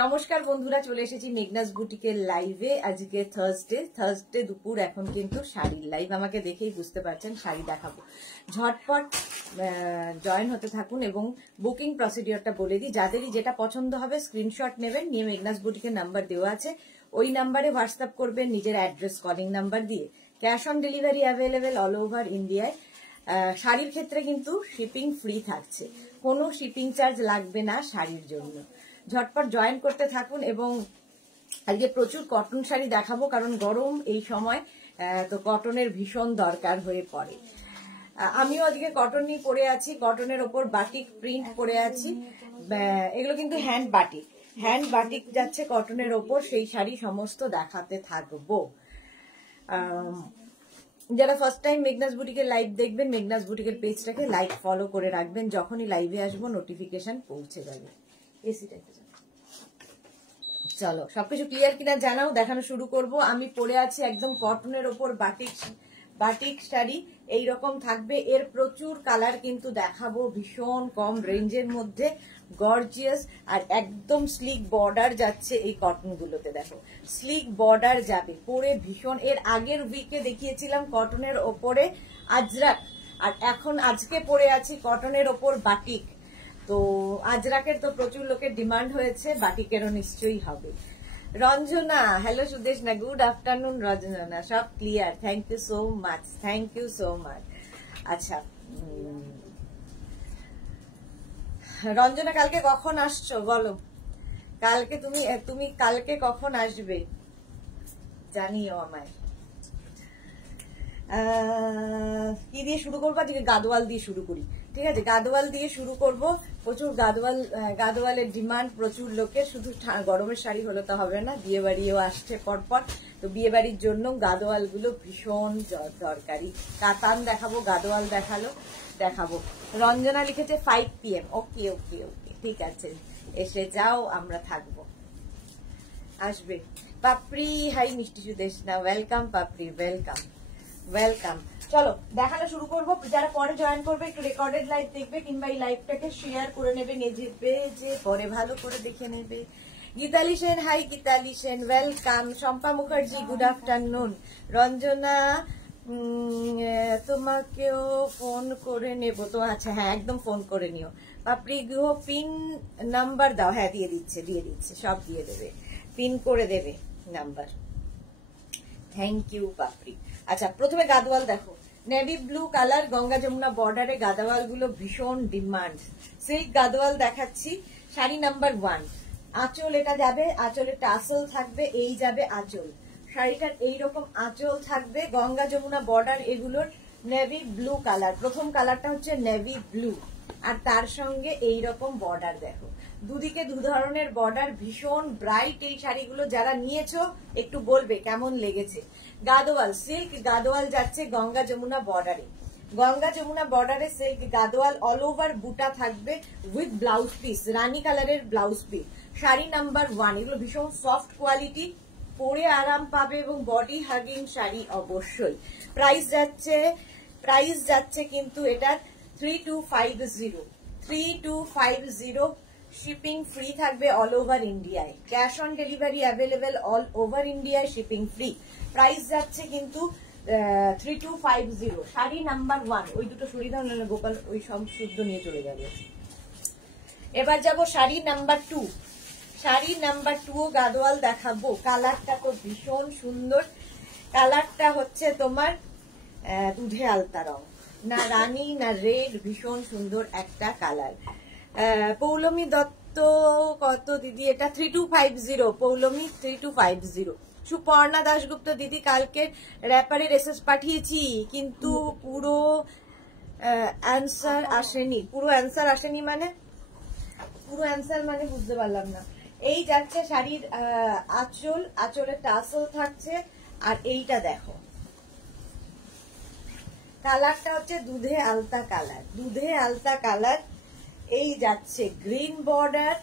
নমস্কার বন্ধুরা, চলে এসেছি মেঘনাস বুটিকের লাইভে। আজকে থার্সডে দুপুর এখন কিন্তু শাড়ির লাইভ। আমাকে দেখেই বুঝতে পারছেন শাড়ি দেখাবো। ঝটপট জয়েন হতে থাকুন এবং বুকিং প্রসিডিওরটা বলে দিই। যাদেরই যেটা পছন্দ হবে স্ক্রিনশট নেবেন, নিয়ে মেঘনাস বুটিকের নাম্বার দেওয়া আছে, ওই নাম্বারে হোয়াটসঅ্যাপ করবেন নিজের অ্যাড্রেস, কলিং নাম্বার দিয়ে। Cash on delivery available all over ইন্ডিয়ায়। শাড়ির ক্ষেত্রে কিন্তু শিপিং ফ্রি থাকছে, কোনো শিপিং চার্জ লাগবে না শাড়ির জন্য। ঝটপট জয়েন করতে থাকুন এবং আজকে প্রচুর কটন শাড়ি দেখাবো, কারণ গরম এই সময়, তো কটনের ভীষণ দরকার হয়ে পড়ে। আমিও আজকে কটন নিয়ে পরে আছি, কটনের ওপর বাটিক প্রিন্ট পরে আছি। এগুলো কিন্তু হ্যান্ড বাটিক যাচ্ছে কটনের ওপর, সেই শাড়ি সমস্ত দেখাতে থাকবো। যারা ফার্স্ট টাইম মেঘনাস বুটিকের লাইভ দেখবেন, মেঘনাস বুটিকের পেজটাকে লাইক ফলো করে রাখবেন, যখনই লাইভে আসবো নোটিফিকেশন পৌঁছে যাবে। চলো সবকিছু ক্লিয়ার কিনা জানাও, দেখানো শুরু করব। আমি পরে আছি একদম কটনের ওপর বাটিক শাড়ি, এইরকম থাকবে। এর প্রচুর কালার কিন্তু দেখাবো, ভীষণ কম রেঞ্জের মধ্যে, গর্জিয়াস। আর একদম স্লিক বর্ডার যাচ্ছে এই কটন গুলোতে, দেখো স্লিক বর্ডার যাবে পরে ভীষণ। এর আগের উইকে দেখিয়েছিলাম কটনের ওপরে আজরাক, আর এখন আজকে পরে আছি কটনের ওপর বাটিক। তো আজরাকের তো প্রচুর লোকের ডিমান্ড হয়েছে, বাটিকেরও নিশ্চয়ই হবে। Ranjana, hello Sudeshna, good afternoon Ranjana, সব clear, thank you so much, thank you so much. আচ্ছা রঞ্জনা, কালকে কখন আসছো বলো? কালকে তুমি কালকে কখন আসবে জানিও আমায়। কি দিয়ে শুরু করবো আজকে? গাদোয়াল দিয়ে শুরু করি, ঠিক আছে? গাদোয়াল দিয়ে শুরু করব। প্রচুর গাদোয়ালের ডিমান্ড প্রচুর লোকের। শুধু গরমের শাড়ি হলে তো হবে না, বিয়ে বাড়িও আসছে পরপর, তো বিয়ে বাড়ির জন্য গাদোয়াল গুলো ভীষণ দরকারি। কাতান দেখাবো, গাদোয়াল দেখাবো। রঞ্জনা লিখেছে 5 PM। ওকে ওকে ওকে, ঠিক আছে, এসে যাও, আমরা থাকবো, আসবে। পাপড়ি, হাই মিষ্টি সুদেশনা, ওয়েলকাম পাপড়ি, ওয়েলকাম। চলো দেখানো শুরু করবো। যারা পরে জয়েন করবে একটু রেকর্ডেড লাইভ দেখবে, কিংবা এই লাইভটাকে শেয়ার করে নেবে নিজের পেজে, পরে ভালো করে দেখে নেবে। Gitali Sen, hi Gitali Sen, welcome. Shampa Mukherjee, good afternoon. Ranjana, তোমাকেও ফোন করে নেব তো? আচ্ছা হ্যাঁ, একদম ফোন করে নিও। পাপড়ি গৃহ পিন নাম্বার দাও। হ্যাঁ দিয়ে দিচ্ছে, সব দিয়ে দেবে, পিন করে দেবে নাম্বার। থ্যাংক ইউ পাপড়ি। আচ্ছা প্রথমে গাদোয়াল দেখো, navy blue colour, Ganga Jamuna বর্ডারে গাদোয়াল গুলো ভীষণ ডিমান্ড। সিল্ক গাদোয়াল দেখাচ্ছি, শাড়ি নাম্বার 1। আঁচল এটা যাবে, আঁচলের টাসল থাকবে, এই যাবে আঁচল। শাড়িটার এইরকম আঁচল থাকবে, গঙ্গা যমুনা বর্ডার এগুলোর নেভি ব্লু কালার। প্রথম কালারটা হচ্ছে নেভি ব্লু, আর তার সঙ্গে এইরকম বর্ডার দেখো, দুদিকে দু ধরনের বর্ডার, ভীষণ ব্রাইট। এই শাড়িগুলো যারা নিয়েছো একটু বলবে কেমন লেগেছে। গাদোয়াল, সিল্ক গাদোয়াল যাচ্ছে গঙ্গা যমুনা বর্ডারে। গঙ্গা যমুনা বর্ডারে সিল্ক গাদোয়াল, অল ওভার বুটা থাকবে উইথ ব্লাউজ পিস, রানী কালারের ব্লাউজ পিস। শাড়ি নাম্বার 1। এগুলো ভীষণ সফট কোয়ালিটি, পরে আরাম পাবে এবং বডি হাগিং শাড়ি অবশ্যই। প্রাইস যাচ্ছে কিন্তু এটার 3250। শিপিং ফ্রি থাকবে অল ওভার ইন্ডিয়ায়। Cash on delivery available all over ইন্ডিয়ায়, শিপিং ফ্রি। প্রাইস যাচ্ছে কিন্তু 3250। শাড়ি নাম্বার 1। ওই দুটো সুরিদার গোপাল ওই সব শুদ্ধ নিয়ে চলে যাবে। এবার যাব শাড়ি নাম্বার 2। শাড়ি নাম্বার 2 গাদোয়াল দেখাবো। কালারটা তো ভীষণ সুন্দর। কালারটা হচ্ছে তোমার দুধে আলতা রং, না রানী না রেড, ভীষণ সুন্দর একটা কালার। পৌলমী দত্ত কত দিদি এটা? 3250। পৌলমী 3250। সুপর্ণা দাশগুপ্ত দিদি, কালকের র্যাপারের এসএস পাঠিয়েছি, কিন্তু পুরো অ্যান্সার আসেনি মানে বুঝতে পারলাম না। এই যাচ্ছে শাড়ির আঁচলের টাসল থাকছে, আর এইটা দেখো কালারটা হচ্ছে দুধে আলতা কালার। এই যাচ্ছে গ্রিন বর্ডার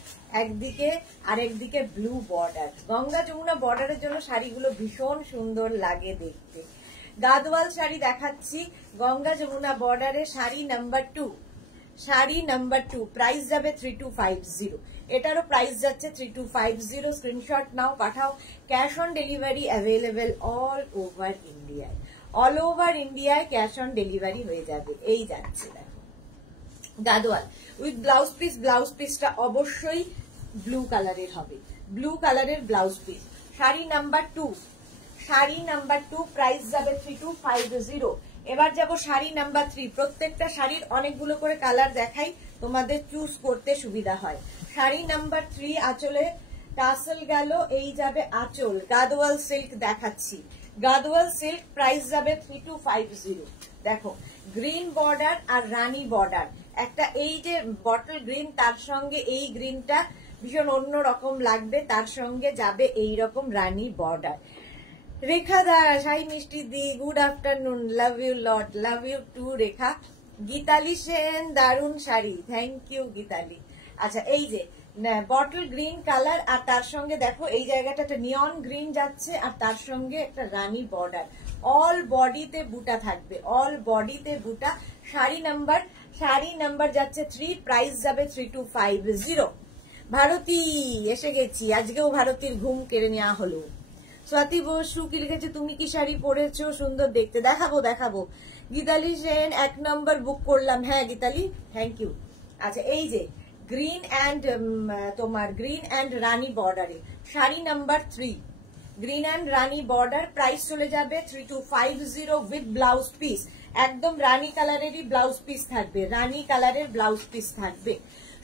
একদিকে, আর একদিকে ব্লু বর্ডার। গঙ্গা যমুনা বর্ডারের জন্য শাড়িগুলো ভীষণ সুন্দর লাগে দেখতে। গাদোয়াল শাড়ি দেখাচ্ছি গঙ্গা যমুনা বর্ডারে, শাড়ি নাম্বার 2। প্রাইস যাবে 3250। এটারও প্রাইস যাচ্ছে 3250। স্ক্রিনশট নাও, পাঠাও। Cash on delivery available all over ইন্ডিয়ায়। অল ওভার ইন্ডিয়ায় ক্যাশ অন ডেলিভারি হয়ে যাবে। এই যাচ্ছে দেখো Gadwal with blouse piece. Blouse পিসটা অবশ্যই ব্লু কালারের হবে, ব্লু কালারের blouse piece. Sari number 2, sari number 2 price যাবে 3250। এবার যাব শাড়ি নাম্বার 3। প্রত্যেকটা শাড়ির অনেকগুলো করে কালার দেখাই, তোমাদের চুজ করতে সুবিধা হয়। শাড়ি নাম্বার 3 আঁচলে টাসেল গেল, এই যাবে আঁচল। গাদোয়াল সিল্ক দেখাচ্ছি, গাদোয়াল সিল্ক প্রাইস যাবে 3250। দেখো গ্রিন বর্ডার আর রানী বর্ডার, একটা এই যে বটল গ্রিন, তার সঙ্গে এই গ্রিনটা ভীষণ অন্য রকম লাগবে, তার সঙ্গে যাবে এই রকম রানী বর্ডার। রেখা দাস, হাই মিষ্টি দি, good afternoon, love you lot, love you too Rekha. Gitali Sen, দারুন শাড়ি, থ্যাংক ইউ গীতালি। আচ্ছা এই যে বটল গ্রিন কালার, আর তার সঙ্গে দেখো এই জায়গাটা একটা নিয়ন গ্রিন যাচ্ছে, আর তার সঙ্গে একটা রানী বর্ডার। অল বডিতে বুটা থাকবে, অল বডিতে বুটা। শাড়ি নাম্বার যাচ্ছে 3, প্রাইস যাবে 3250। ভারতী এসে গেছি, আজকেও ভারতীর ঘুম কেড়ে নেওয়া হলো। স্বাতি বসু কি লিখেছে, তুমি কি শাড়ি পরেছো, সুন্দর দেখতে, দেখাবো দেখাবো। গীতালি সেন 1 নম্বর বুক করলাম, হ্যাঁ গীতালি থ্যাংক ইউ। আচ্ছা এই যে গ্রিন অ্যান্ড তোমার গ্রিন অ্যান্ড রানী বর্ডারে sari number 3, green and Rani border, price চলে যাবে 3250 উইথ ব্লাউজ পিস। একদম রানী কালারেরই ব্লাউজ পিস থাকবে, রানী কালারের ব্লাউজ পিস থাকবে।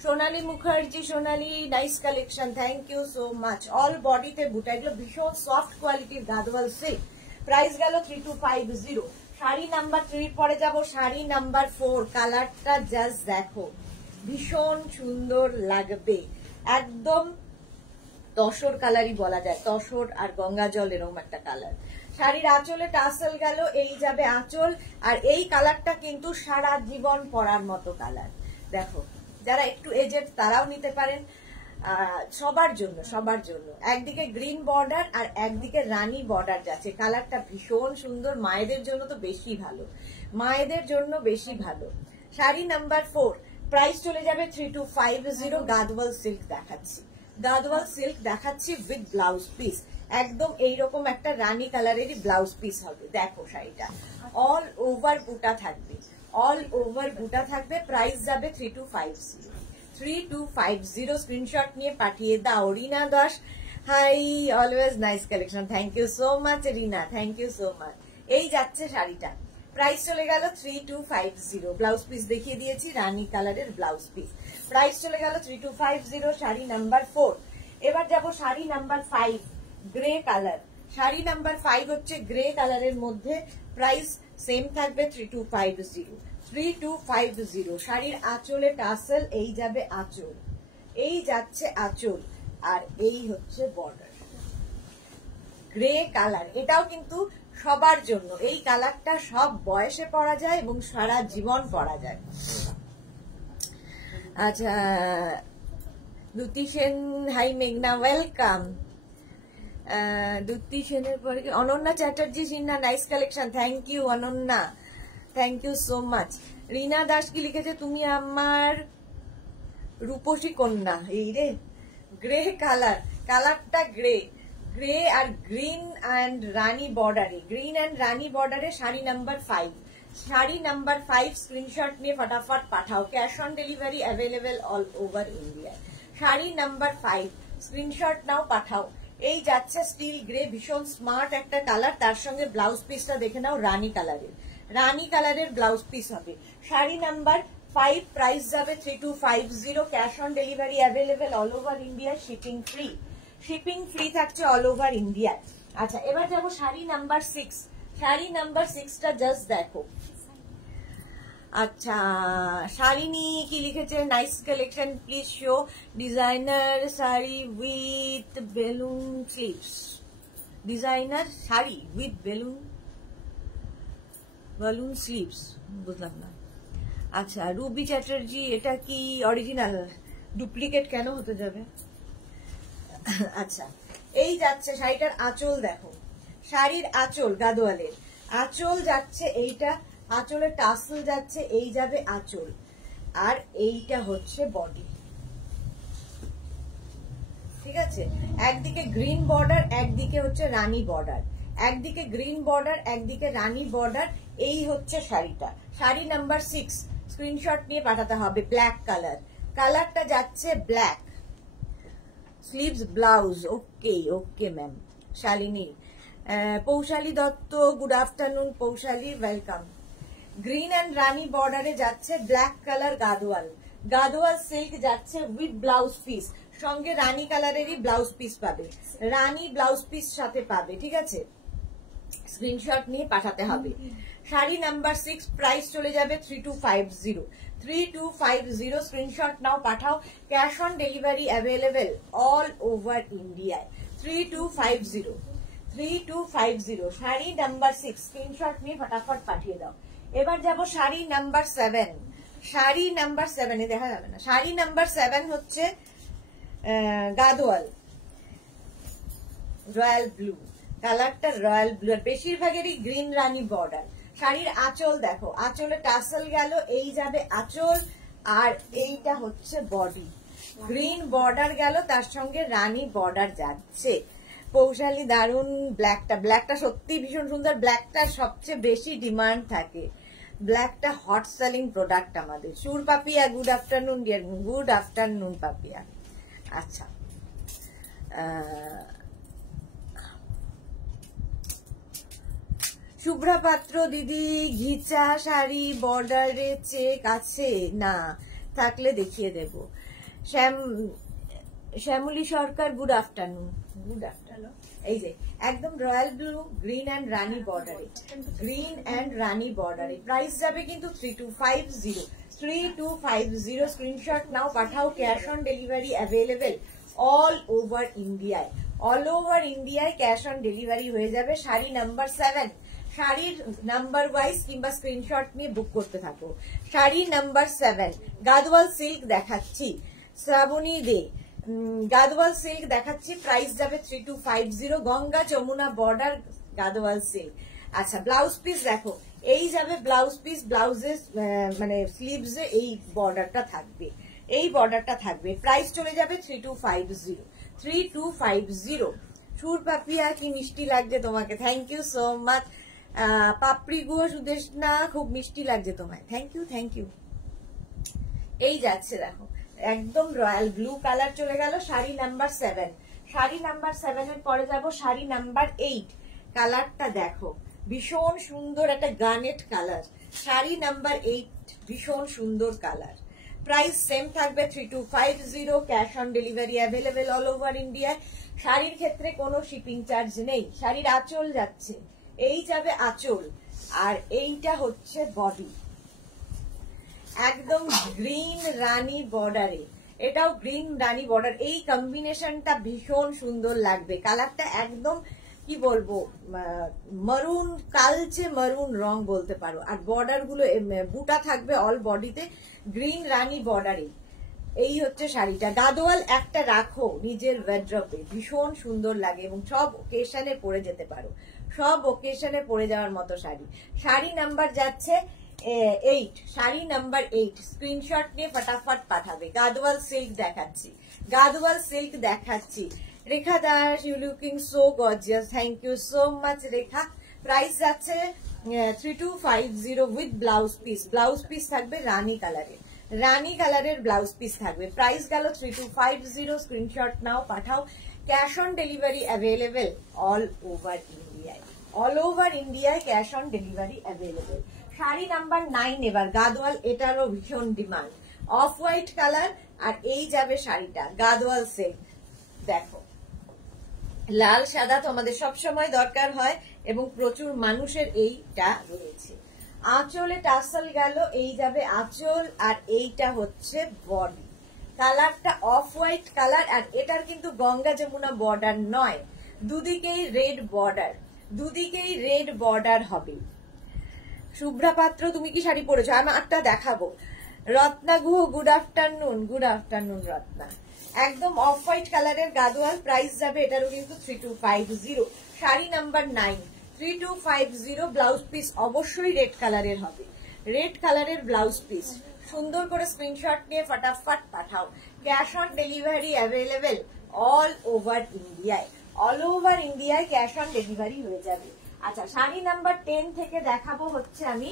Sonali Mukherjee, Sonali nice collection, thank you so much. All বডিতে বুটা, এগুলো ভীষণ সফট কোয়ালিটির গাদোয়াল সিল্ক, প্রাইস গেল 3250। শাড়ি নাম্বার 3 পরে যাব শাড়ি নাম্বার 4। কালারটা জাস্ট দেখো, ভীষণ সুন্দর লাগবে, একদম তসর কালারই বলা যায়, তসর আর গঙ্গা জল এরকম একটা কালার। শাড়ির আঁচলে টাসেল গেল, এই যাবে আঁচল। আর এই কালারটা কিন্তু সারা জীবন পরার মতো কালার। দেখো যারা একটু এজেড তারাও নিতে পারেন, সবার জন্য সবার জন্য। একদিকে গ্রিন বর্ডার আর একদিকে রানী বর্ডার যাচ্ছে, কালারটা ভীষণ সুন্দর, মায়েদের জন্য তো বেশি ভালো, মায়েদের জন্য বেশি ভালো। শাড়ি নাম্বার 4, প্রাইস চলে যাবে 3250। গাদওয়াল সিল্ক দেখাচ্ছি, গাদওয়াল সিল্ক দেখাচ্ছি উইথ ব্লাউজ পিস। একদম এইরকম একটা রানী কালারেরই ব্লাউজ পিস হবে। দেখো শাড়িটা অল ওভার বুটা থাকবে, অল ওভার বুটা থাকবে, প্রাইস যাবে 3250। স্ক্রিনশট নিয়ে পাঠিয়ে দাও। Rina Das, hi, always nice collection, thank you so much Rina, thank you so much. এই যাচ্ছে শাড়িটা, প্রাইস চলে গেল 3250। ব্লাউজ পিস দেখিয়ে দিয়েছি, রানী কালারের ব্লাউজ পিস, প্রাইস চলে গেল 3250। শাড়ি নাম্বার 4। এবার যাব sari number 5, grey colour. Sari number 5 হচ্ছে গ্রে কালারের মধ্যে, প্রাইস সেম থাকবে 3250। শাড়ির আঁচলে টাসেল, এই যাবে আঁচল, এই যাচ্ছে আঁচল, আর এই হচ্ছে বর্ডার। গ্রে কালার, এটাও কিন্তু সবার জন্য, এই কালারটা সব বয়সে পরা যায় এবং সারা জীবন পরা যায়। আচ্ছা দ্যুতি সেন, হাই মেঘনা, ওয়েলকাম। দ্যুতি সেনের পরে Ananya Chatterjee Sinha, nice collection, thank you Ananya, thank you so much. Rina Das কি লিখেছে, তুমি আমার রূপসী কন্যা। এই রে গ্রে কালার, কালারটা গ্রে, গ্রে আর গ্রিন অ্যান্ড রানী বর্ডারে, গ্রিন অ্যান্ড রানী বর্ডারে sari number 5। Sari number 5 screenshot নিয়ে ফটাফট পাঠাও। Cash on delivery available all over India. Sari number 5 screenshot নাও, পাঠাও। এই যাচ্ছে স্টিল গ্রে, ভীষণ স্মার্ট একটা কালার, তার সঙ্গে ব্লাউজ পিসটা দেখে নাও, রানী কালারের, রানী কালারের ব্লাউজ পিস হবে। শাড়ি নাম্বার 5, প্রাইস যাবে 3250। Cash on delivery available all over India, shipping free, shipping free থাকছে অল ওভার ইন্ডিয়া। আচ্ছা এবার যাবো শাড়ি নাম্বার 6। শাড়ি নাম্বার 6টা জাস্ট দেখো। আচ্ছা শাড়িনি কি লিখেছে, nice collection, please show designer sari with balloon sleeves. Designer sari with balloon sleeves, বুঝলাম না। আচ্ছা রুবি চ্যাটার্জি, এটা কি অরিজিনাল? ডুপ্লিকেট কেন হতে যাবে? আচ্ছা এই যাচ্ছে শাড়িটার আঁচল দেখো, শাড়ির আঁচল গাদোয়ালের আঁচল যাচ্ছে, এইটা আঁচলের টাসেল যাচ্ছে, এই যাবে আঁচল, আর এইটা হচ্ছে বডি। ঠিক আছে, একদিকে গ্রিন বর্ডার, একদিকে হচ্ছে রানী বর্ডার, একদিকে গ্রিন বর্ডার, একদিকে রানী বর্ডার। এই হচ্ছে শাড়িটা, শাড়ি নাম্বার 6। স্ক্রিনশট নিয়ে পাঠাতে হবে। ব্ল্যাক কালার, কালারটা যাচ্ছে black, sleeves blouse. Okay okay ma'am. Shalini, Poushali Dutta, good afternoon Poushali, welcome. Green and রানী বর্ডারে যাচ্ছে black colour Gadwal, Gadwal silk যাচ্ছে উইথ ব্লাউজ পিস, সঙ্গে রানী কালারেরই ব্লাউজ পিস পাবে, রানী ব্লাউজ পিস সাথে পাবে। ঠিক আছে, স্ক্রিনশট নিয়ে পাঠাতে হবে। শাড়ি নাম্বার 6, প্রাইস চলে যাবে 3250, 3250। স্ক্রিনশট নাও, পাঠাও। Cash on delivery available all over ইন্ডিয়ায়। 3250, 3250। শাড়ি নাম্বার 6, স্ক্রিনশট নিয়ে ফটাফট পাঠিয়ে দাও। এবার যাব শাড়ি নাম্বার 7। শাড়ি নাম্বার 7 এ দেখা যাবে না। শাড়ি নাম্বার 7 হচ্ছে গাদোয়াল রয়্যাল ব্লু, কালারটা রয়্যাল ব্লু, আর বেশিরভাগেরই গ্রিন রানী বর্ডার। শাড়ির আঁচল দেখো, আঁচলে টাসেল গেল, এই যাবে আঁচল, আর এইটা হচ্ছে বডি। গ্রিন বর্ডার গেল, তার সঙ্গে রানী বর্ডার যাচ্ছে। পৌশালী দারুন। ব্ল্যাকটা, ব্ল্যাকটা সত্যি ভীষণ সুন্দর, ব্ল্যাকটা সবচেয়ে বেশি ডিমান্ড থাকে, ব্ল্যাকটা হট সেলিং প্রোডাক্ট আমাদের। Sur Papiya, good afternoon dear, good afternoon Papiya. আচ্ছা, শুভ্রা পাত্র দিদি, ঘিচা শাড়ি বর্ডারে চেক আছে না, থাকলে দেখিয়ে দেব। শ্যামলী সরকার, গুড আফটারনুন। Good afternoon. এই যে একদম রয়্যাল ব্লু, গ্রিন অ্যান্ড রানী বর্ডারে, গ্রিন অ্যান্ড রানী বর্ডারে। প্রাইস যাবে কিন্তু 3250, 3250। স্ক্রিনশট নাও, পাঠাও। Cash on delivery available all over ইন্ডিয়ায়, অল ওভার ইন্ডিয়ায় ক্যাশ অন ডেলিভারি হয়ে যাবে। শাড়ি নাম্বার 7, শাড়ির নাম্বার ওয়াইজ কিংবা স্ক্রিনশট নিয়ে বুক করতে থাকো। শাড়ি নাম্বার 7 গাদওয়াল সিল্ক দেখাচ্ছি, শ্রাবণী দে, গাদওয়াল সিল্ক দেখাচ্ছি। প্রাইস যাবে 3250, গঙ্গা যমুনা বর্ডার গাদওয়াল সিল্ক। আচ্ছা, ব্লাউজ পিস দেখো, এই যাবে ব্লাউজ পিস, ব্লাউজের মানে স্লিভসে এই বর্ডারটা থাকবে, এই বর্ডারটা থাকবে। প্রাইস চলে যাবে 3250, 3250। সুর পাপিয়া, কি মিষ্টি লাগছে তোমাকে, থ্যাংক ইউ সো মাচ। পাপড়ি গুহ সুদেশনা, খুব মিষ্টি লাগছে তোমায়, থ্যাংক ইউ থ্যাংক ইউ। এই যাচ্ছে দেখো, একদম রয়্যাল ব্লু কালার চলে গেল। শাড়ি নাম্বার 7, শাড়ি নাম্বার 7 এর পরে যাব শাড়ি নাম্বার 8। কালারটা দেখো, ভীষণ সুন্দর একটা গানেট কালার। শাড়ি নাম্বার 8 ভীষণ সুন্দর কালার। প্রাইস সেম থাকবে 3250, cash on delivery available all over ইন্ডিয়ায়। শাড়ির ক্ষেত্রে কোনো শিপিং চার্জ নেই। শাড়ির আঁচল যাচ্ছে, এই যাবে আঁচল, আর এইটা হচ্ছে বডি, একদম গ্রিন রানী বর্ডারে, এটাও গ্রিন রানী বর্ডার। এই কম্বিনেশনটা ভীষণ সুন্দর লাগবে, কালারটা একদম কি বলবো, মারুন, কালচে মারুন রং বলতে পারো। আর বর্ডার গুলো বুটা থাকবে অল বডিতে, গ্রিন রানী বর্ডারে। এই হচ্ছে শাড়িটা। গাদোয়াল একটা রাখো নিজের ওয়ার্ড্রপে, ভীষণ সুন্দর লাগে এবং সব ওকেশনে পরে যেতে পারো, সব ওকেশনে পরে যাওয়ার মতো শাড়ি। শাড়ি নাম্বার যাচ্ছে 8, শাড়ি নাম্বার 8। স্ক্রিনশট নিয়ে ফটাফট পাঠাবে। গাদোয়াল সিল্ক দেখাচ্ছি, গাদোয়াল সিল্ক দেখাচ্ছি। Rekha Das, you looking so gorgeous, thank you so much Rekha. Price যাচ্ছে 3250 with blouse piece, blouse piece থাকবে রানী কালারের, রানী কালারের ব্লাউজ পিস থাকবে। প্রাইস গেল 3250, স্ক্রিনশট নাও, পাঠাও। Cash on delivery available all over ইন্ডিয়ায়, অল ওভার ইন্ডিয়ায় cash on delivery available. Sari number 9 এবার গাদোয়াল, এটারও ভীষণ ডিমান্ড, অফ হোয়াইট কালার। আর এই যাবে শাড়িটা গাদোয়াল সিল্ক। দেখো, লাল সাদা তো আমাদের সবসময় দরকার হয় এবং প্রচুর মানুষের এইটা রয়েছে। আঁচলে টাসেল গেল, এই যাবে আঁচল, আর এইটা হচ্ছে বডি। কালারটা অফ হোয়াইট কালার, আর এটার কিন্তু গঙ্গা যমুনা বর্ডার নয়, দুদিকেই রেড বর্ডার, দুদিকেই রেড বর্ডার হবে। শুভ্রা পাত্র, তুমি কি শাড়ি পরেছো? আমি একটা দেখাবো। Ratna Guha, good afternoon, good afternoon Ratna. একদম অফ হোয়াইট কালারের গাদোয়াল, প্রাইস যাবে এটারও কিন্তু 3250। শাড়ি নাম্বার 9, 3250। ব্লাউজ পিস অবশ্যই রেড কালারের হবে, রেড কালারের ব্লাউজ পিস। সুন্দর করে স্ক্রিনশট নিয়ে ফটাফট পাঠাও। Cash on delivery available all over ইন্ডিয়ায়, অল ওভার ইন্ডিয়ায় ক্যাশ অন ডেলিভারি হয়ে যাবে। আচ্ছা, শাড়ি নাম্বার 10 থেকে দেখাবো হচ্ছে আমি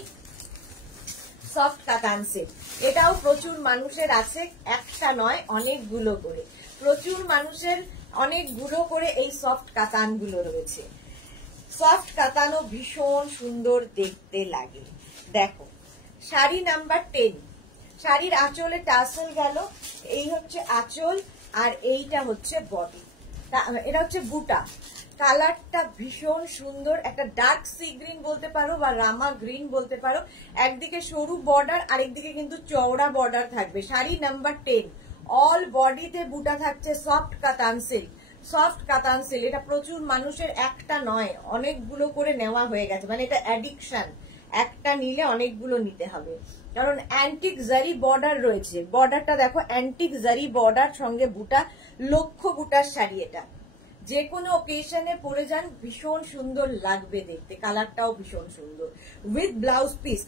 সফট কাতান সিল্ক। এটাও প্রচুর মানুষের আছে, একটা নয় অনেকগুলো করে, প্রচুর মানুষের অনেকগুলো করে এই সফট কাতান গুলো রয়েছে। সফট কাতানও ভীষণ সুন্দর দেখতে লাগে। দেখো শাড়ি নাম্বার 10, শাড়ির আঁচলে টাসেল গেল, এই হচ্ছে আঁচল আর এইটা হচ্ছে বডি, এটা হচ্ছে বুটা। কালারটা ভীষণ সুন্দর, একটা ডার্ক সি গ্রিন বলতে পারো বা রামা গ্রিন বলতে পারো। একদিকে সরু বর্ডার, আরেকদিকে কিন্তু চওড়া বর্ডার থাকবে। শাড়ি নাম্বার 10, অল বডিতে বুটা থাকছে, সফট কাতান সিল্ক, সফট কাতান সিল্ক। এটা প্রচুর মানুষের, একটা নয় অনেকগুলো করে নেওয়া হয়ে গেছে, মানে এটা অ্যাডিকশন, একটা নিলে অনেকগুলো নিতে হবে। কারণ অ্যান্টিক জারি বর্ডার রয়েছে, বর্ডারটা দেখো অ্যান্টিক জারি বর্ডার সঙ্গে বুটা, লক্ষ্য বুটার শাড়ি। এটা যে কোনো ওকেশনে পরে যান ভীষণ সুন্দর লাগবে দেখতে, কালারটাও ভীষণ সুন্দর। উইথ ব্লাউজ পিস,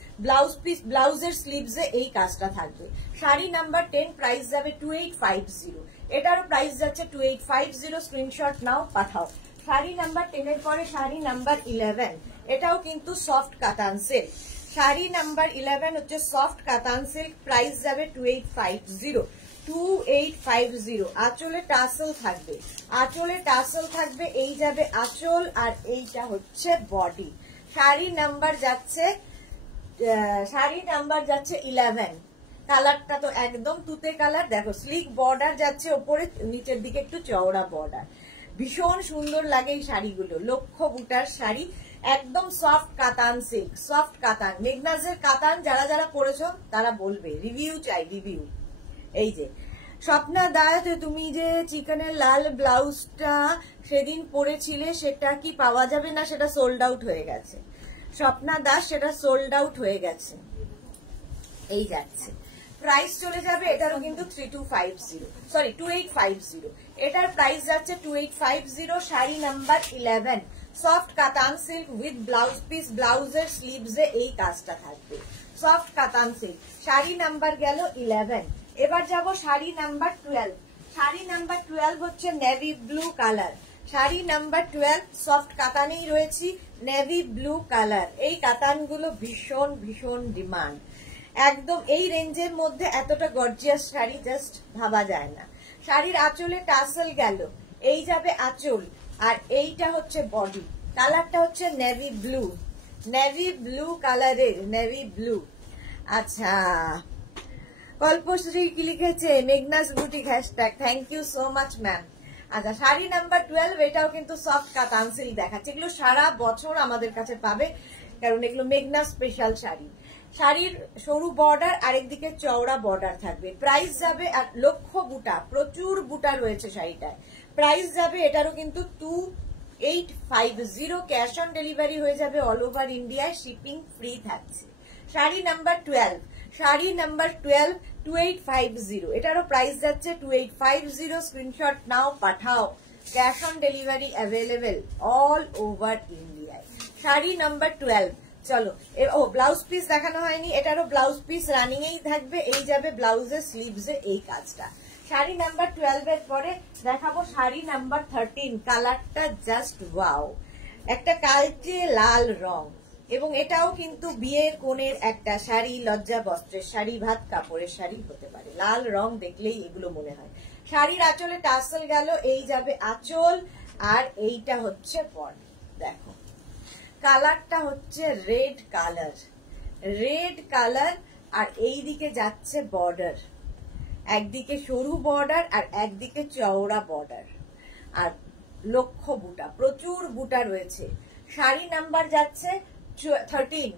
ব্লাউজের স্লিভসে এই কাজটা থাকবে। শাড়ি নাম্বার 10, প্রাইস যাবে 2850, এটারও প্রাইস যাচ্ছে 2850। স্ক্রিনশট নাও, পাঠাও। শাড়ি নাম্বার 10 এর পরে শাড়ি নাম্বার 11, এটাও কিন্তু সফট কাতান সিল্ক। শাড়ি নাম্বার 11 হচ্ছে সফট কাতান সিল্ক, প্রাইস যাবে 2850। আঁচলে টাসেল থাকবে, আঁচলে টাসেল থাকবে, এই যাবে আঁচল আর এইটা হচ্ছে বডি। শাড়ি নাম্বার যাচ্ছে 11। কালারটা তো একদম তুতে কালার। দেখো স্লিক বর্ডার যাচ্ছে ওপরে, নিচের দিকে একটু চওড়া বর্ডার, ভীষণ সুন্দর লাগে এই শাড়িগুলো। লক্ষ্য বুটার শাড়ি, একদম সফট কাতান সিল্ক, সফট কাতান। মেঘনাজের কাতান যারা যারা পরেছো তারা বলবে, রিভিউ চাই, রিভিউ। এই যে স্বপ্না দাস, তুমি যে চিকেনের লাল ব্লাউজটা সেদিন পরেছিলে সেটা কি পাওয়া যাবে? না, সেটা সোল্ড আউট হয়ে গেছে স্বপ্না দাস, সেটা সোল্ড আউট হয়ে গেছে। এই যাচ্ছে, প্রাইস চলে যাবে এটারও কিন্তু 2850, এটার প্রাইস যাচ্ছে 2850। শাড়ি নাম্বার 11, সফট কাতান সিল্ক উইথ ব্লাউজ পিস, ব্লাউজের স্লিভসে এই কাজটা থাকবে, সফট কাতান সিল্ক। শাড়ি নাম্বার গেল 11। এবার যাব শাড়ি নাম্বার 12। শাড়ি নাম্বার 12 হচ্ছে navy blue colour. Sari number 12 soft কাতানেই রয়েছি, নেভি ব্লু কালার। এই কাতানগুলো ভীষণ ভীষণ ডিমান্ড, একদম এই রেঞ্জের মধ্যে এতটা গর্জিয়াস শাড়ি জাস্ট ভাবা যায় না। শাড়ির আঁচলে টাসেল গেল, এই যাবে আঁচল আর এইটা হচ্ছে বডি। কালারটা হচ্ছে নেভি ব্লু, নেভি ব্লু কালারের, নেভি ব্লু। আচ্ছা, কল্পশ্রী কি লিখেছে? Meghna's boutique hashtag, thank you so much ma'am. আচ্ছা, শাড়ি নাম্বার 12, এটাও কিন্তু সফট কাতান সিল্ক দেখাচ্ছে। এগুলো সারা বছর আমাদের কাছে পাবে, কারণ এগুলো মেঘনা স্পেশাল শাড়ি। শাড়ির সরু বর্ডার, আরেকদিকে চওড়া বর্ডার থাকবে। প্রাইস যাবে, আর লক্ষ্য বুটা, প্রচুর বুটা রয়েছে শাড়িটায়। প্রাইস যাবে এটারও কিন্তু 2850। ক্যাশ অন ডেলিভারি হয়ে যাবে অল ওভার ইন্ডিয়ায়, শিপিং ফ্রি থাকছে। শাড়ি নাম্বার 12, শাড়ি নাম্বার 12 2850, এটারও প্রাইস যাচ্ছে 2850। স্ক্রিনশট নাও, পাঠাও। Cash on delivery available all over ইন্ডিয়ায়। শাড়ি নাম্বার 12। চলো, ও ব্লাউজ পিস দেখানো হয়নি, এটারও ব্লাউজ পিস রানিং এই থাকবে, এই যাবে ব্লাউজের স্লিভসে এই কাজটা। শাড়ি নাম্বার 12 এর পরে দেখাবো শাড়ি নাম্বার 13। কালারটা জাস্ট ওয়াও, একটা কালচে লাল রং, এবং এটাও কিন্তু বিয়ের কোণের একটা শাড়ি, লজ্জা বস্ত্রের শাড়ি, ভাত কাপড়ের শাড়ি হতে পারে। লাল রং দেখলেই এগুলো মনে হয়। শাড়ির আঁচলে টাসেল গেল, এই যাবে আঁচল আর এইটা হচ্ছে বডি। দেখো কালারটা হচ্ছে রেড কালার, রেড কালার, আর এই দিকে যাচ্ছে বর্ডার, একদিকে সরু বর্ডার আর একদিকে চওড়া বর্ডার, আর লক্ষ্য বুটা, প্রচুর বুটা রয়েছে। শাড়ি নাম্বার যাচ্ছে 13,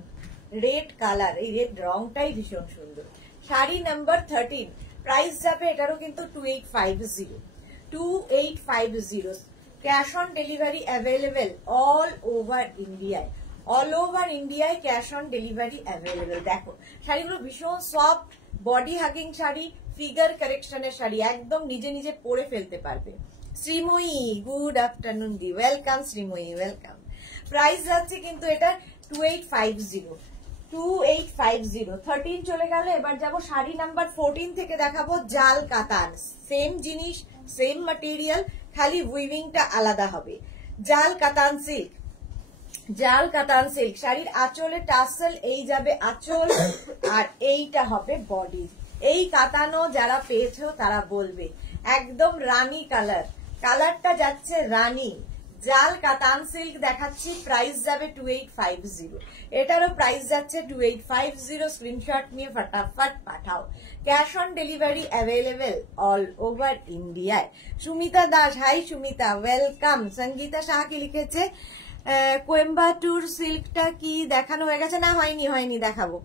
রেড কালার, এই রেড রংটাই ভীষণ সুন্দর। শাড়ি নাম্বার 13, প্রাইস যাবে এটারও কিন্তু 2850। Cash on delivery available all over ইন্ডিয়ায়, অল ওভার ইন্ডিয়ায় ক্যাশ অন ডেলিভারি অ্যাভেলেবেল। দেখো শাড়িগুলো ভীষণ soft, body hugging sari, figure কারেকশনের শাড়ি, একদম নিজে নিজে পরে ফেলতে পারবে। শ্রীময়ী, গুড আফটারনুন দি, ওয়েলকাম শ্রীময়ী, ওয়েলকাম। প্রাইস যাচ্ছে কিন্তু এটা 2850। 13 চলে গেল। এবার যাব শাড়ি নাম্বার 14 থেকে দেখাবো জাল কাতান, সেম জিনিস সেম ম্যাটেরিয়াল, খালি উইভিংটা আলাদা হবে। জাল কাতান সিল্ক, জাল কাতান সিল্ক, শাড়ির আঁচলে টাসেল, এই যাবে আঁচল, আর এইটা হবে বডি। এই কাতানো যারা পেয়েছো তারা বলবে একদম রানী কালার, কালারটা যাচ্ছে রানী। জাল কাতান সিল্ক দেখাচ্ছি, প্রাইস যাবে 2850, এটারও প্রাইস যাচ্ছে 2850। স্ক্রিনশট নিয়ে ফটাফট পাঠাও। Cash on delivery available all over ইন্ডিয়ায়। Sumita Das, hi Sumita, welcome. সঙ্গীতা শাহ কি লিখেছে, কোয়েম্বাটুর সিল্কটা কি দেখানো হয়ে গেছে? না, হয়নি, দেখাবো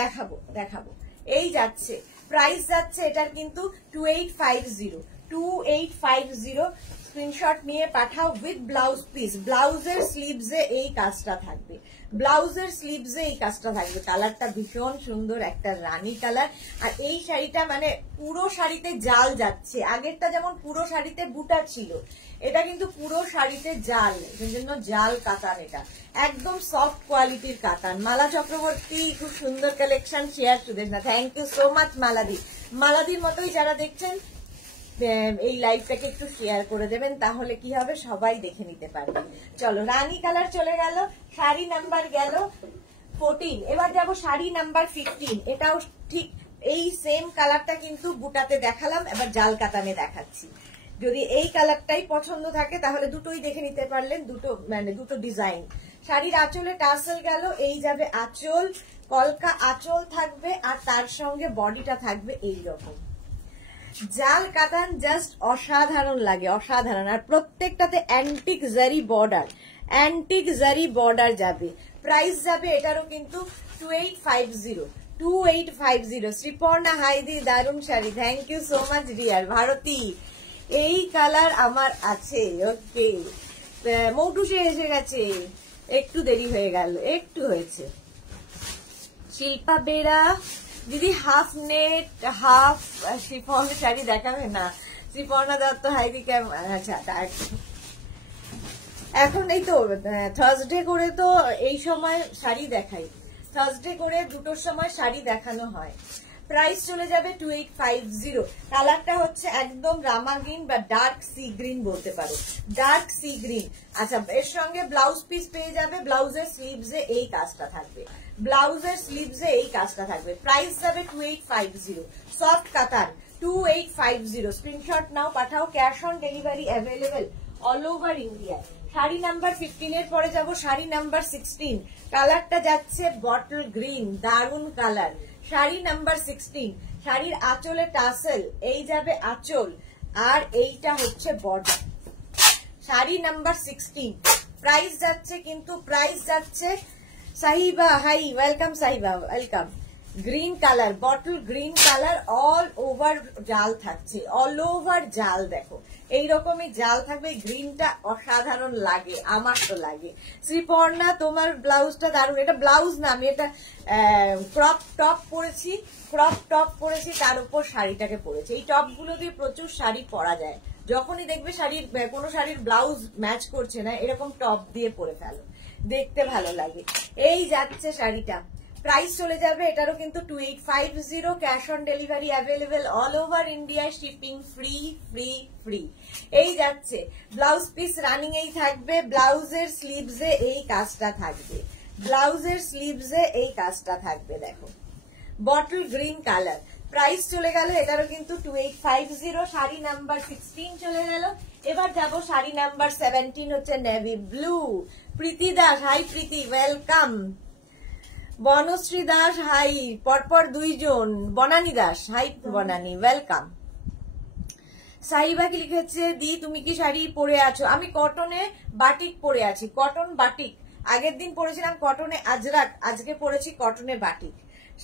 দেখাবো দেখাবো। এই যাচ্ছে, প্রাইস যাচ্ছে এটার কিন্তু 2850। স্ক্রিনশট নিয়ে পাঠাও উইথ ব্লাউজ পিস। ব্লাউজের স্লিভসে এই কাজটা থাকবে, ব্লাউজের স্লিভসে এই কাজটা থাকবে। কালারটা ভীষণ সুন্দর, একটা রানী কালার। আর এই শাড়িটা মানে পুরো শাড়িতে জাল যাচ্ছে, আগেরটা যেমন পুরো শাড়িতে বুটা ছিল, এটা কিন্তু পুরো শাড়িতে জাল, সেজন্য জাল কাতান। এটা একদম সফট কোয়ালিটির কাতান। মালা চক্রবর্তী, খুব সুন্দর collection share Sudeshna, thank you so much মালাদি। মালাদির মতোই যারা দেখছেন এই লাইভটাকে একটু শেয়ার করে দেবেন, তাহলে কি হবে সবাই দেখে নিতে পারবে। চলো, রানী কালার চলে গেল, শাড়ি নাম্বার গেল 14। এবার যাব শাড়ি নাম্বার 15। এটাও ঠিক এই সেম কালারটা কিন্তু বুটাতে দেখালাম, এবার জাল কাতানে দেখাচ্ছি। যদি এই কালারটাই পছন্দ থাকে তাহলে দুটোই দেখে নিতে পারলেন, দুটো ডিজাইন। শাড়ির আঁচলে টাসেল গেল, এই যাবে আঁচল, কলকা আঁচল থাকবে, আর তার সঙ্গে বডিটা থাকবে এইরকম। জাল কাতান জাস্ট অসাধারণ লাগে, অসাধারণ। আর প্রত্যেকটাতে antique zari border, antique zari border যাবে। প্রাইস যাবে এটারও কিন্তু 2850। শ্রীপর্ণা, হাইদি, দারুণ sari, thank you so much dear. Bharati, এই কালার আমার আছে, ওকে। মৌটুসে এসে গেছে, একটু দেরি হয়ে গেল, একটু হয়েছে। শিল্পা বেরা, দিদি half net half chiffon sari দেখাবে না? শ্রীপর্ণা দত্ত, হাইদি, আচ্ছা এখন এই তো থার্সডে করে তো এই সময় শাড়ি দেখাই, থার্সডে করে দুটোর সময় শাড়ি দেখানো হয়। প্রাইস চলে যাবে 2850। কালারটা হচ্ছে একদম রামা গ্রিন বা ডার্ক সি গ্রিন বলতে পারো, ডার্ক সি গ্রিন। আচ্ছা, এর সঙ্গে ব্লাউজ পিস পেয়ে যাবে, ব্লাউজের স্লিভসে এই কাজটা থাকবে, ব্লাউজের স্লিভসে এই কাজটা থাকবে। প্রাইস যাবে 2850। সফট কাতান 2850। স্ক্রিনশট নাও, পাঠাও। Cash on delivery available all over India. Sari number 15 এর পরে যাব শাড়ি নাম্বার 16। কালারটা যাচ্ছে বটল গ্রিন, দারুন কালার। শাড়ি নাম্বার 16, শাড়ির আঁচলে টাসেল, এই যাবে আঁচল, আর এইটা হচ্ছে বর্ডার। শাড়ি নাম্বার 16। প্রাইস যাচ্ছে কিন্তু, প্রাইস যাচ্ছে Sahiba, hi welcome Sahiba, welcome. Green colour, bottle green colour, all over জাল থাকছে, অল ওভার জাল। দেখো এইরকমই জাল থাকবে। গ্রিনটা অসাধারণ লাগে, আমার তো লাগে। শ্রীপর্ণা, তোমার ব্লাউজটা দারুণ। এটা ব্লাউজ না, আমি এটা ক্রপ টপ পরেছি, ক্রপ টপ পরেছি, তার উপর শাড়িটাকে পরেছি। এই টপগুলো দিয়ে প্রচুর শাড়ি পরা যায়। যখনই দেখবে শাড়ির কোনো শাড়ির ব্লাউজ ম্যাচ করছে না, এরকম টপ দিয়ে পরে ফেলো, দেখতে ভালো লাগে। এই যাচ্ছে শাড়িটা, প্রাইস চলে যাবে এটারও কিন্তু 2850। Cash on delivery available all over India, shipping free free free. এই যাচ্ছে, ব্লাউজ পিস রানিং এই থাকবে, ব্লাউজের স্লিভসে এই কাজটা থাকবে, ব্লাউজের স্লিভসে এই কাজটা থাকবে। দেখো বটল গ্রিন কালার। প্রাইস চলে গেল এটারও কিন্তু 2850। শাড়ি নাম্বার 16 চলে গেল। এবার যাব শাড়ি নাম্বার 17, হচ্ছে navy blue. Priti Das, hi Priti, welcome. Banashree Das, hi, পরপর দুইজন। Banani Das, hi Banani, welcome. সাহিবা কি লিখেছে, দি তুমি কি শাড়ি পরে আছো? আমি কটনে বাটিক পরে আছি, কটন বাটিক। আগের দিন পরেছিলাম কটনে আজরাক, আজকে পরেছি কটনে বাটিক।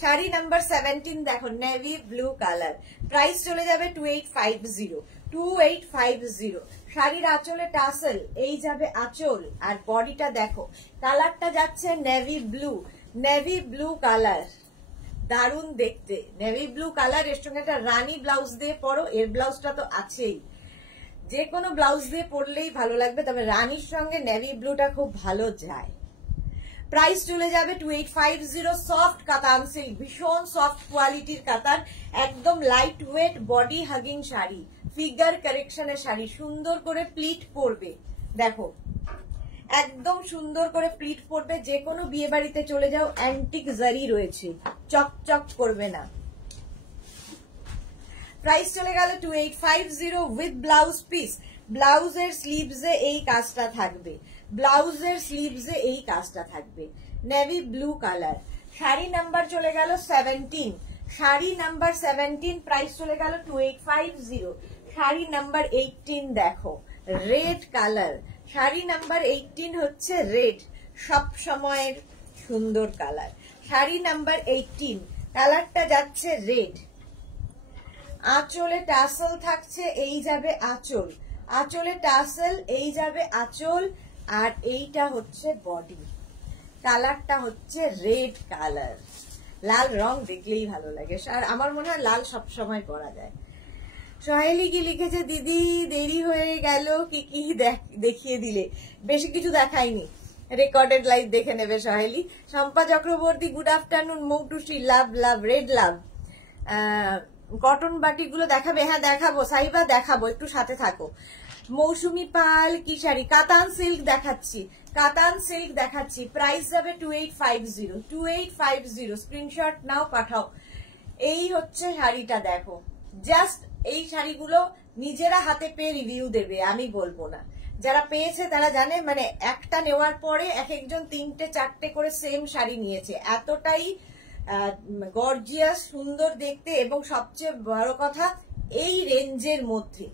শাড়ি নাম্বার 17 দেখো, নেভি ব্লু কালার। প্রাইস চলে যাবে 2850, 2850। শাড়ির আঁচলে টাসেল, এই যাবে আঁচল, আর বডিটা দেখো, কালারটা যাচ্ছে navy blue, navy blue colour, দারুণ দেখতে নেভি ব্লু কালার। এর সঙ্গে একটা রানী ব্লাউজ দিয়ে পরো, এর ব্লাউজটা তো আছেই, যে কোনো ব্লাউজ দিয়ে পরলেই ভালো লাগবে, তবে রানীর সঙ্গে নেভি ব্লুটা খুব ভালো যায়। প্রাইস চলে যাবে 2850। সফট কাতান সিল্ক, ভীষণ সফট কোয়ালিটির কাতান, একদম light weight body hugging sari, figure কারেকশনের শাড়ি, সুন্দর করে প্লিট পরবে, দেখো একদম সুন্দর করে প্লিট পরবে, যে কোনো বিয়ে বাড়িতে চলে যাও, অ্যান্টিক জারি রয়েছে, চকচক করবে না। প্রাইস চলে গেল 2850 উইথ ব্লাউজ পিস। ব্লাউজের স্লিভসে এই কাজটা থাকবে, ব্লাউজের স্লিভসে এই কাজটা থাকবে, navy blue colour. Sari number চলে গেল 17, শাড়ি নাম্বার 17, প্রাইস চলে গেল 2850। শাড়ি নাম্বার 18 দেখো, রেড কালার, শাড়ি নাম্বার 18 হচ্ছে রেড, সব সময়ের সুন্দর কালার। শাড়ি নাম্বার 18 কালারটা যাচ্ছে রেড, আঁচলে টাসেল থাকছে, এই যাবে আঁচল, আঁচলে টাসেল, এই যাবে আঁচল, আর এইটা হচ্ছে বডি। কালারটা হচ্ছে রেড কালার, লাল রং দেখলেই ভালো লাগে, আর আমার মনে হয় লাল সব সময় পরা যায়। সোহেলি কি লিখেছে, দিদি দেরি হয়ে গেল, কি কি দেখিয়ে দিলে? বেশি কিছু দেখাইনি, রেকর্ডেড লাইভ দেখে নেবে Soheli. Shampa Chakraborty good afternoon. Moutushi love love red love. Cotton বাটিগুলো দেখাবে? হ্যাঁ দেখাবো সাইবা, দেখাবো, একটু সাথে থাকো। মৌসুমি পাল কি শাড়ি? কাতান সিল্ক দেখাচ্ছি, কাতান সিল্ক দেখাচ্ছি, প্রাইস যাবে 2850, 2850। স্ক্রিনশট নাও, পাঠাও। এই হচ্ছে শাড়িটা, দেখো জাস্ট এই শাড়িগুলো নিজেরা হাতে পেয়ে রিভিউ দেবে, আমি বলবো না। যারা পেয়েছে তারা জানে, মানে একটা নেওয়ার পরে এক একজন 3টে 4টে করে সেম শাড়ি নিয়েছে, এতটাই গর্জিয়াস, সুন্দর দেখতে, এবং সবচেয়ে বড় কথা এই রেঞ্জের মধ্যে,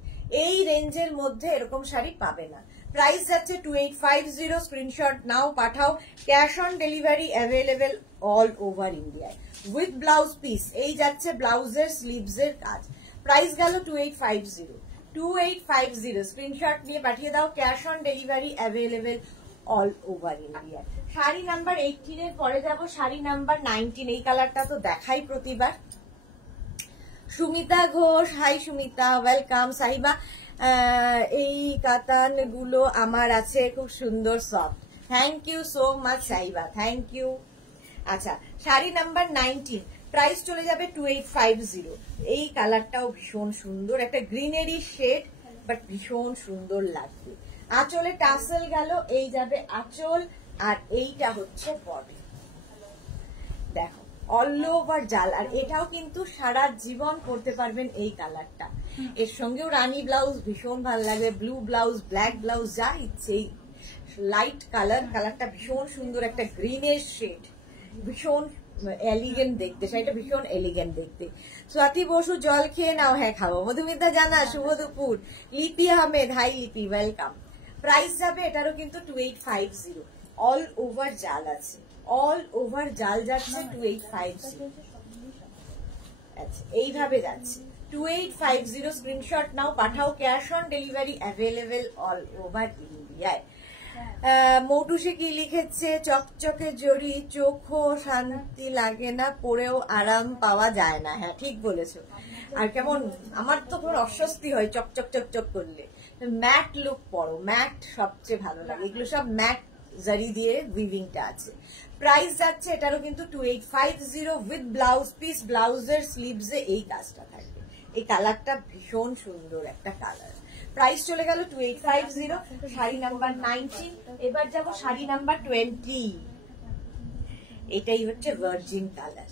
এই রেঞ্জের মধ্যে এরকম শাড়ি পাবে না। প্রাইস যাচ্ছে 2850, স্ক্রিনশট নাও, পাঠাও। Cash on delivery available all over ইন্ডিয়ায় উইথ ব্লাউজ পিস। এই যাচ্ছে ব্লাউজের স্লিভসের কাজ। প্রাইস গেল 2850, 2850। স্ক্রিনশট নিয়ে পাঠিয়ে দাও। Cash on delivery available all over India. Sari number 18 এর পরে যাব শাড়ি নাম্বার 19। এই কালারটা তো দেখাই প্রতিবার। Sumita Ghosh, hi Sumita, welcome. সাহিবা, এই কাতান গুলো আমার আছে, খুব সুন্দর soft. Thank you so much Sahiba, thank you. আচ্ছা, শাড়ি নাম্বার 19, প্রাইস চলে যাবে 2850। এই কালারটাও ভীষণ সুন্দর, একটা গ্রিনারি শেড, বাট ভীষণ সুন্দর লাগবে। আঁচলে টাসেল গেল, এই যাবে আঁচল, আর এইটা হচ্ছে বডি। দেখো অল ওভার জাল, আর এটাও কিন্তু সারা জীবন পরতে পারবেন এই কালারটা। এর সঙ্গেও রানী ব্লাউজ ভীষণ ভালো লাগে, ব্লু ব্লাউজ, ব্ল্যাক ব্লাউজ, যা ইচ্ছে। লাইট কালার, কালারটা ভীষণ সুন্দর, একটা গ্রিনের শেড, ভীষণ এলিগেন্ট দেখতে, শাড়িটা ভীষণ এলিগেন্ট দেখতে। স্বাতি বসু, জল খেয়ে নাও। হ্যাঁ খাবো। মধুমিতা জানা, শুভ দুপুর। লিপি আহমেদ, হাই লিপি, ওয়েলকাম। প্রাইস যাবে এটারও কিন্তু 2850। অল ওভার জাল আছে, অল ওভার জাল যাচ্ছে 2850। আচ্ছা, এইভাবে যাচ্ছে 2850। স্ক্রিনশট নাও, পাঠাও। Cash on delivery available all over ইন্ডিয়ায়। মৌটুসি কি লিখেছে, চকচকে জড়ি, চোখও শান্তি লাগে না, পরেও আরাম পাওয়া যায় না। হ্যাঁ ঠিক বলেছো। আর কেমন, আমার তো কোনো অস্বস্তি হয় চকচক চকচক করলে। ম্যাট লুক পরো, ম্যাট সবচেয়ে ভালো লাগে। এগুলো সব ম্যাট জারি দিয়ে উইভিংটা আছে। প্রাইস যাচ্ছে এটারও কিন্তু 2850 উইথ ব্লাউজ পিস। ব্লাউজের স্লিভসে এই কাজটা থাকবে। এই কালারটা ভীষণ সুন্দর একটা কালার। প্রাইস চলে গেল 2850। শাড়ি নাম্বার 19। এবার যাব শাড়ি নাম্বার 20। এটাই হচ্ছে ভার্জিন কালার।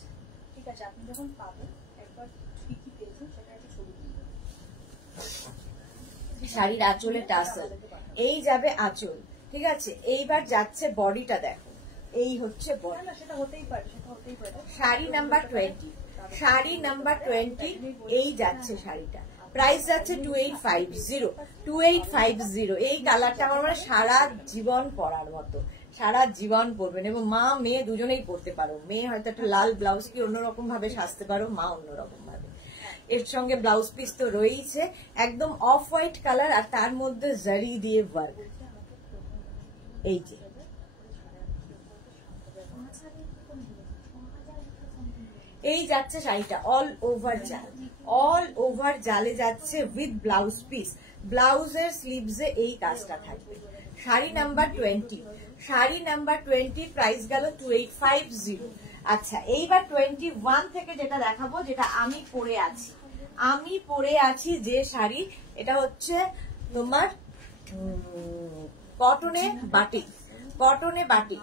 ঠিক আছে, আপনি যখন পাবেন একবার কি কি পেয়েছেন সেটা একটু ছবি দিন। শাড়ির আঁচলে টাসেল, এই যাবে আঁচল, ঠিক আছে। এইবার যাচ্ছে বডিটা, দেখো এই হচ্ছে বডি। সেটা হতেই পারে, সেটা হতেই পারে। শাড়ি নাম্বার 20, শাড়ি নাম্বার 20, এই যাচ্ছে শাড়িটা। প্রাইস যাচ্ছে 2850, 2850। এই কালারটা আমার মানে সারা জীবন পরার মতো, সারা জীবন পরবেন, এবং মা মেয়ে দুজনেই পরতে পারো। মেয়ে হয়তো একটা লাল ব্লাউজ কি অন্যরকম ভাবে সাজতে পারো, মা অন্যরকম ভাবে। এর সঙ্গে ব্লাউজ পিস তো রয়েছে, একদম অফ হোয়াইট কালার, আর তার মধ্যে জারি দিয়ে ওয়ার্ক। এই যে এই যাচ্ছে শাড়িটা, অল ওভার জাল, অল ওভার জালে যাচ্ছে উইথ ব্লাউজ পিস। ব্লাউজের স্লিভসে এই কাজটা থাকবে। Sari number 20, sari number 20, price গেল 2850। আচ্ছা, এইবার 21 থেকে যেটা দেখাবো, যেটা আমি পরে আছি, আমি পরে আছি যে শাড়ি, এটা হচ্ছে তোমার কটনে বাটিক, কটনে বাটিক।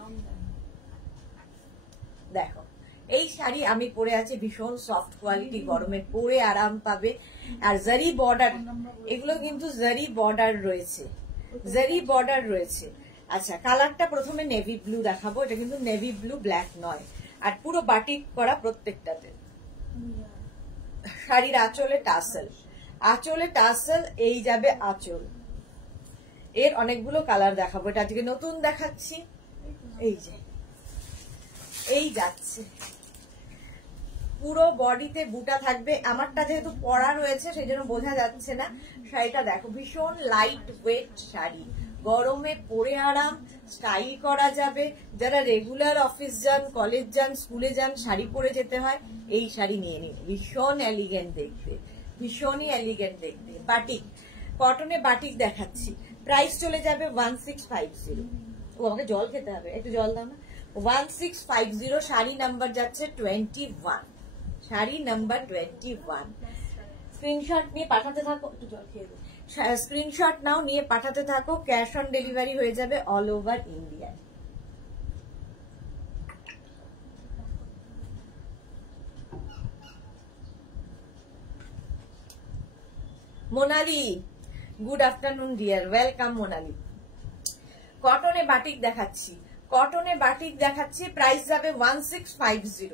দেখো এই শাড়ি আমি পরে আছি, ভীষণ সফট কোয়ালিটি, গরমে পরে আরাম পাবে। আর জারি বর্ডার, এগুলো কিন্তু জারি বর্ডার রয়েছে, জারি বর্ডার রয়েছে। আচ্ছা, কালারটা প্রথমে নেভি ব্লু দেখাবো, এটা কিন্তু নেভি ব্লু, ব্ল্যাক নয়। আর পুরো বাটিক করা প্রত্যেকটাতে। শাড়ির আঁচলে টাসেল, আঁচলে টাসেল, এই যাবে আঁচল। এর অনেকগুলো কালার দেখাবো, এটা আজকে নতুন দেখাচ্ছি। এই যে এই যাচ্ছে, পুরো বডিতে বুটা থাকবে। আমারটা যেহেতু পরা রয়েছে সেই জন্য বোঝা যাচ্ছে না। শাড়িটা দেখো, ভীষণ লাইট ওয়েট শাড়ি, গরমে পরে আরাম, স্টাইল করা যাবে। যারা রেগুলার অফিস যান, কলেজ যান, স্কুলে যান, শাড়ি পরে যেতে হয়, এই শাড়ি নিয়ে নিন। ভীষণ এলিগেন্ট দেখতে, ভীষণই এলিগেন্ট দেখতে। বাটিক, কটনে বাটিক দেখাচ্ছি। প্রাইস চলে যাবে 1650। ও আমাকে জল খেতে হবে, একটু জল দাও না। 1650, শাড়ি নাম্বার যাচ্ছে 21, শাড়ি নাম্বার 21। স্ক্রিনশট নিয়ে পাঠাতে থাকো, একটু জল খেয়ে দেবো। স্ক্রিনশট নাও, নিয়ে পাঠাতে থাকো। ক্যাশ অন ডেলিভারি হয়ে যাবে all over India. Monali, good afternoon dear, welcome Monali. কটনে বাটিক দেখাচ্ছি, কটনে বাটিক দেখাচ্ছি। প্রাইস যাবে 1650,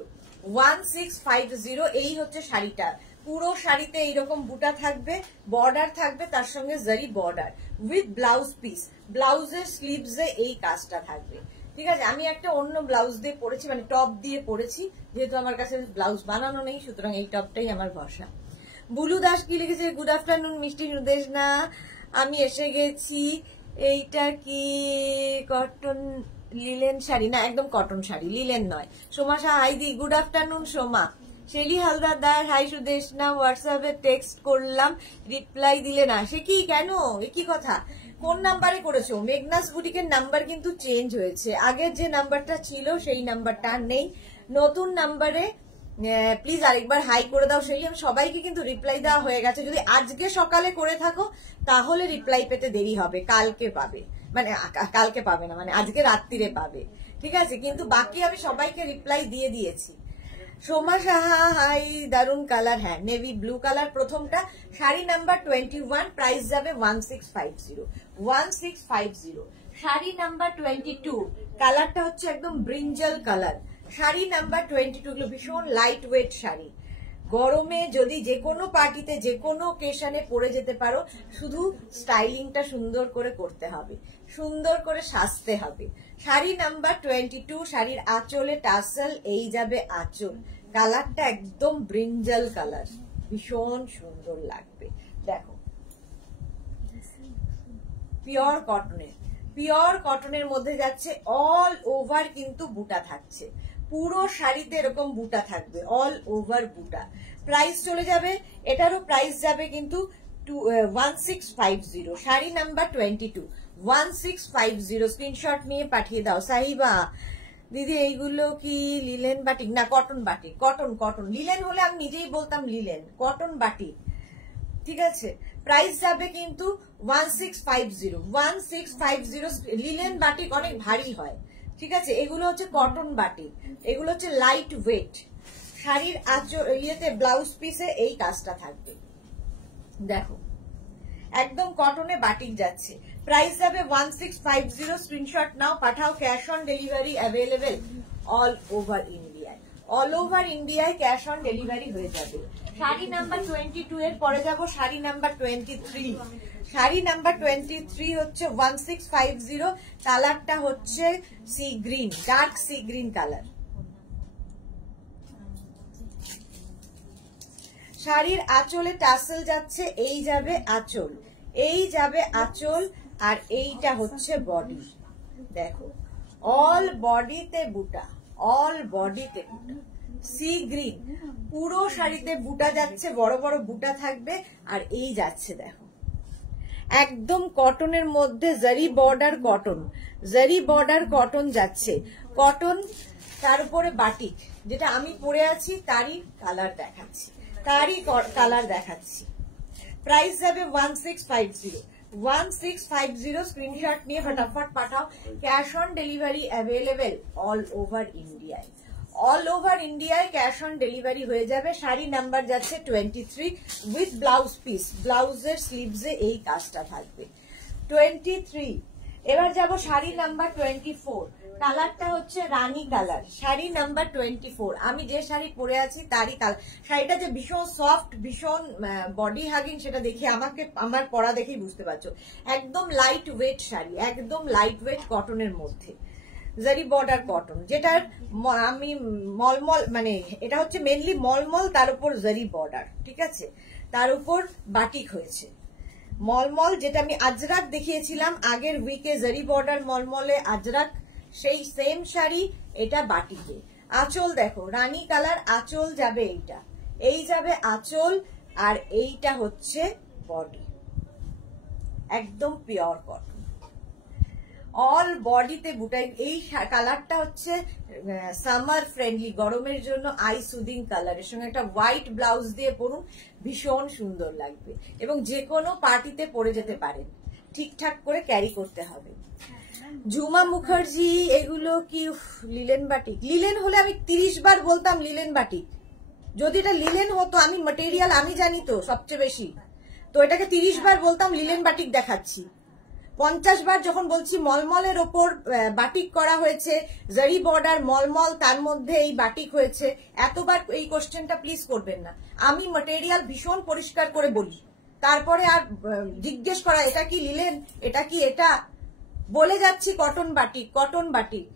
1650। এই হচ্ছে শাড়িটা, পুরো শাড়িতে এইরকম বুটা থাকবে, বর্ডার থাকবে, তার সঙ্গে জারি বর্ডার উইথ ব্লাউজ পিস। ব্লাউজের স্লিভসে এই কাজটা থাকবে, ঠিক আছে। আমি একটা অন্য ব্লাউজ দিয়ে পরেছি, মানে টপ দিয়ে পরেছি, যেহেতু আমার কাছে ব্লাউজ বানানো নেই, সুতরাং এই টপটাই আমার ভরসা। বুলু দাস কি লিখেছে, গুড আফটারনুন মিষ্টি নির্দেশ না, আমি এসে গেছি। এইটা কি কটন লিলেন শাড়ি? না, একদম কটন শাড়ি, লিলেন নয়। সোমা শাহ হাইদি, good afternoon Soma. Shelly Haldar, hi Sudesh না, হোয়াটসঅ্যাপে টেক্সট করলাম, রিপ্লাই দিলে না। সে কি, কেন, এ কি কথা? কোন নাম্বারে করেছো? মেঘনাস বুটিকের নাম্বার কিন্তু চেঞ্জ হয়েছে, আগের যে নাম্বারটা ছিল সেই নাম্বারটা নেই, নতুন নাম্বারে প্লিজ আরেকবার হাই করে দাও। সেই সবাইকে কিন্তু রিপ্লাই দেওয়া হয়ে গেছে। যদি আজকে সকালে করে থাকো তাহলে রিপ্লাই পেতে দেরি হবে, কালকে পাবে, মানে কালকে পাবে না, মানে আজকে রাত্রিরে পাবে, ঠিক আছে। কিন্তু বাকি আমি সবাইকে রিপ্লাই দিয়ে দিয়েছি। সোমা সাহা হাই, দারুন কালার, হ্যাঁ নেভি ব্লু কালার প্রথমটা। শাড়ি নাম্বার 21, প্রাইস যাবে 1650, 1650। শাড়ি নাম্বার 22, কালারটা হচ্ছে একদম ব্রিঞ্জাল কালার। শাড়ি নাম্বার 22, গুলো ভীষণ লাইট ওয়েট শাড়ি, গরমে যদি যে কোনো পার্টিতে যে কোনো ওকেশনে পরে যেতে পারো, শুধু স্টাইলিংটা সুন্দর করে করতে হবে, সুন্দর করে সাজতে হবে। শাড়ি নাম্বার 22, শাড়ির আঁচলে টাসেল, এই যাবে আঁচল। কালারটা একদম ব্রিঞ্জাল কালার, ভীষণ সুন্দর লাগবে। দেখো পিওর কটনের, পিওর কটনের মধ্যে যাচ্ছে, অল ওভার কিন্তু বুটা থাকছে, পুরো শাড়িতে এরকম বুটা থাকবে, অল ওভার বুটা। প্রাইস চলে যাবে, এটারও প্রাইস যাবে কিন্তু 1650। শাড়ি নাম্বার 22, 1650। স্ক্রিনশট নিয়ে পাঠিয়ে দাও। সাহিবা দিদি, এইগুলো কি লিলেন বাটিক? না, cotton batik, cotton, cotton. Linen হলে আমি নিজেই বলতাম লিলেন, কটন বাটিক, ঠিক আছে। প্রাইস যাবে কিন্তু 1650, 1650। লিলেন বাটিক অনেক ভারী হয়, ঠিক আছে। এগুলো হচ্ছে কটন বাটিক, এগুলো হচ্ছে লাইট ওয়েট। শাড়ির ইয়েতে ব্লাউজ পিসে এই কাজটা থাকবে, দেখো একদম কটনে বাটিক যাচ্ছে। প্রাইস যাবে 1650। স্ক্রিনশট নাও, পাঠাও। Cash on delivery available all over ইন্ডিয়ায়, অল ওভার ইন্ডিয়ায় ক্যাশ অন ডেলিভারি হয়ে যাবে। শাড়ি নাম্বার 22 এর পরে যাব শাড়ি নাম্বার 23। শাড়ি নাম্বার 23 হচ্ছে 1650। কালারটা হচ্ছে sea green, dark sea green colour. শাড়ির আঁচলে টাসেল যাচ্ছে, এই যাবে আঁচল, এই যাবে আঁচল, আর এইটা হচ্ছে বডি। দেখো অল বডিতে বুটা, অল বডিতে বুটা, সি গ্রিন, পুরো শাড়িতে বুটা যাচ্ছে, বড় বড় বুটা থাকবে। আর এই যাচ্ছে দেখো একদম কটনের মধ্যে জারি বর্ডার কটন, জারি বর্ডার কটন যাচ্ছে, কটন, তার উপরে বাটিক। যেটা আমি পরে আছি তারই কালার দেখাচ্ছি। তারই কালার দেখাচ্ছি। প্রাইস যাবে 1650। 1650 স্ক্রিনশট নিয়ে ফটাফট পাঠাও। Cash on delivery available all over ইন্ডিয়ায়। অল ওভার ইন্ডিয়ায় ক্যাশ অন ডেলিভারি হয়ে যাবে। শাড়ি নাম্বার যাচ্ছে 23 উইথ ব্লাউজ পিস। ব্লাউজের স্লিভসে এই কাজটা থাকবে 23। এবার যাব শাড়ি নাম্বার 24। কালারটা হচ্ছে রানী কালার। শাড়ি নাম্বার 24। আমি যে শাড়ি পরে আছি তারই কালার। শাড়িটা যে ভীষণ সফট, ভীষণ বডি হাগিং, সেটা দেখে আমার পরা দেখেই বুঝতে পারছো। একদম লাইট ওয়েট শাড়ি, একদম লাইট ওয়েট কটনের মধ্যে, জারি বর্ডার কটন, যেটার আমি মলমল, মানে এটা হচ্ছে মেনলি মলমল, তার উপর জারি বর্ডার, ঠিক আছে, তার উপর বাটিক হয়েছে। মলমল যেটা আমি আজরাক দেখিয়েছিলাম আগের উইকে, জারি বর্ডার মলমলে আজরাক, সেই সেম শাড়ি এটা বাটিকে। আঁচল দেখো রানী কালার, আঁচল যাবে এইটা, এই যাবে আঁচল, আর এইটা হচ্ছে বডি, একদম পিওর কটন, অল বডিতে বুটাই। এই কালারটা হচ্ছে সামার ফ্রেন্ডলি, গরমের জন্য আই সুদিং কালার। এর সঙ্গে একটা হোয়াইট ব্লাউজ দিয়ে পরুন, ভীষণ সুন্দর লাগবে, এবং যে কোনো পার্টিতে পরে যেতে পারেন। ঠিকঠাক করে ক্যারি করতে হবে। ঝুমা মুখার্জি, এগুলো কি লিলেন বাটিক? লিলেন হলে আমি 30 বার বলতাম লিলেন বাটিক। যদি এটা লিলেন হতো, আমি ম্যাটেরিয়াল আমি জানি তো সবচেয়ে বেশি, তো এটাকে 30 বার বলতাম লিলেন বাটিক দেখাচ্ছি। 50 বার যখন বলছি মলমলের ওপর বাটিক করা হয়েছে, জারি বর্ডার মলমল, তার মধ্যে এই বাটিক হয়েছে, এতবার এই কোশ্চেনটা প্লিজ করবেন না। আমি ম্যাটেরিয়াল ভীষণ পরিষ্কার করে বলি, তারপরে আর জিজ্ঞেস করা এটা কি লিলেন, এটা কি, এটা বলে যাচ্ছি কটন বাটিক, কটন বাটিক।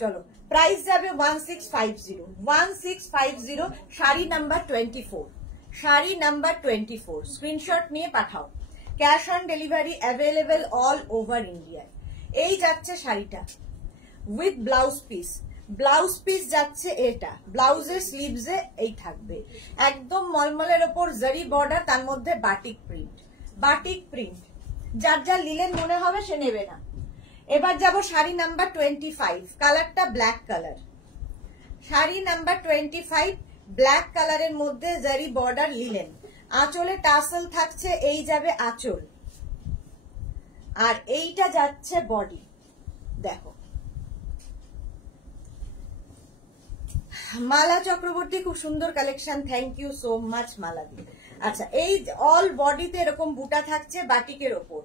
চলো, প্রাইস যাবে 1650। 1650 sari number 24। Sari number 24 screenshot নিয়ে পাঠাও। Cash on delivery available all over ইন্ডিয়ায়। এই যাচ্ছে শাড়িটা with blouse piece. Blouse piece যাচ্ছে এটা, ব্লাউজের স্লিভসে এই থাকবে, একদম মলমলের ওপর জারি বর্ডার, তার মধ্যে বাটিক প্রিন্ট। বাটিক প্রিন্ট যার যার লিলেন মনে হবে সে নেবে না। এবার যাব শাড়ি নাম্বার 25। কালারটা black colour. Sari number 25 black কালারের মধ্যে জারি বর্ডার লিলেন। আঁচলে টাসেল থাকছে, এই যাবে আঁচল, আর এইটা যাচ্ছে বডি। দেখো, মালা চক্রবর্তী, খুব সুন্দর collection, thank you so much Mala দি। আচ্ছা, এই অল বডিতে এরকম বুটা থাকছে বাটিকের ওপর,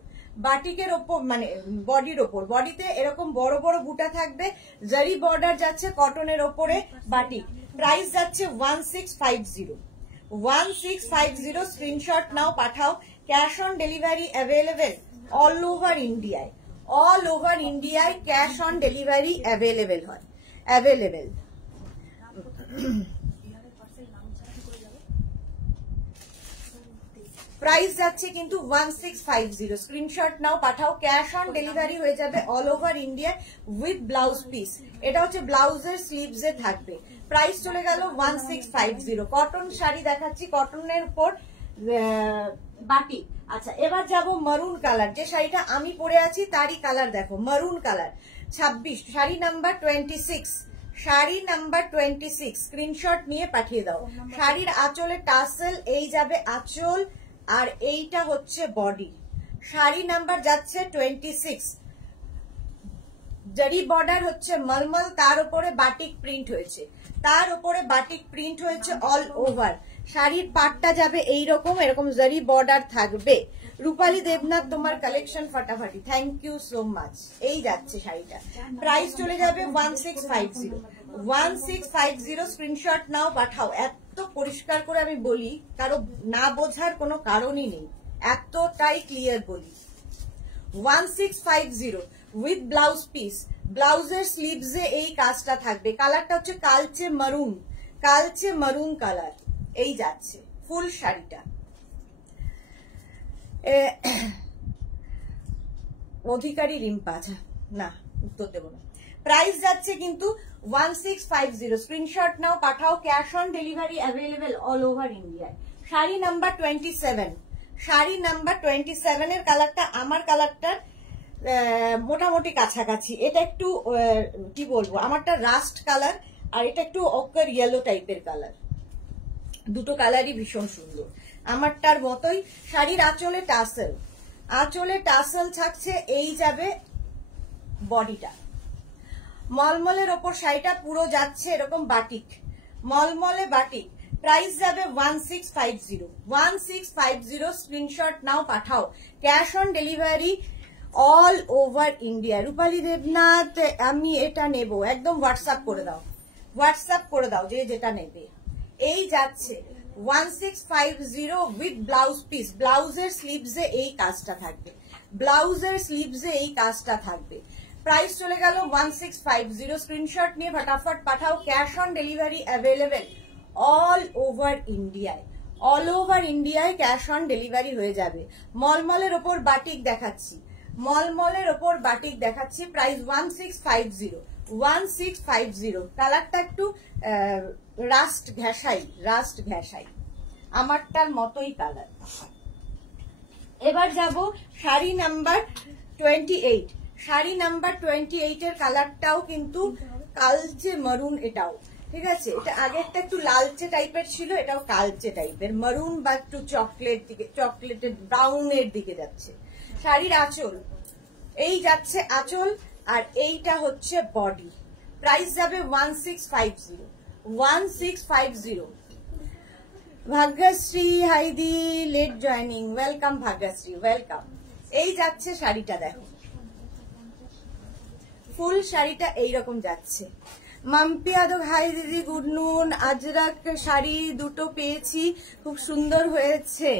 বাটিকের ওপর মানে বডির ওপর, বডিতে এরকম বড় বড় বুটা থাকবে, জারি বর্ডার যাচ্ছে কটনের ওপরে বাটিক। প্রাইস যাচ্ছে 1650। 1650 স্ক্রিনশট নাও, পাঠাও। Cash on delivery available all over ইন্ডিয়ায়। অল ওভার ইন্ডিয়ায় ক্যাশ অন ডেলিভারি অ্যাভেলেবেল হয়, অ্যাভেলেবেল। প্রাইস যাচ্ছে কিন্তু 1650। স্ক্রিনশট নাও, পাঠাও। ক্যাশ অন ডেলিভারি হয়ে যাবে all over India with blouse piece. এটা হচ্ছে ব্লাউজের স্লিভসে থাকবে। প্রাইস চলে গেল 1650। কটন শাড়ি দেখাচ্ছি, কটনের উপর বাটিক। আচ্ছা, এবার যাব মারুন কালার। যে শাড়িটা আমি পরে আছি তারই কালার দেখো, মারুন colour 26। Sari number 26। Sari number 26 screenshot নিয়ে পাঠিয়ে দাও। শাড়ির আঁচলে টাসেল, এই যাবে আঁচল, আর এইটা হচ্ছে বডি। শাড়ি নাম্বার যাচ্ছে 26। জারি বর্ডার হচ্ছে মলমল, তার উপরে বাটিক প্রিন্ট হয়েছে, তার উপরে বাটিক প্রিন্ট হয়েছে অল ওভার। শাড়ির পাটটা যাবে এইরকম, এরকম জারি বর্ডার থাকবে। রূপালী দেবনাথ, তোমার কালেকশন ফাটাফাটি, থ্যাংক ইউ সো মাচ। এই যাচ্ছে শাড়িটা, প্রাইস চলে যাবে 1650। 1650 স্ক্রিনশট নাও, পাঠাও। এত পরিষ্কার করে আমি বলি, কারো না বোঝার কোনো কারণই নেই, এতটাই ক্লিয়ার বলি। 1650 উইথ ব্লাউজ পিস। ব্লাউজের স্লিভসে এই কাজটা থাকবে। কালারটা হচ্ছে কালচে মারুন, কালচে মারুন কালার। এই যাচ্ছে ফুল শাড়িটা। অধিকারী রিম্পা, না উত্তর দেবো না। প্রাইস যাচ্ছে কিন্তু 1650। স্ক্রিনশট নাও, পাঠাও। Cash on delivery available all over ইন্ডিয়ায়। শাড়ি নাম্বার 27। শাড়ি নাম্বার 27 এর কালারটা আমার কালারটার মোটামুটি কাছাকাছি। এটা একটু কি বলবো, আমারটা রাস্ট কালার, আর এটা একটু অকার ইয়েলো টাইপের কালার। দুটো কালারই ভীষণ সুন্দর, আমারটার মতোই। শাড়ির আঁচলে টাসেল, আঁচলে টাসেল থাকছে, এই যাবে বডিটা। মলমলের ওপর শাড়িটা পুরো যাচ্ছে এরকম বাটিক, মলমলে বাটিক। প্রাইস যাবে 1650, 1650। স্ক্রিনশট নাও, পাঠাও। Cash on delivery all over India. Rupali Debnath, আমি এটা নেব, একদম হোয়াটসঅ্যাপ করে দাও, হোয়াটসঅ্যাপ করে দাও যে যেটা নেবে। এই যাচ্ছে 1650 উইথ ব্লাউজ পিস। ব্লাউজের স্লিভসে এই কাজটা থাকবে, ব্লাউজের স্লিভসে এই কাজটা থাকবে। প্রাইস চলে গেল 1650। স্ক্রিনশট নিয়ে ফটাফট পাঠাও। Cash on delivery available all over ইন্ডিয়ায়, অল ওভার ইন্ডিয়ায় ক্যাশ অন ডেলিভারি হয়ে যাবে। মলমলের ওপর বাটিক দেখাচ্ছি, মলমলের ওপর বাটিক দেখাচ্ছি। প্রাইস 1650, 1650। কালারটা একটু রাস্ট ঘেঁষাই, রাস্ট ঘেঁষাই, আমারটার মতোই কালার। এবার যাব শাড়ি নাম্বার 28। শাড়ি নাম্বার 28 এর কালারটাও কিন্তু কালচে মারুন, এটাও ঠিক আছে। এটা আগে একটা একটু লালচে টাইপের ছিল, এটাও কালচে টাইপের, মারুন বা একটু চকলেট দিকে, চকলেটের ব্রাউনের দিকে যাচ্ছে। শাড়ির আঁচল, এই যাচ্ছে আঁচল, আর এইটা হচ্ছে বডি। প্রাইস যাবে 1650, 1650। ভাগ্যশ্রী হাইদি, late joining, welcome Bhagyashree, welcome. এই যাচ্ছে শাড়িটা, দেখো ফুল শাড়িটা এইরকম যাচ্ছে। মাম্পি আদক, হাই দিদি, গুড নুন। আজরাক শাড়ি দুটো পেয়েছি, খুব সুন্দর হয়েছে,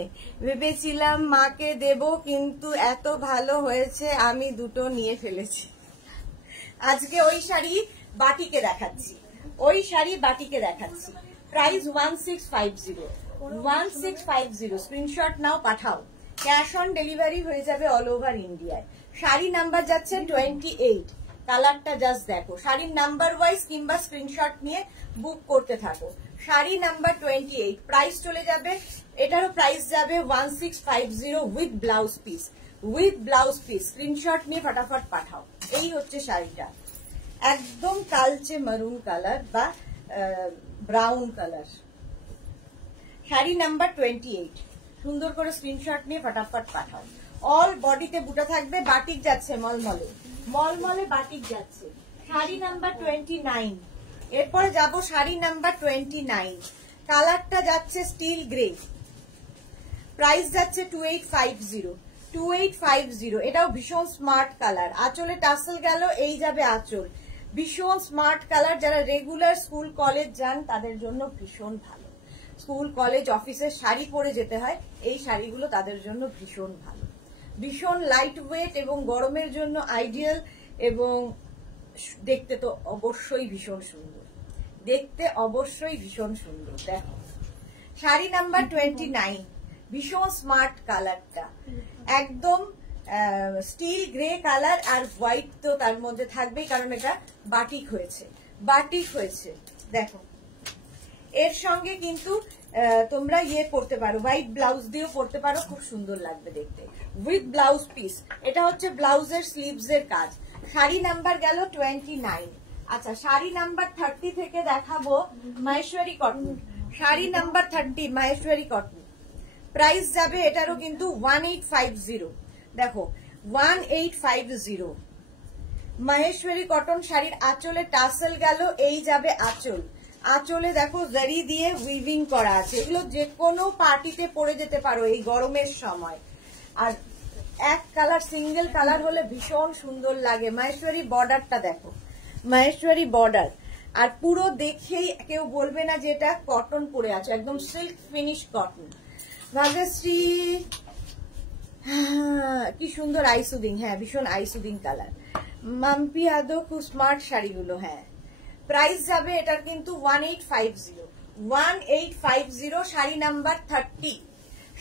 ভেবেছিলাম মাকে দেব, কিন্তু এত ভালো হয়েছে আমি দুটো নিয়ে ফেলেছি। আজকে ওই শাড়ি বাটিকে দেখাচ্ছি, ওই শাড়ি বাটিকে দেখাচ্ছি। প্রাইস 1650, 1650। স্ক্রিনশট নাও, পাঠাও। ক্যাশ অন ডেলিভারি হয়ে যাবে অল ওভার ইন্ডিয়ায়। শাড়ি নাম্বার যাচ্ছে 28। কালারটা জাস্ট দেখো, শাড়ির নাম্বার ওয়াইজ কিংবা স্ক্রিনশট নিয়ে বুক করতে থাকো। শাড়ি নাম্বার 28, প্রাইস চলে যাবে, এটারও প্রাইস যাবে 1650 with blouse piece, with blouse piece. Screenshot নিয়ে ফটাফট পাঠাও। এই হচ্ছে শাড়িটা, একদম কালচে মারুন কালার বা ব্রাউন কালার। শাড়ি নাম্বার 28, সুন্দর করে স্ক্রিনশট নিয়ে ফটাফট পাঠাও। অল বডিতে বুটা থাকবে, বাটিক যাচ্ছে মলমলে, মলমলে বাটিক যাচ্ছে। শাড়ি নাম্বার 29। এরপর যাব শাড়ি নাম্বার 29। কালারটা যাচ্ছে স্টিল গ্রে, প্রাইস যাচ্ছে 2850, 2850। এটাও ভীষণ স্মার্ট কালার। আঁচলে টাসেল গেল, এই যাবে আঁচল। ভীষণ স্মার্ট কালার, যারা রেগুলার স্কুল কলেজ যান তাদের জন্য ভীষণ ভালো। স্কুল কলেজ অফিসের শাড়ি পরে যেতে হয়, এই শাড়িগুলো তাদের জন্য ভীষণ ভালো। ভীষণ লাইট ওয়েট এবং গরমের জন্য আইডিয়াল, এবং দেখতে তো অবশ্যই ভীষণ সুন্দর, দেখতে অবশ্যই ভীষণ সুন্দর। দেখো শাড়ি নাম্বার 29, ভীষণ স্মার্ট কালারটা, একদম স্টিল গ্রে কালার, আর হোয়াইট তো তার মধ্যে থাকবেই, কারণ এটা বাটিক হয়েছে, বাটিক হয়েছে। দেখো এর সঙ্গে কিন্তু তোমরা ইয়ে করতে পারো, হোয়াইট ব্লাউজ দিয়েও পরতে পারো, খুব সুন্দর লাগবে দেখতে, উইথ ব্লাউজ পিস। এটা হচ্ছে ব্লাউজের স্লিভস এর কাজ। শাড়ি নাম্বার গেল 29। আচ্ছা, শাড়ি নাম্বার 30 থেকে দেখাবো Maheshwari cotton. Sari number 30 Maheshwari cotton, price যাবে এটারও কিন্তু 1850। দেখো 1850 মাহেশ্বরী কটন শাড়ির। আঁচলে টাসেল গেল, এই যাবে আঁচল। আঁচলে দেখো জারি দিয়ে উইভিং করা আছে। এগুলো যে কোনো পার্টিতে পরে যেতে পারো এই গরমের সময়। আর এক কালার, সিঙ্গেল কালার হলে ভীষণ সুন্দর লাগে। মাহেশ্বরী বর্ডারটা দেখো, মাহেশ্বরী বর্ডার, আর পুরো দেখেই কেউ বলবে না যে এটা কটন পরে আছে, একদম সিল্ক ফিনিশ কটন। ভাগ্যশ্রী, কি সুন্দর আইসুদিং, হ্যাঁ ভীষণ আইসুদিং কালার। মাম্পি আদো, খুব স্মার্ট শাড়িগুলো। হ্যাঁ, প্রাইস যাবে এটার কিন্তু 1850, 1850। Sari number 30,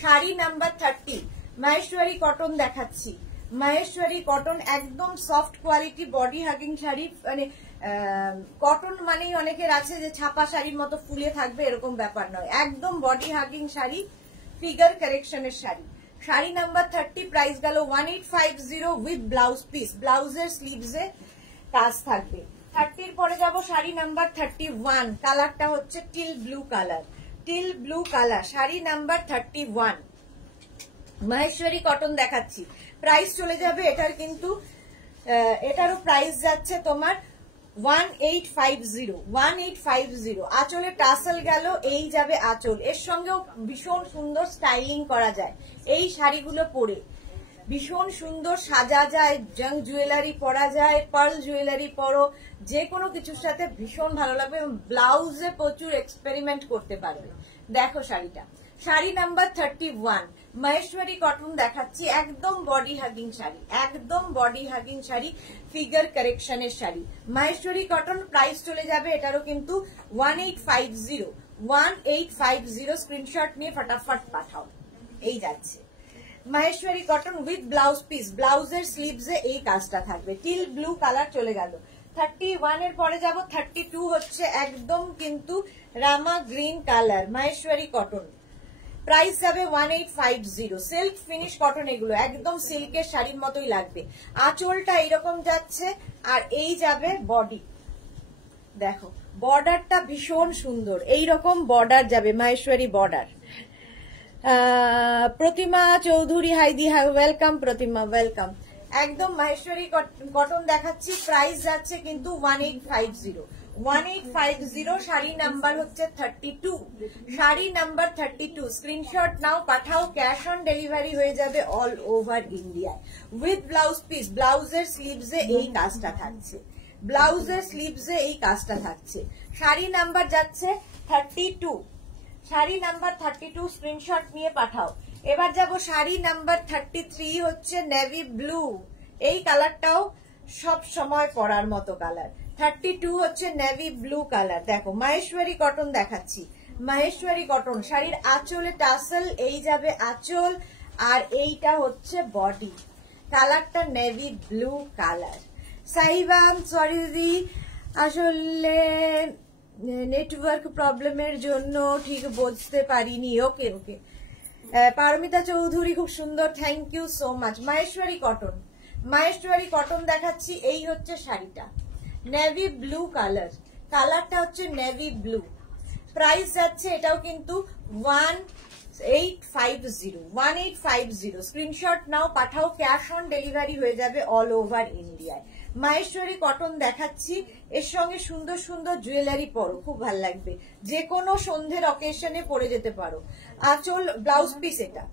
sari number 30 Maheshwari cotton দেখাচ্ছি। মাহেশ্বরী কটন একদম soft quality, body hugging sari. মানে কটন মানেই অনেকের আছে যে ছাপা শাড়ির মতো ফুলে থাকবে, এরকম ব্যাপার নয়, একদম বডি হাগিং শাড়ি, ফিগার কারেকশনের শাড়ি। শাড়ি নাম্বার 30, প্রাইস গেল 1850 উইথ ব্লাউজ পিস। ব্লাউজের স্লিভসে কাজ থাকবে। 30 পরে যাব শাড়ি নাম্বার 31। কালারটা হচ্ছে teal blue colour, teal blue colour, sari number 31, Maheshwari cotton দেখাচ্ছি। প্রাইস চলে যাবে এটার, কিন্তু এটারও প্রাইস যাচ্ছে তোমার 1850। আঁচলে টাসেল গেল, এই যাবে আঁচল। এর সঙ্গেও ভীষণ সুন্দর স্টাইলিং করা যায় এই শাড়িগুলো পরে, ভীষণ সুন্দর সাজা যায়, জাং জুয়েলারি পরা যায়, পার্ল জুয়েলারি পরো, যে কোনো কিছুর সাথে ভীষণ ভালো লাগবে। এবং ব্লাউজে প্রচুর এক্সপেরিমেন্ট করতে পারবে। দেখো শাড়িটা, শাড়ি নাম্বার 31, মাহেশ্বরী কটন দেখাচ্ছি। একদম বডি হাগিং শাড়ি, একদম বডি হাগিং শাড়ি, ফিগার কারেকশনের শাড়ি, মাহেশ্বরী কটন। প্রাইস চলে যাবে এটারও কিন্তু 1850। স্ক্রিনশট নিয়ে ফটাফট পাঠাও। এই যাচ্ছে Maheshwari cotton with blouse piece, ব্লাউজের স্লিভসে এই কাজটা থাকবে। টিল ব্লু কালার চলে গেল। 31 এর পরে যাব 32, হচ্ছে একদম কিন্তু রামা green colour, Maheshwari cotton. Price যাবে 1850। সিল্ক ফিনিশ কটন, এগুলো একদম সিল্কের শাড়ির মতোই লাগবে। আঁচলটা এইরকম যাচ্ছে, আর এই যাবে বডি। দেখো বর্ডারটা ভীষণ সুন্দর, এইরকম বর্ডার যাবে, মাহেশ্বরী বর্ডার। প্রতিমা চৌধুরী হাইদি, ওয়েলকাম প্রতিমা, ওয়েলকাম। একদম মাহেশ্বরী কটন দেখাচ্ছি। প্রাইস যাচ্ছে কিন্তু 1850। শাড়ি নাম্বার হচ্ছে 32, শাড়ি নাম্বার 32। স্ক্রিনশট নাও, পাঠাও। ক্যাশ অন ডেলিভারি হয়ে যাবে অল ওভার ইন্ডিয়ায় উইথ ব্লাউজ পিস। ব্লাউজের স্লিভসে এই কাজটা থাকছে, ব্লাউজের স্লিভসে এই কাজটা থাকছে। শাড়ি নাম্বার যাচ্ছে 32, শাড়ি নাম্বার 32। স্ক্রিনশট নিয়ে পাঠাও। এবার যাব শাড়ি নাম্বার 33, হচ্ছে নেভি ব্লু। এই কালারটাও সব সময় পরার মতো কালার। 32 হচ্ছে নেভি ব্লু কালার। দেখো মাহেশ্বরী কটন দেখাচ্ছি, মাহেশ্বরী কটন। শাড়ির আঁচলে টাসেল, এই যাবে আঁচল, আর এইটা হচ্ছে বডি। কালারটা নেভি ব্লু কালার। সাইবাম সরি দিদি, আসলে নেটওয়ার্ক প্রবলেমের জন্য ঠিক বুঝতে পারিনি। ওকে ওকে। পারমিতা চৌধুরী খুব সুন্দর, thank you so much. Maheshwari cotton, Maheshwari cotton দেখাচ্ছি। এই হচ্ছে শাড়িটা, নেভি ব্লু কালার, কালারটা হচ্ছে নেভি ব্লু। প্রাইস যাচ্ছে এটাও কিন্তু 1850। স্ক্রিনশট নাও, পাঠাও। ক্যাশ অন ডেলিভারি হয়ে যাবে অল ওভার ইন্ডিয়ায়। মাহেশ্বরী কটন দেখাচ্ছি। এর সঙ্গে সুন্দর সুন্দর জুয়েলারি পরো, খুব ভাল লাগবে। যে কোনো সন্ধ্যের অকেশনে পরে যেতে পারো। আঁচল, ব্লাউজ পিস, এটা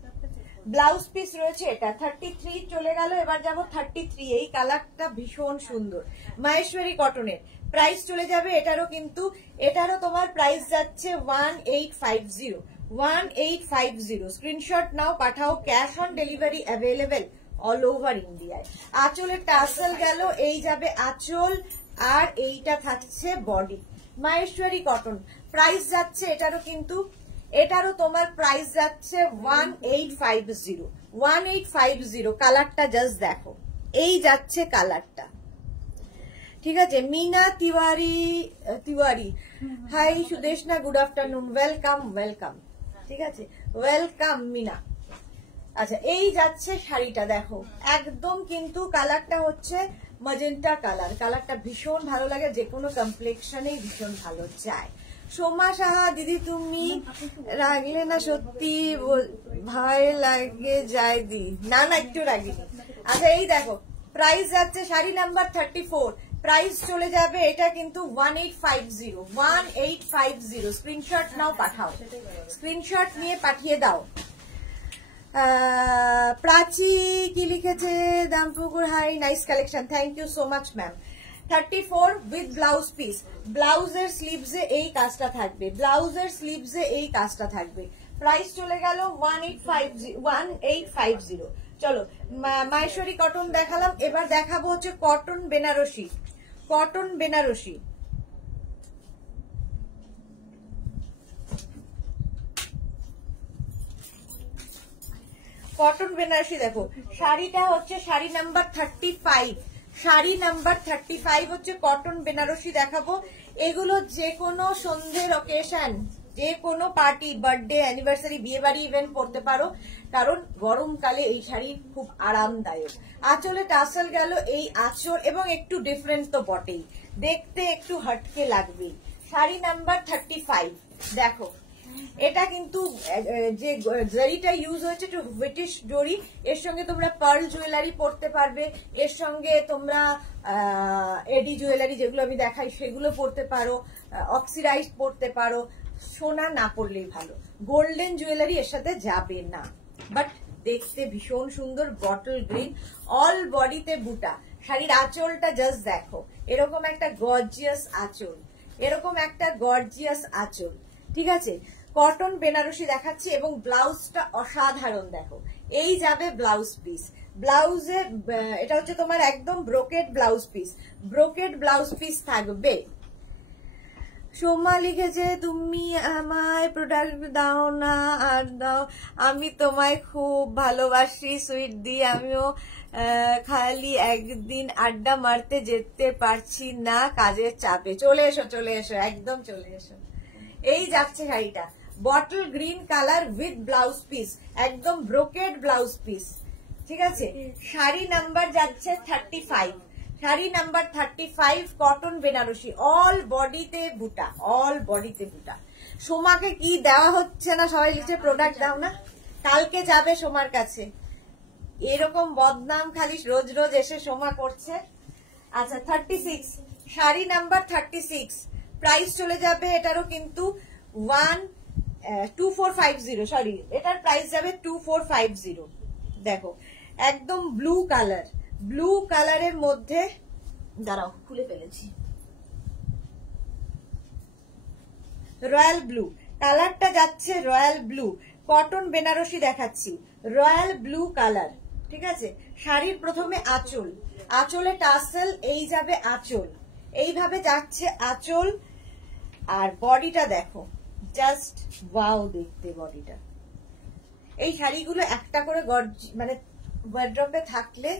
ব্লাউজ পিস রয়েছে। এটা 33 চলে গেল। এবার যাবো 33। এই কালারটা ভীষণ সুন্দর, মাহেশ্বরী কটনের। প্রাইস চলে যাবে এটারও, কিন্তু এটারও তোমার প্রাইস যাচ্ছে 1850। স্ক্রিনশট নাও, পাঠাও। Cash on delivery available all over ইন্ডিয়ায়। আঁচলের টাসেল গেল, এই যাবে আঁচল, আর এইটা থাকছে বডি। মাহেশ্বরী কটন। প্রাইস যাচ্ছে এটারও, কিন্তু এটারও তোমার প্রাইস যাচ্ছে 1850। কালারটা জাস্ট দেখো, এই যাচ্ছে কালারটা। ঠিক আছে, Meena Tiwari hi Sudeshna, good afternoon, welcome welcome. ঠিক আছে, ওয়েলকাম মিনা। আচ্ছা, এই যাচ্ছে শাড়িটা। দেখো একদম কিন্তু কালারটা হচ্ছে ম্যাজেন্টা কালার। কালারটা ভীষণ ভালো লাগে, যে কোনো কমপ্লেক্সনেই ভীষণ ভালো যায়। সোমা সাহা দিদি, তুমি রাগলে না? সত্যি ভয় লাগে যায় দি, না না একটু রাগিনি। আচ্ছা, এই দেখো প্রাইস যাচ্ছে শাড়ি নাম্বার 34। প্রাইস চলে যাবে এটা কিন্তু 1850। স্ক্রিনশট নাও, পাঠাও। স্ক্রিনশট নিয়ে পাঠিয়ে দাও। প্রাচী কি লিখেছে? Dampukur hi, nice collection, thank you so much ma'am. 34 with blouse piece. ব্লাউজের স্লিভসে এই কাজটা থাকবে, ব্লাউজের স্লিভসে এই কাজটা থাকবে। প্রাইস চলে গেল 1850। চলো, মাহেশ্বরী কটন দেখালাম। এবার দেখাবো হচ্ছে cotton Banarasi. Cotton Banarasi, cotton Banarasi. দেখো শাড়িটা হচ্ছে শাড়ি নাম্বার 35। শাড়ি নাম্বার 35 হচ্ছে কটন বেনারসি দেখাবো। এগুলো যে কোনো সন্ধ্যের অকেশন, যে কোনো পার্টি, বার্থডে, অ্যানিভার্সারি, বিয়ে বাড়ি ইভেন্ট পরতে পারো, কারণ গরমকালে এই শাড়ি খুব আরামদায়ক। আঁচলে টাসেল গেল, এই আঁচল, এবং একটু ডিফারেন্ট তো বটেই, দেখতে একটু হটকে লাগবে। শাড়ি নাম্বার 35। দেখো এটা কিন্তু যে জরিটা ইউজ হয়েছে একটু ব্রিটিশ জরি, এর সঙ্গে তোমরা পার্ল জুয়েলারি পরতে পারবে, এর সঙ্গে তোমরা এডি জুয়েলারি যেগুলো আমি দেখাই সেগুলো পরতে পারো, অক্সিডাইজ পরতে পারো, সোনা না পরলেই ভালো, গোল্ডেন জুয়েলারি এর সাথে যাবে না। বাট দেখতে ভীষণ সুন্দর, বটল গ্রিন, অল বডিতে বুটা। শাড়ির আঁচলটা জাস্ট দেখো, এরকম একটা গর্জিয়াস আঁচল, এরকম একটা গর্জিয়াস আঁচল, ঠিক আছে। কটন বেনারসি দেখাচ্ছি এবং ব্লাউজটা অসাধারণ দেখো, এই যাবে ব্লাউজ পিস। ব্লাউজে এটা হচ্ছে তোমার একদম brocade blouse piece, brocade blouse piece থাকবে। সোমা লিখেছে তুমি আমায় প্রোডাক্ট দাও না, আর দাও, আমি তোমায় খুব ভালোবাসি সুইট দি, আমিও খালি একদিন আড্ডা মারতে যেতে পারছি না কাজের চাপে। চলে এসো, চলে এসো, একদম চলে এসো। এই যাচ্ছে শাড়িটা, bottle green colour with blouse piece, একদম ব্রোকেড ব্লাউজ পিস, ঠিক আছে। শাড়ি নাম্বার যাচ্ছে 35, sari number 35, cotton Banarasi, all বডিতে বুটা, অল বডিতে বুটা। সোমাকে কি দেওয়া হচ্ছে না, সবাই লিখছে প্রোডাক্ট দাও না, কালকে যাবে সোমার কাছে। এরকম বদনাম খালি রোজ রোজ এসে সোমা করছে। আচ্ছা 36, শাড়ি নাম্বার 36, প্রাইস চলে যাবে এটারও কিন্তু 2450, সরি এটার প্রাইস যাবে 2450। দেখো একদম ব্লু কালার, ব্লু কালারের মধ্যে, দাঁড়াও খুলে ফেলেছি, রয়্যাল ব্লু কালারটা যাচ্ছে, রয়্যাল ব্লু, কটন বেনারসি দেখাচ্ছি, রয়্যাল ব্লু কালার, ঠিক আছে। শাড়ির প্রথমে আঁচল, আঁচলে টাসেল, এই যাবে আঁচল, এইভাবে যাচ্ছে আঁচল। আর বডিটা দেখো, জাস্ট ওয়াও দেখতে বডিটা। এই শাড়িগুলো একটা করে মানে ওয়ার্ড্রপে থাকলে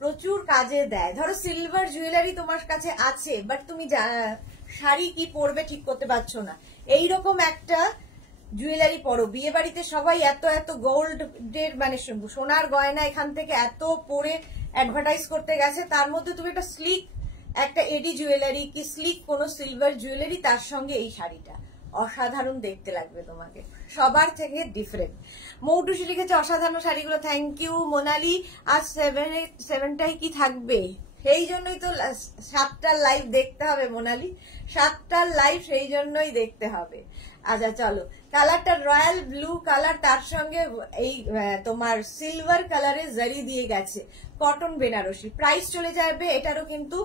প্রচুর কাজে দেয়। ধরো সিলভার জুয়েলারি তোমার কাছে আছে, বাট তুমি শাড়ি কি পরবে ঠিক করতে পারছো না, এইরকম একটা জুয়েলারি পরো। বিয়ে বাড়িতে সবাই এত এত গোল্ডের মানে সোনার গয়না এখান থেকে এত পরে অ্যাডভার্টাইজ করতে গেছে, তার মধ্যে তুমি একটা স্লিক একটা এডি জুয়েলারি কি স্লিক কোনো সিলভার জুয়েলারি, তার সঙ্গে এই শাড়িটা অসাধারণ দেখতে লাগবে তোমাকে, সবার থেকে ডিফারেন্ট। মৌটুসি লিখেছে অসাধারণ শাড়িগুলো, থ্যাংক ইউ। মোনালি আজ 7টাই কি থাকবে, সেই জন্যই তো 7টার লাইভ দেখতে হবে মোনালি, 7টার লাইভ সেই জন্যই দেখতে হবে। আচ্ছা চলো, কালারটা রয়্যাল ব্লু কালার, তার সঙ্গে এই তোমার সিলভার কালারের জারি দিয়ে গেছে, কটন বেনারসি। প্রাইস চলে যাবে এটারও কিন্তু,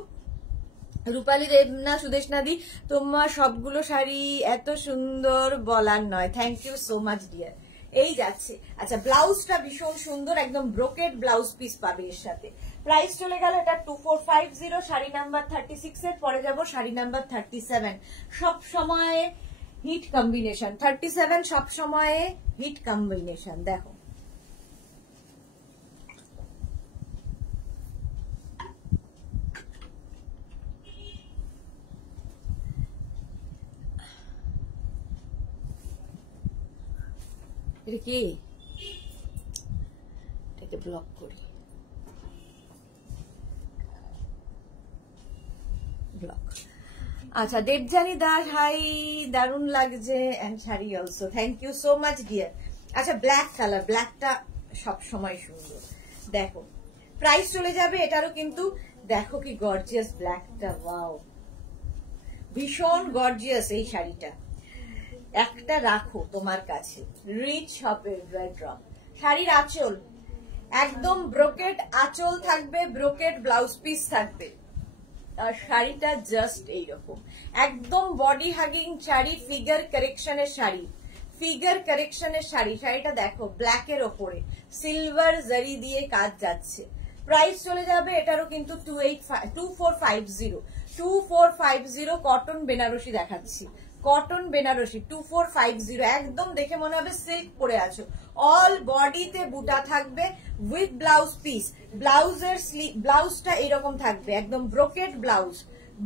রূপালী দেবনা সুদেশনাদি, তোমার সবগুলো শাড়ি এত সুন্দর বলার নয়, thank you so much dear. এই যাচ্ছে। আচ্ছা ব্লাউজটা ভীষণ সুন্দর, একদম ব্রোকেড ব্লাউজ পিস পাবে এর সাথে। প্রাইস চলে গেল এটা 2450, শাড়ি নাম্বার 36 এর পরে যাব শাড়ি নাম্বার 37। সব সময় হিট কম্বিনেশন, 37 সব সময় হিট কম্বিনেশন। দেখো এটা কি, এটাকে ব্লক করি, ব্লক। আচ্ছা দেবজানি দাস, হাই, দারুণ লাগছে, and sari also, thank you so much dear. আচ্ছা ব্ল্যাক কালার, ব্ল্যাকটা সব সময় সুন্দর। দেখো প্রাইস চলে যাবে এটারও কিন্তু, দেখো কি গর্জিয়াস ব্ল্যাকটা, ওয়াও ভীষণ গর্জিয়াস এই শাড়িটা, একটা রাখো তোমার কাছে, রিচ হবে ওয়ার্ড্রপ। শাড়ির আঁচল একদম ব্রোকেড আঁচল থাকবে, ব্রোকেড ব্লাউজ পিস থাকবে, আর শাড়িটা জাস্ট এইরকম একদম বডি হাগিং শাড়ি, ফিগার কারেকশনের শাড়ি, ফিগার কারেকশনের শাড়ি। শাড়িটা দেখো ব্ল্যাকের ওপরে সিলভার জারি দিয়ে কাজ যাচ্ছে। প্রাইস চলে যাবে এটারও কিন্তু 2450, কটন বেনারসি দেখাচ্ছি, কটন বেনারসি 2450, একদম দেখে মনে হবে সিল্ক পরে আছো। অল বডিতে বুটা থাকবে উইথ ব্লাউজ পিস, ব্লাউজের ব্লাউজটা এরকম থাকবে, একদম ব্রোকেড ব্লাউজ,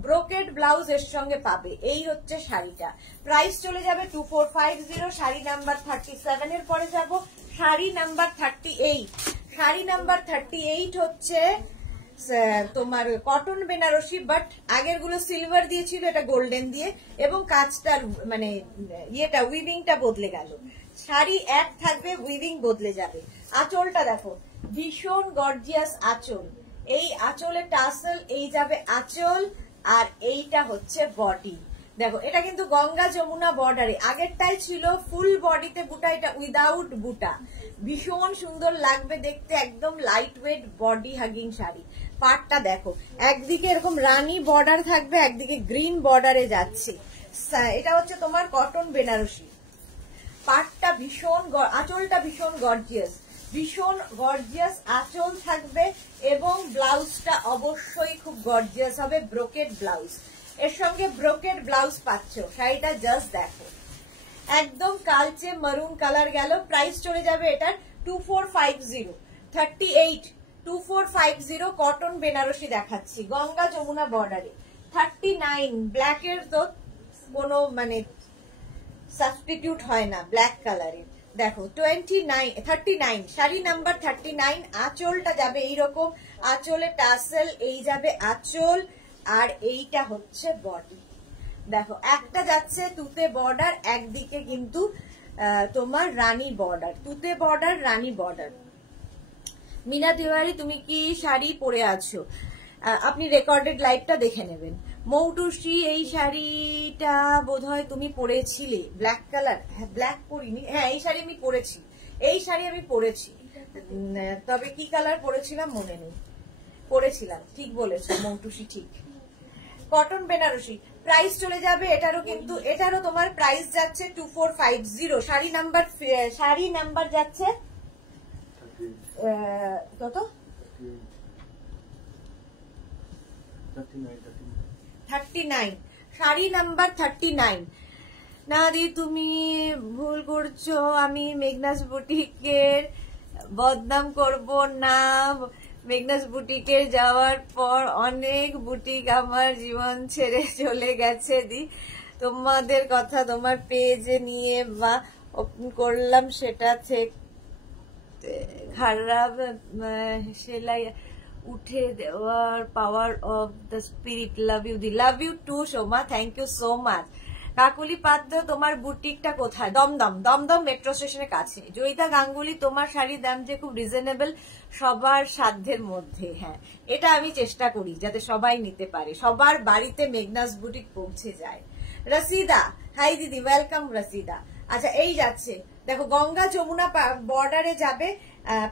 ব্রোকেড ব্লাউজ এর সঙ্গে পাবে। এই হচ্ছে শাড়িটা, প্রাইস চলে যাবে 2450। শাড়ি নাম্বার 37 এর পরে যাব শাড়ি নাম্বার 38। শাড়ি নাম্বার 38 হচ্ছে তোমার কটন বেনারসি, বাট আগের গুলো সিলভার দিয়েছিল, এটা গোল্ডেন দিয়ে, এবং কাজটার মানে ইয়েটা উইভিংটা বদলে গেল। শাড়ি এক থাকবে, উইভিং বদলে যাবে। আঁচলটা দেখো, ভীষণ গর্জিয়াস আঁচল। এই আঁচলের টাসেল, এই যাবে আঁচল, আর এইটা হচ্ছে বডি। দেখো এটা কিন্তু গঙ্গা যমুনা বর্ডারে, আগেরটাই ছিল ফুল বডিতে বুটা, এটা উইদাউট বুটা। ভীষণ সুন্দর লাগবে দেখতে, একদম light weight body hugging sari. পাটটা দেখো, একদিকে এরকম রানী বর্ডার থাকবে, একদিকে গ্রিন বর্ডারে যাচ্ছে। এটা হচ্ছে তোমার কটন বেনারসি। পাটটা ভীষণ, আঁচলটা ভীষণ গর্জিয়াস, ভীষণ গর্জিয়াস আঁচল থাকবে, এবং ব্লাউজটা অবশ্যই খুব গর্জিয়াস হবে, ব্রোকেড ব্লাউজ। এর সঙ্গে ব্রোকেড ব্লাউজ পাচ্ছ। শাড়িটা জাস্ট দেখো, একদম কালচে মারুন কালার গেল। প্রাইস চলে যাবে এটার 2450, 38, 2450 কটন বেনারসি দেখাচ্ছি, গঙ্গা যমুনা বর্ডারে। 39, ব্ল্যাকের তো কোনো মানে সাবস্টিটিউট হয় না ব্ল্যাক কালারের। দেখো 39, শাড়ি নাম্বার 39। আঁচলটা যাবে এইরকম, আঁচলে টাসেল, এই যাবে আঁচল, আর এইটা হচ্ছে বডি। দেখো একটা যাচ্ছে তুতে বর্ডার, একদিকে কিন্তু তোমার রানী বর্ডার, তুতে বর্ডার রানী বর্ডার। মিনা তিওয়ারি, তুমি কি শাড়ি পরে আছো? আপনি রেকর্ডেড লাইভটা দেখে নেবেন। মৌটুসি, এই শাড়িটা বোধহয় তুমি পরেছিলে, ব্ল্যাক কালার। হ্যাঁ, ব্ল্যাক পরিনি, হ্যাঁ এই শাড়ি আমি পরেছি, এই শাড়ি আমি পরেছি, তবে কি কালার পরেছিলাম মনে নেই, পরেছিলাম, ঠিক বলেছো মৌটুসি, ঠিক। কটন বেনারসি প্রাইস চলে যাবে এটারও, কিন্তু এটারও তোমার প্রাইস যাচ্ছে 2450। শাড়ি নাম্বার যাচ্ছে কত? 39, শাড়ি নাম্বার 39। না দি তুমি ভুল করছো, আমি মেঘনাস বুটিকের বদনাম করব না। মেঘনাস বুটিকে যাওয়ার পর অনেক বুটিক আমার জীবন ছেড়ে চলে গেছে দি। তোমাদের কথা তোমার পেজে নিয়ে বা ওপেন করলাম, সেটা থেকে খারাপ সেলাই উঠে দেওয়ার power of the spirit. Love you দি, love you too Soma, thank you so much. Kakuli Patra, তোমার বুটিকটা কোথায়? দমদম মেট্রো স্টেশনের কাছে। জয়িতা গাঙ্গুলি, তোমার শাড়ির দাম যে খুব রিজনেবল, সবার সাধ্যের মধ্যে। হ্যাঁ, এটা আমি চেষ্টা করি যাতে সবাই নিতে পারে, সবার বাড়িতে মেঘনাস বুটিক পৌঁছে যায়। রসিদা, হাই দিদি, ওয়েলকাম রসিদা। আচ্ছা, এই যাচ্ছে দেখো গঙ্গা যমুনা বর্ডারে যাবে,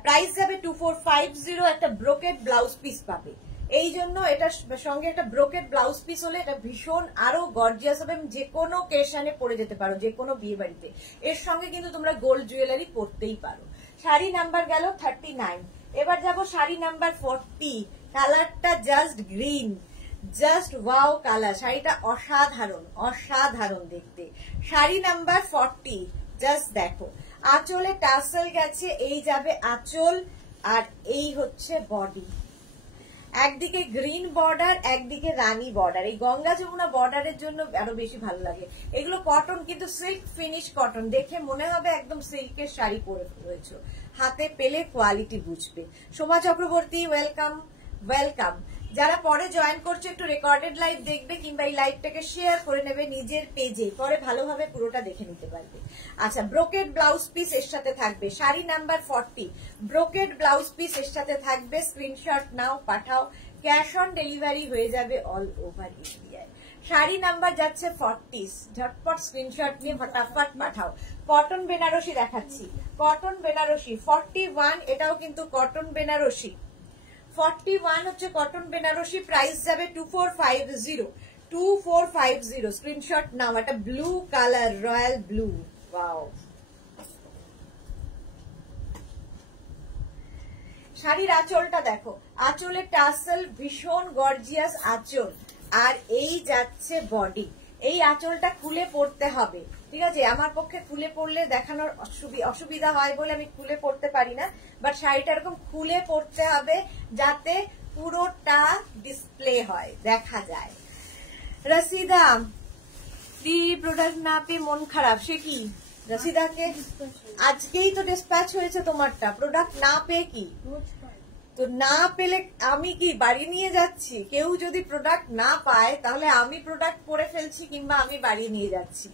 প্রাইস যাবে 2450। একটা ব্রোকেড ব্লাউজ পিস পাবে, এই জন্য এটার সঙ্গে একটা ব্রোকেড ব্লাউজ পিস হলে এটা ভীষণ আরো গর্জিয়াস হবে। যে কোনো কেশানে পরে যেতে পারো, যে কোনো বিয়ে বাড়িতে। এর সঙ্গে কিন্তু তোমরা গোল্ড জুয়েলারি পরতেই পারো। শাড়ি নাম্বার গেল 39। এবার যাব শাড়ি নাম্বার 40। কালারটা just green, just wow colour. শাড়িটা অসাধারণ, অসাধারণ দেখতে। শাড়ি নাম্বার 40, জাস্ট দেখো, আঁচলে টাসেল গেছে, এই যাবে আঁচল, আর এই হচ্ছে বডি। একদিকে গ্রিন বর্ডার, একদিকে রানী বর্ডার। এই গঙ্গা যমুনা বর্ডারের জন্য আরো বেশি ভালো লাগে। এগুলো কটন, কিন্তু সিল্ক ফিনিশ কটন, দেখে মনে হবে একদম সিল্কের শাড়ি পরে রয়েছে। হাতে পেলে কোয়ালিটি বুঝবে। Soma Chakraborty, welcome welcome. যারা পরে জয়েন করছে একটু রেকর্ডেড লাইভ দেখবে, কিংবা এই লাইভটাকে শেয়ার করে নেবে নিজের পেজে, পরে ভালোভাবে পুরোটা দেখে নিতে পারবে। আচ্ছা, ব্রোকেড ব্লাউজ পিস এর সাথে থাকবে। Sari number 40, brocade blouse piece এর সাথে থাকবে। স্ক্রিনশট নাও, পাঠাও, ক্যাশ অন ডেলিভারি হয়ে যাবে অল ওভার ইন্ডিয়ায়। শাড়ি নাম্বার যাচ্ছে 40, ঝটপট স্ক্রিনশট নিয়ে ফটাফট পাঠাও। কটন বেনারসি দেখাচ্ছি, কটন বেনারসি 41, এটাও কিন্তু কটন বেনারসি। 41 হচ্ছে কটন বেনারসি, প্রাইস যাবে 2450, 2450। স্ক্রিনশট নাও। একটা blue colour, royal blue, wow. শাড়ির আঁচলটা দেখো, আঁচলের টাসেল ভীষণ গর্জিয়াস আঁচল, আর এই যাচ্ছে বডি। এই আঁচলটা খুলে পড়তে হবে, ঠিক আছে? আমার পক্ষে খুলে পড়লে দেখানোর অসুবিধা হয় বলে আমি খুলে পড়তে পারি না, বাট শাড়িটা এরকম খুলে পড়তে হবে যাতে পুরোটা ডিসপ্লে হয়, দেখা যায়। রসিদা দি, প্রোডাক্ট না পেয়ে মন খারাপ, সে কি? রসিদাকে আজকেই তো ডিসপ্যাচ হয়েছে তোমারটা, প্রোডাক্ট না পেয়ে কি? তো না পেলে আমি কি বাড়ি নিয়ে যাচ্ছি, কেউ যদি প্রোডাক্ট না পায় তাহলে আমি প্রোডাক্ট পরে ফেলছি কিংবা আমি বাড়ি নিয়ে যাচ্ছি।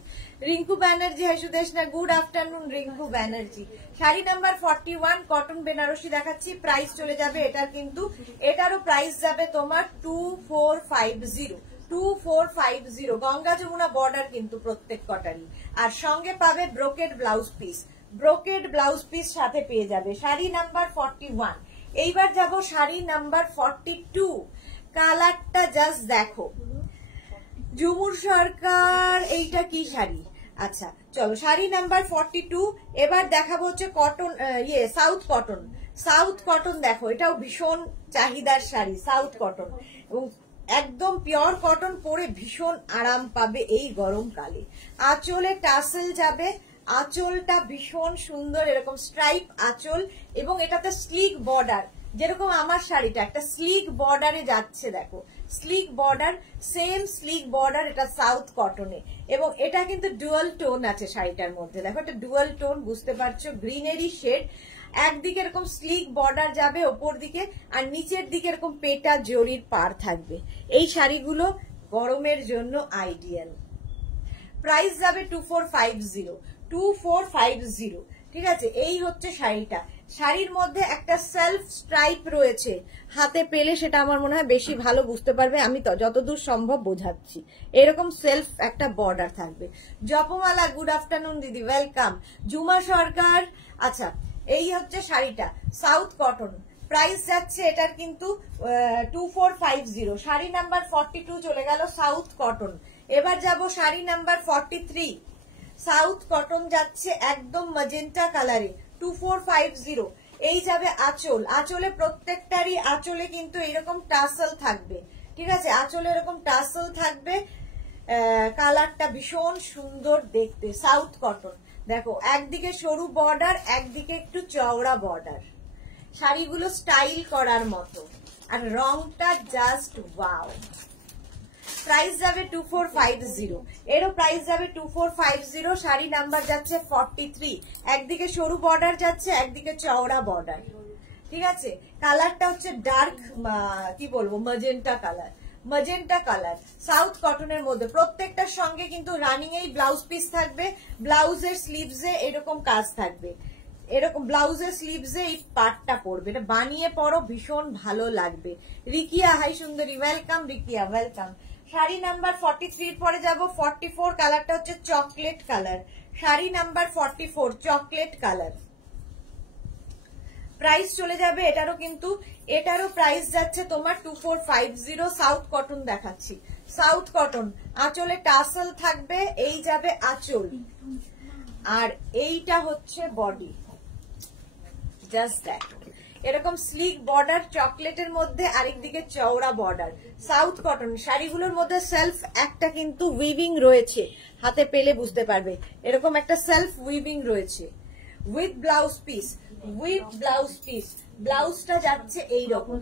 Rinku Banerjee, Sudeshna, good afternoon Rinku Banerjee. Sari number 41 cotton Banarasi দেখাচ্ছি, প্রাইস চলে যাবে এটার, কিন্তু এটারও প্রাইস যাবে তোমার 2450, 2450। গঙ্গা যমুনা বর্ডার কিন্তু প্রত্যেক কটারই, আর সঙ্গে পাবে brocade blouse piece, brocade blouse piece সাথে পেয়ে যাবে। শাড়ি নাম্বার 41। এইবার যাব শাড়ি নাম্বার 42। কালারটা জাস্ট দেখো, ঝুমুর সরকার, এইটা কি শাড়ি? আচ্ছা চলো, শাড়ি নাম্বার 42। এবার দেখাবো হচ্ছে cotton, south cotton. South cotton দেখো, এটাও ভীষণ চাহিদার শাড়ি, সাউথ কটন, এবং একদম পিওর কটন, পরে ভীষণ আরাম পাবে এই গরমকালে। আঁচলে টাসেল যাবে, আঁচলটা ভীষণ সুন্দর, এরকম স্ট্রাইপ আঁচল, এবং এটাতে স্লিক বর্ডার, যেরকম আমার শাড়িটা একটা স্লিক বর্ডারে যাচ্ছে, দেখো slick border, same slick border, এটা সাউথ কটনে, এবং এটা কিন্তু ডুয়াল টোন আছে শাড়িটার মধ্যে, দেখো এটা ডুয়াল টোন, বুঝতে পারছো, গ্রিনারি শেড। একদিকে এরকম স্লিক বর্ডার যাবে ওপর দিকে, আর নিচের দিকে এরকম পেটা জরির পার থাকবে। এই শাড়িগুলো গরমের জন্য আইডিয়াল। প্রাইস যাবে 2450, 2450। ঠিক আছে, এই হচ্ছে শাড়িটা। শাড়ির মধ্যে একটা সেলফ স্ট্রাইপ রয়েছে, হাতে পেলে সেটা আমার মনে হয় বেশি ভালো বুঝতে পারবে, আমি তো যতদূর সম্ভব বোঝাচ্ছি। এরকম সেলফ একটা বর্ডার থাকবে। জপমালা, গুড আফটারনুন দিদি, ওয়েলকাম। জুমা সরকার, আচ্ছা এই হচ্ছে শাড়িটা, সাউথ কটন। প্রাইস যাচ্ছে এটার কিন্তু 2450। শাড়ি নাম্বার 42 চলে গেল, সাউথ কটন। এবার যাব শাড়ি নাম্বার 43। সাউথ কটন যাচ্ছে একদম ম্যাজেন্টা কালারে, 2450। এই যাবে আঁচল, আঁচলে প্রত্যেকটারই আঁচলে কিন্তু এরকম টাসেল থাকবে। ঠিক আছে, আঁচলে এরকম টাসেল থাকবে, কালারটা ভীষণ সুন্দর দেখতে। সাউথ কটন দেখো, একদিকে সরু বর্ডার, একদিকে একটু চওড়া বর্ডার, শাড়িগুলো স্টাইল করার মতো, আর রংটা জাস্ট ওয়াও। প্রাইস যাবে 2450, এরও প্রাইস যাবে 2450। শাড়ি নাম্বার যাচ্ছে 43, একদিকে সরু বর্ডার যাচ্ছে, একদিকে চওড়া বর্ডার। ঠিক আছে, কালারটা হচ্ছে ডার্ক, কি বলবো, magenta colour, magenta colour, south কটনের মধ্যে। প্রত্যেকটার সঙ্গে কিন্তু রানিং এই ব্লাউজ পিস থাকবে, ব্লাউজের স্লিভসে এরকম কাজ থাকবে, এরকম ব্লাউজের স্লিভসে এই পার্টটা পড়বে, এটা বানিয়ে পরো, ভীষণ ভালো লাগবে। রিকিয়া, হাই সুন্দরী, welcome Rikiya, welcome. Sari number 43 পরে যাব 44। কালারটা হচ্ছে chocolate colour, sari number 44 chocolate colour. Price চলে যাবে এটারও, কিন্তু এটারও প্রাইস যাচ্ছে তোমার 2450। সাউথ কটন দেখাচ্ছি, সাউথ কটন, আঁচলে টাসেল থাকবে, এই যাবে আঁচল, আর এইটা হচ্ছে বডি। জাস্ট দেখো, এরকম স্লিক বর্ডার চকলেটের মধ্যে, আরেকদিকে চওড়া বর্ডার। সাউথ কটন শাড়িগুলোর মধ্যে সেলফ একটা কিন্তু উইভিং রয়েছে, হাতে পেলে বুঝতে পারবে, এরকম একটা সেলফ উইভিং রয়েছে with blouse piece, with blouse piece. ব্লাউজটা যাচ্ছে এইরকম,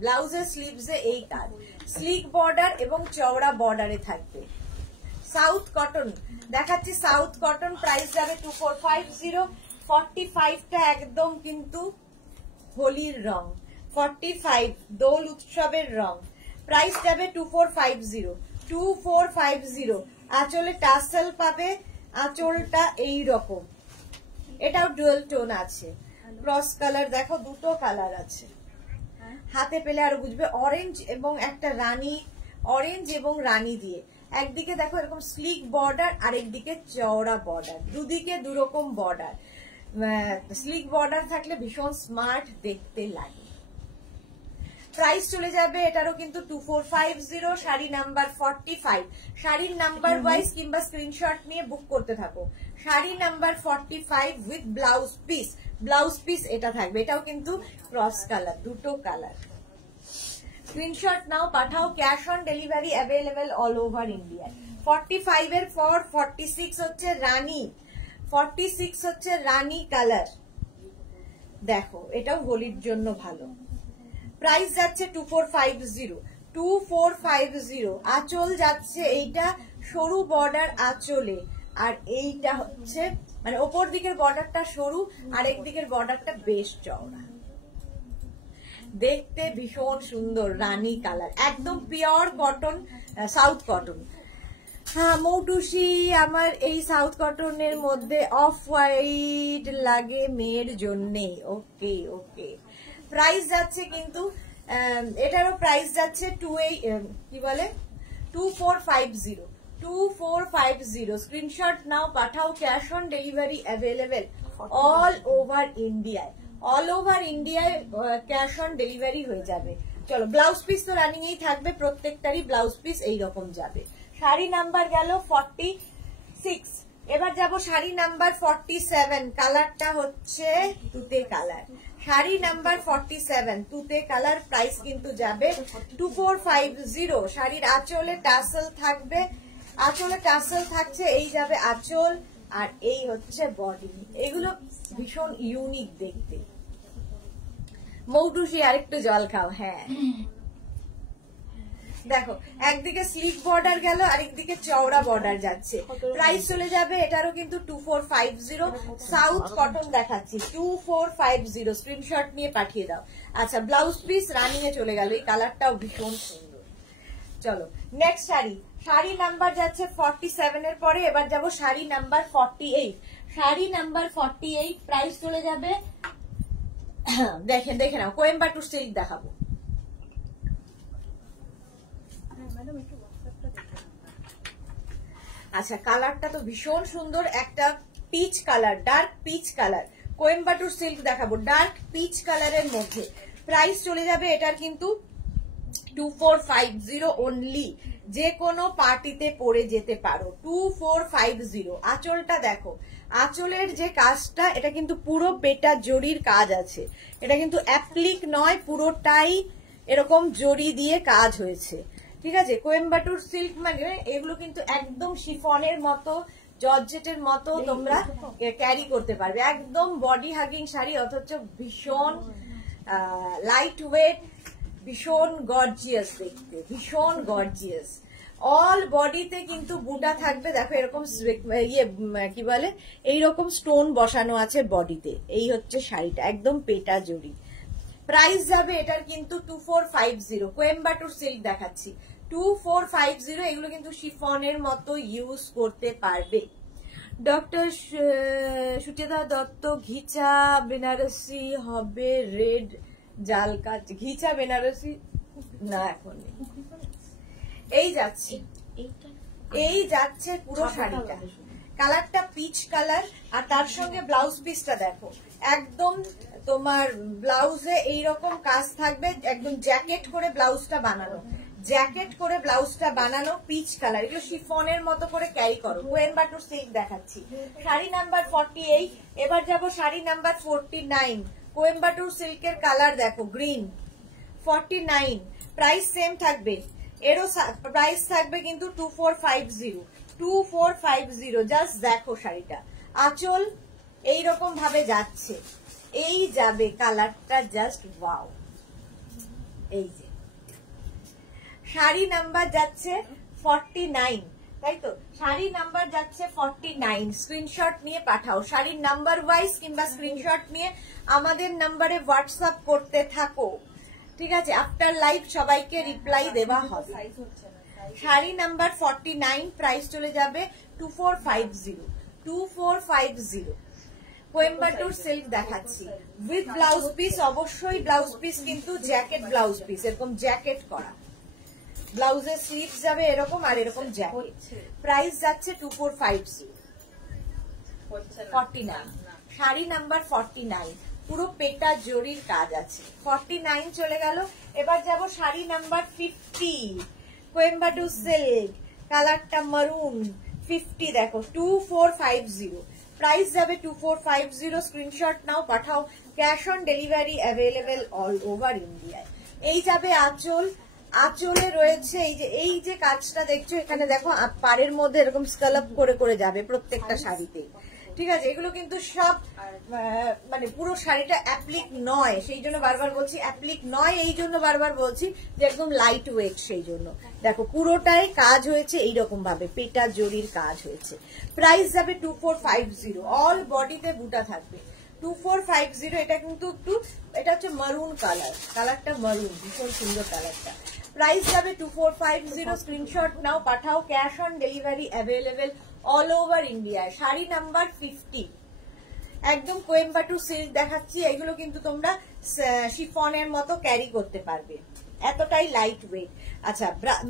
ব্লাউজের স্লিভসে এই কাজ, স্লিক বর্ডার এবং চওড়া বর্ডারে থাকবে। সাউথ কটন দেখাচ্ছি, সাউথ কটন, প্রাইস যাবে 2450। 45টা একদম কিন্তু হোলির রং, 45 দোল উৎসবের রং। প্রাইস যাবে 2450, 2450। আঁচলে টাসেল পাবে, আঁচলটা এই রকম, এটাও ডুয়াল টোন আছে, ক্রস কালার দেখো, দুটো কালার আছে, হাতে পেলে আরো বুঝবে। অরেঞ্জ এবং একটা রানী, অরেঞ্জ এবং রানী দিয়ে, একদিকে দেখো এরকম স্লিক বর্ডার, আরেকদিকে চওড়া বর্ডার, দুদিকে দুরকম বর্ডার। স্লিক বর্ডার থাকলে ভীষণ স্মার্ট দেখতে লাগে। প্রাইস চলে যাবে এটারও কিন্তু 2450। শাড়ি নাম্বার 45, শাড়ির নাম্বার ওয়াইজ কিংবা স্ক্রিনশট নিয়ে বুক করতে থাকো। Sari number 45 with blouse piece, blouse piece এটা থাকবে, এটাও কিন্তু ক্রস কালার, দুটো কালার। স্ক্রিনশট নাও, পাঠাও, cash on delivery available all over India. 45 এর পর 46 হচ্ছে রানী, 46 হচ্ছে রানী কালার, দেখো এটাও হোলির জন্য ভালো। প্রাইস যাচ্ছে 2450, 2450। আঁচল যাচ্ছে এইটা সরু বর্ডার আঁচলে, আর এইটা হচ্ছে মানে ওপর দিকের বর্ডারটা সরু, আর একদিকের বর্ডারটা বেশ চওড়া। দেখতে ভীষণ সুন্দর, রানী কালার, একদম পিওর কটন, সাউথ কটন। হ্যাঁ মৌটুসি, আমার এই সাউথ কটনের মধ্যে অফ হোয়াইট লাগে মেয়ের জন্যে। ওকে ওকে, প্রাইস যাচ্ছে কিন্তু এটারও প্রাইস যাচ্ছে কি বলে 2450, 2450। স্ক্রিনশট নাও, পাঠাও, cash on delivery available all over ইন্ডিয়ায়, অল ওভার ইন্ডিয়ায় ক্যাশ অন ডেলিভারি হয়ে যাবে। চলো ব্লাউজ পিস তো রানিং এই থাকবে, প্রত্যেকটারই ব্লাউজ পিস এইরকম যাবে। শাড়ি নাম্বার গেল 46, এবার যাব শাড়ি নাম্বার 47। কালারটা হচ্ছে তুতে কালার, শাড়ি নাম্বার 47 তুতে কালার। প্রাইস কিন্তু যাবে 2450। শাড়ির আঁচলে টাসেল থাকবে, আঁচলে টাসেল থাকছে, এই যাবে আঁচল, আর এই হচ্ছে বডি। এগুলো ভীষণ ইউনিক দেখতে। মৌটুসি আরেকটু জল খাও। হ্যাঁ দেখো, একদিকে স্লিক বর্ডার গেল, আরেকদিকে চওড়া বর্ডার যাচ্ছে। প্রাইস চলে যাবে এটারও কিন্তু 2450। সাউথ কটন দেখাচ্ছি 2450। স্ক্রিনশট নিয়ে পাঠিয়ে দাও। আচ্ছা ব্লাউজ পিস রানিং এ চলে গেল, এই কালারটাও ভীষণ সুন্দর। চলো নেক্সট শাড়ি, শাড়ি নাম্বার যাচ্ছে 47 এর পরে এবার যাব sari number 48। Sari number 48 price চলে যাবে, দেখে নাও, কোয়েম্বাটুর সিল্ক দেখাবো। আচ্ছা কালারটা তো ভীষণ সুন্দর, একটা peach colour, dark peach colour, Coimbatore silk দেখাবো ডার্ক পিচ কালারের মধ্যে। প্রাইস চলে যাবে এটার কিন্তু 2450 অনলি। যে কোনো পার্টিতে পরে যেতে পারো, 2450। আঁচলটা দেখো, আঁচলের যে কাজটা, এটা কিন্তু পুরো পেটা জরির কাজ আছে, এটা কিন্তু অ্যাপ্লিক নয়, পুরোটাই এরকম জরি দিয়ে কাজ হয়েছে। ঠিক আছে, কোয়েম্বাটুর সিল্ক মানে এগুলো কিন্তু একদম শিফনের মতো, জর্জেটের মতো তোমরা ক্যারি করতে পারবে। একদম বডি হাগিং শাড়ি, অথচ ভীষণ লাইট ওয়েট, ভীষণ গর্জিয়াস দেখতে, ভীষণ গর্জিয়াস। অল বডিতে কিন্তু বুটা থাকবে, দেখো এরকম কি বলে এইরকম স্টোন বসানো আছে বডিতে। এই হচ্ছে শাড়িটা, একদম পেটা জড়ি। প্রাইস যাবে এটার কিন্তু 2450। কোয়েম্বাটুর সিল্ক দেখাচ্ছি 2450। এগুলো কিন্তু শিফনের মতো ইউজ করতে পারবে। ডক্টর সুচেতা দত্ত, ঘিচা বেনারসি হবে রেড জাল কাজ, ঘিচা বেনারসি না এখন এই যাচ্ছে, এই যাচ্ছে পুরো শাড়িটা। কালারটা পিচ কালার, আর তার সঙ্গে ব্লাউজ পিসটা দেখো, একদম তোমার ব্লাউজে এইরকম কাজ থাকবে, একদম জ্যাকেট করে ব্লাউজটা বানানো, জ্যাকেট করে ব্লাউজটা বানানো, পিচ কালার। এগুলো শিফনের মতো করে ক্যারি করো। কোয়েম্বাটুর সিল্ক দেখাচ্ছি, শাড়ি নাম্বার 48। এবার যাব শাড়ি নাম্বার 49। কোয়েম্বাটুর সিল্কের কালার দেখো, গ্রিন, 49। প্রাইস সেম থাকবে, এরও প্রাইস থাকবে কিন্তু 2450, 2450। জাস্ট দেখো শাড়িটা, আঁচল এইরকম ভাবে যাচ্ছে, এই যাবে কালারটা, জাস্ট ওয়াও। এই যে শাড়ি নাম্বার যাচ্ছে 49, তাই তো, শাড়ি নাম্বার যাচ্ছে 49। স্ক্রিনশট নিয়ে পাঠাও, শাড়ির নাম্বার ওয়াইজ কিংবা স্ক্রিনশট নিয়ে আমাদের নাম্বারে হোয়াটসঅ্যাপ করতে থাকো। ঠিক আছে, আফটার লাইভ সবাইকে রিপ্লাই দেওয়া হবে। শাড়ি নাম্বার 49 প্রাইস চলে যাবে 2450, 2450। কোয়েম্বাটুর সিল্ক দেখাচ্ছি উইথ ব্লাউজ পিস। অবশ্যই ব্লাউজ পিস কিন্তু জ্যাকেট ব্লাউজ পিস, এরকম জ্যাকেট করা, ব্লাউজের স্লিভস যাবে এরকম, আর এরকম জ্যাকেট। প্রাইস যাচ্ছে 2450, 49। শাড়ি নাম্বার 49, পুরো পেটা জরির কাজ আছে। 49 চলে গেল। এবার যাব শাড়ি নাম্বার 50। কোয়েম্বাটুর সিল্ক, কালারটা মারুন, 50 দেখো, 2450। প্রাইস যাবে 2450। স্ক্রিনশট নাও, পাঠাও, cash on delivery available all over ইন্ডিয়ায়। এই যাবে আঁচল, আঁচলে রয়েছে এই যে কাজটা দেখছো এখানে, দেখো পাড়ের মধ্যে এরকম স্কালপ করে করে যাবে প্রত্যেকটা শাড়িতে। ঠিক আছে, এগুলো কিন্তু সব মানে পুরো শাড়িটা অ্যাপ্লিক নয়, সেই জন্য বারবার বলছি অ্যাপ্লিক নয়, এই জন্য বারবার বলছি যে একদম লাইট ওয়েট। সেই জন্য দেখো পুরোটাই কাজ হয়েছে এইরকম ভাবে, পেটা জরির কাজ হয়েছে। প্রাইস যাবে 2450। অল বডিতে বুটা থাকবে, 2450, এটা কিন্তু একটু, এটা হচ্ছে মারুন কালার, কালারটা মারুন, ভীষণ সুন্দর কালারটা। প্রাইস যাবে 2450, স্ক্রিনশট নাও, পাঠাও। Cash on delivery available all over India. Sari number 50, একদম কোয়েম্বাটুর সিল্ক দেখাচ্ছি, এগুলো কিন্তু তোমরা শিফনের মতো ক্যারি করতে পারবে, এতটাই লাইট ওয়েট। আচ্ছা,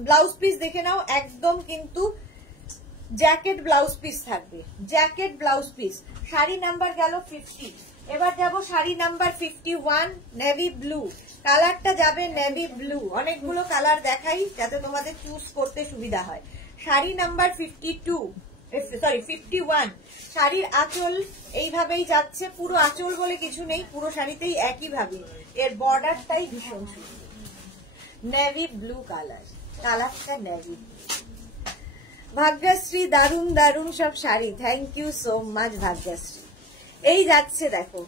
ব্লাউজ পিস দেখে নাও, একদম কিন্তু জ্যাকেট ব্লাউজ পিস থাকবে, jacket blouse piece. Sari number গেল 50, এবার যাব শাড়ি নাম্বার 51, নেভি ব্লু কালারটা যাবে, নেভি ব্লু। অনেকগুলো কালার দেখাই যাতে তোমাদের চুজ করতে সুবিধা হয়। শাড়ি নাম্বার 51, শাড়ির আঁচল এইভাবেই যাচ্ছে, পুরো আঁচল বলে কিছু নেই, পুরো শাড়িতেই একই ভাবে, এর বর্ডারটাই ভীষণ সুন্দর, নেভি ব্লু কালার, কালারটা নেভি ব্লু। ভাগ্যশ্রী, দারুন দারুন সব sari, thank you so much Bhagyashree. এই যাচ্ছে দেখো,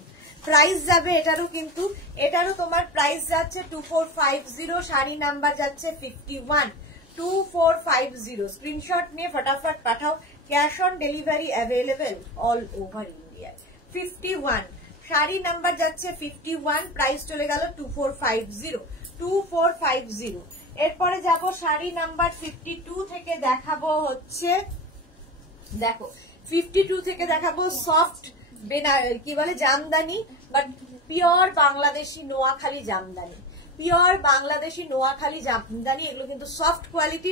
প্রাইস যাবে এটারও, কিন্তু এটারও তোমার প্রাইস যাচ্ছে 2450, শাড়ি নাম্বার যাচ্ছে 51, 2450। স্ক্রিনশট নিয়ে ফটাফট পাঠাও। Cash on delivery available all over India. 51 sari number যাচ্ছে 51, প্রাইস চলে গেল 2450। এরপরে যাব শাড়ি নাম্বার 52 থেকে দেখাবো হচ্ছে, দেখো 52 থেকে দেখাবো সফট কি বলে Jamdani, but pure Bangladeshi Noakhali Jamdani, pure Bangladeshi Noakhali Jamdani. এগুলো কিন্তু soft quality,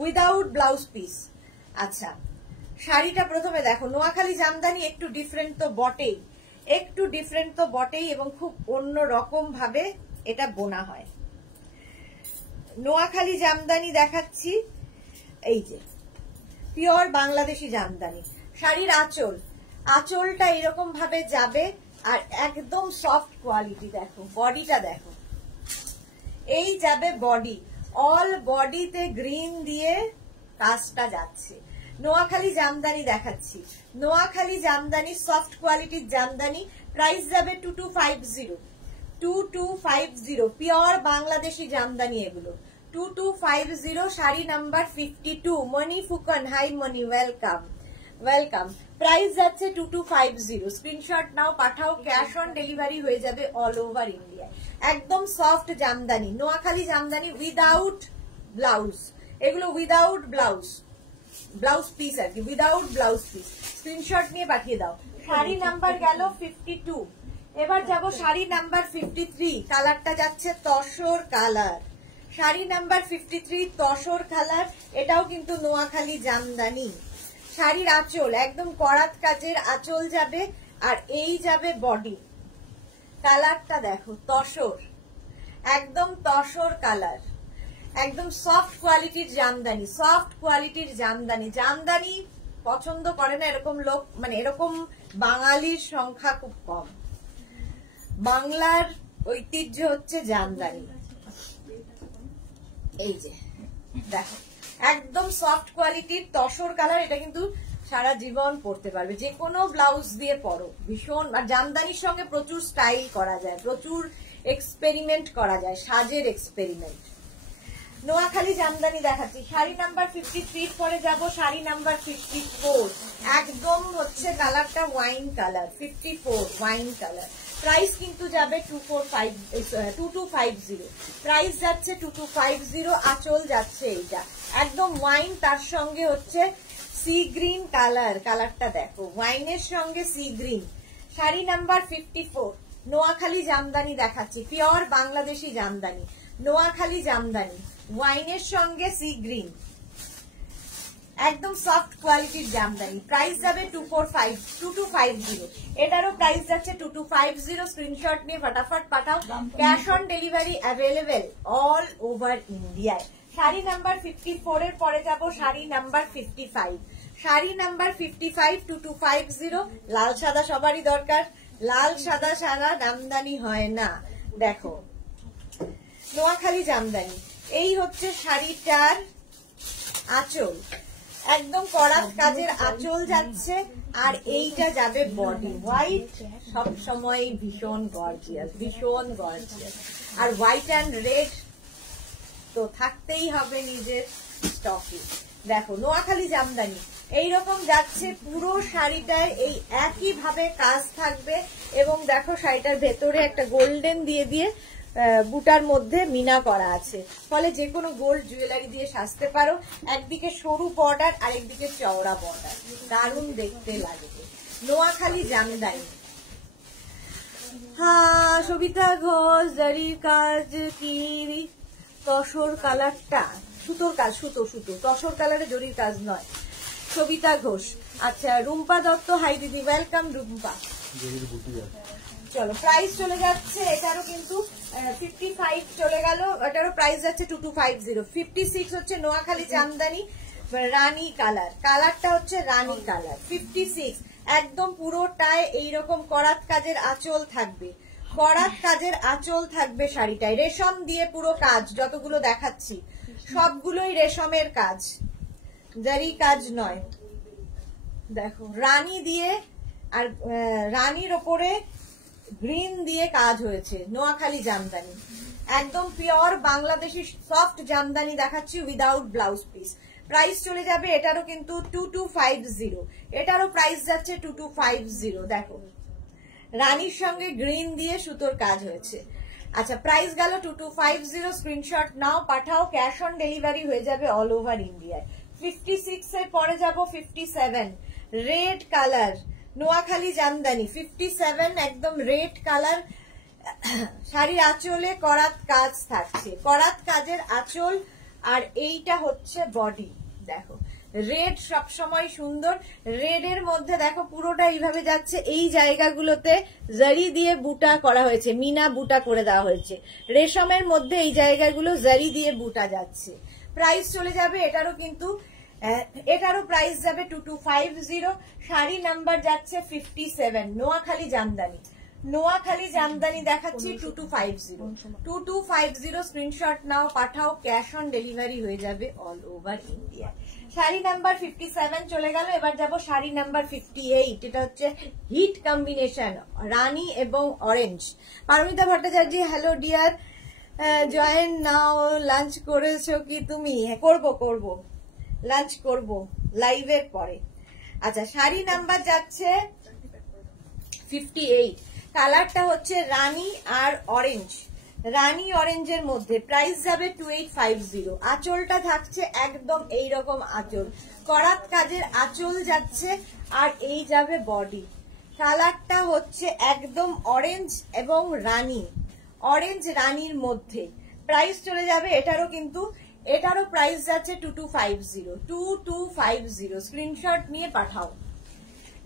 without blouse piece. আচ্ছা, শাড়িটা প্রথমে দেখো, নোয়াখালী জামদানি একটু ডিফারেন্ট তো বটেই, এবং খুব অন্য রকম ভাবে এটা বোনা হয়। নোয়াখালী জামদানি দেখাচ্ছি, এই যে পিওর বাংলাদেশি জামদানি। শাড়ির আঁচলটা এরকম ভাবে যাবে, আর একদম সফট কোয়ালিটি। দেখো বডিটা দেখো, এই যাবে বডি, অল বডিতে গ্রিন দিয়ে কাজটা যাচ্ছে। নোয়াখালী জামদানি দেখাচ্ছি, নোয়াখালী জামদানি সফট কোয়ালিটির জামদানি। প্রাইস যাবে 2250, পিওর বাংলাদেশি জামদানি এগুলো, 2250। শাড়ি নাম্বার 52, মনি ফুকন, হাই মনি, ওয়েলকাম। প্রাইস যাচ্ছে 2250, স্ক্রিনশট নাও, পাঠাও। ক্যাশ অন ডেলিভারি হয়ে যাবে অল ওভার ইন্ডিয়া। একদম soft Jamdani, Noakhali Jamdani without blouse, এগুলো উইদাউট ব্লাউজ পিস আর কি, উইদাউট ব্লাউজ পিস। স্ক্রিনশট নিয়ে পাঠিয়ে দাও। শাড়ি নাম্বার গেল 52, এবার যাব শাড়ি নাম্বার 53, কালারটা যাচ্ছে tussar colour. Sari number 53 tussar colour, এটাও কিন্তু নোয়াখালী জামদানি। শাড়ির আঁচল একদম করাত কাজের আঁচল যাবে, আর এই যাবে বডি। কালারটা দেখো তসর, একদম তসর কালার, একদম সফট কোয়ালিটির জামদানি। জামদানি পছন্দ করে না এরকম লোক, মানে এরকম বাঙালির সংখ্যা খুব কম। বাংলার ঐতিহ্য হচ্ছে জামদানি। এই যে দেখো, একদম সফট কোয়ালিটির তসর কালার, এটা কিন্তু সারা জীবন পরতে পারবে, যে কোনো ব্লাউজ দিয়ে পরো, ভীষণ। আর জামদানির সঙ্গে প্রচুর স্টাইল করা যায়, প্রচুর এক্সপেরিমেন্ট করা যায়, সাজের এক্সপেরিমেন্ট। নোয়াখালী জামদানি দেখাচ্ছি। শাড়ি নাম্বার 53 পরে যাব শাড়ি নাম্বার 54, একদম হচ্ছে কালারটা wine colour, 54 wine colour. Price কিন্তু যাবে 2250, প্রাইস যাচ্ছে 2250। আঁচল যাচ্ছে এইটা একদম ওয়াইন, তার সঙ্গে হচ্ছে সি গ্রিন কালার, কালারটা দেখো, ওয়াইনের সঙ্গে sea green. Sari number 54, Noakhali Jamdani দেখাচ্ছি, পিওর বাংলাদেশি জামদানি, নোয়াখালী জামদানি, ওয়াইনের সঙ্গে সি গ্রিন, একদম সফট কোয়ালিটির জামদানি। প্রাইস যাবে 2250, এটারও প্রাইস যাচ্ছে 2250। স্ক্রিনশট নিয়ে ফটাফট পাঠাও। Cash on delivery available all over ইন্ডিয়ায়। শাড়ি নাম্বার 54 এর পরে যাব শাড়ি নাম্বার 55। শাড়ি নাম্বার 55 2250। লাল সাদা সবারই দরকার, লাল সাদা সারা জামদানি হয় না। দেখো নোয়াখালী জামদানি, এই হচ্ছে শাড়িটার আঁচল, একদম করাত কাজের আঁচল যাচ্ছে, আর এইটা যাবে বডি। হোয়াইট সব সময় ভীষণ গর্জিয়াস, আর হোয়াইট অ্যান্ড রেড তো থাকতেই হবে নিজের স্টকে। দেখো নোয়াখালী জামদানি, এইরকম যাচ্ছে পুরো শাড়িটায়, এই একই ভাবে কাজ থাকবে। এবং দেখো শাড়িটার ভেতরে একটা গোল্ডেন দিয়ে দিয়ে বুটার মধ্যে মিনা করা আছে, ফলে যে কোনো গোল্ড জুয়েলারি দিয়ে সাজতে পারো। একদিকে সরু বর্ডার আর একদিকে চওড়া বর্ডার, দারুণ দেখতে লাগবে। নোয়াখালী জামদানি। হ্যাঁ, সবিতা ঘোষ, জারির কাজ কি, তসর কালারটা সুতোর কাজ, সুতো সুতো, তসর কালারে জরির কাজ নয়। সবিতা ঘোষ। আচ্ছা, রুম্পা দত্ত, হাই দিদি, ওয়েলকাম রুম্পা। চলো, প্রাইস চলে যাচ্ছে এটারও কিন্তু 55 চলে গেল, এটারও প্রাইস যাচ্ছে 2250। 56 হচ্ছে নোয়াখালী জামদানি রানী কালার, কালারটা হচ্ছে রানী কালার। 56 একদম পুরোটায় এইরকম করাত কাজের আঁচল থাকবে, করাত কাজের আঁচল থাকবে শাড়িটায়, রেশম দিয়ে পুরো কাজ। যতগুলো দেখাচ্ছি সবগুলোই রেশমের কাজ, জারি কাজ নয়। দেখো রানী দিয়ে, আর রানীর ওপরে গ্রিন দিয়ে কাজ হয়েছে। নোয়াখালী জামদানি, একদম পিওর বাংলাদেশি সফট জামদানি দেখাচ্ছি উইদাউট ব্লাউজ পিস। প্রাইস চলে যাবে এটারও কিন্তু 2250, এটারও প্রাইস যাচ্ছে 2250। দেখো রানীর সঙ্গে গ্রিন দিয়ে সুতোর কাজ হয়েছে। আচ্ছা, প্রাইস গেল 2250। স্ক্রিনশট নাও, পাঠাও, ক্যাশ অন ডেলিভারি হয়ে যাবে অল ওভার ইন্ডিয়ায়। 56 এর পরে যাব 57, রেড কালার নোয়াখালী জামদানি। 57 একদম রেড কালার, শাড়ির আঁচলে করাত কাজ থাকছে, করাত কাজের আঁচল। আর এইটা হচ্ছে বডি। দেখো রেড সবসময় সুন্দর, রেড এর মধ্যে দেখো পুরোটা এইভাবে যাচ্ছে, এই জায়গাগুলোতে জারি দিয়ে বুটা করা হয়েছে, মিনা বুটা করে দেওয়া হয়েছে। রেশমের মধ্যে এই জায়গাগুলো জারি দিয়ে বুটা যাচ্ছে। প্রাইস চলে যাবে এটারও কিন্তু, এটারও প্রাইস যাবে 2250। শাড়ি নাম্বার যাচ্ছে 57, নোয়াখালী জামদানি। নোয়াখালী জামদানি দেখাচ্ছি 2250। স্ক্রিনশট নাও, পাঠাও, ক্যাশ অন ডেলিভারি হয়ে যাবে all over India. Sari number 57 চলে গেল, এবার যাব শাড়ি নাম্বার 58। এটা হচ্ছে হিট কম্বিনেশন রানী এবং orange. Paramita Bhattacharya, hello dear, join now. Lunch করেছো কি তুমি? হ্যাঁ, করব লাঞ্চ করব লাইভের পরে। আচ্ছা, শাড়ি নাম্বার যাচ্ছে 58, কালারটা হচ্ছে রানী আর অরেঞ্জ, রানী অরেঞ্জের মধ্যে। প্রাইস যাবে 2850। আঁচলটা থাকছে একদম এইরকম আঁচল, করাত কাজের আঁচল যাচ্ছে, আর এই যাবে বডি। কালারটা হচ্ছে একদম অরেঞ্জ এবং রানী, অরেঞ্জ রানীর মধ্যে। প্রাইস চলে যাবে এটারও কিন্তু, এটারও প্রাইস যাচ্ছে 2250। স্ক্রিনশট নিয়ে পাঠাও।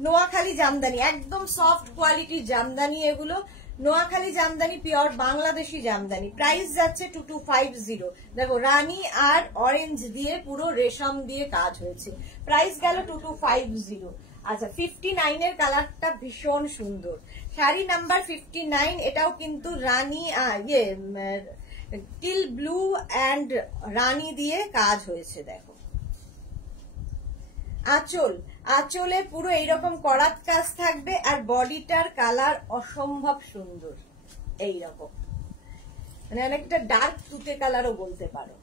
নোয়াখালী জামদানি, একদম সফট কোয়ালিটির জামদানি এগুলো, নোয়াখালী জামদানি পিওর বাংলাদেশি জামদানি। প্রাইস যাচ্ছে 2250। দেখো রানী আর অরেঞ্জ দিয়ে পুরো রেশম দিয়ে কাজ হয়েছে। প্রাইস গেল 2250। আচ্ছা, 59 এর কালারটা ভীষণ সুন্দর, শাড়ি নাম্বার 59। এটাও কিন্তু রানী টিল ব্লু অ্যান্ড রানী দিয়ে কাজ হয়েছে। দেখো আঁচল, আঁচলে পুরো এইরকম করাত কাজ থাকবে, আর বডিটার কালার অসম্ভব সুন্দর, এইরকম মানে অনেকটা ডার্ক তুতে কালারও বলতে পারো।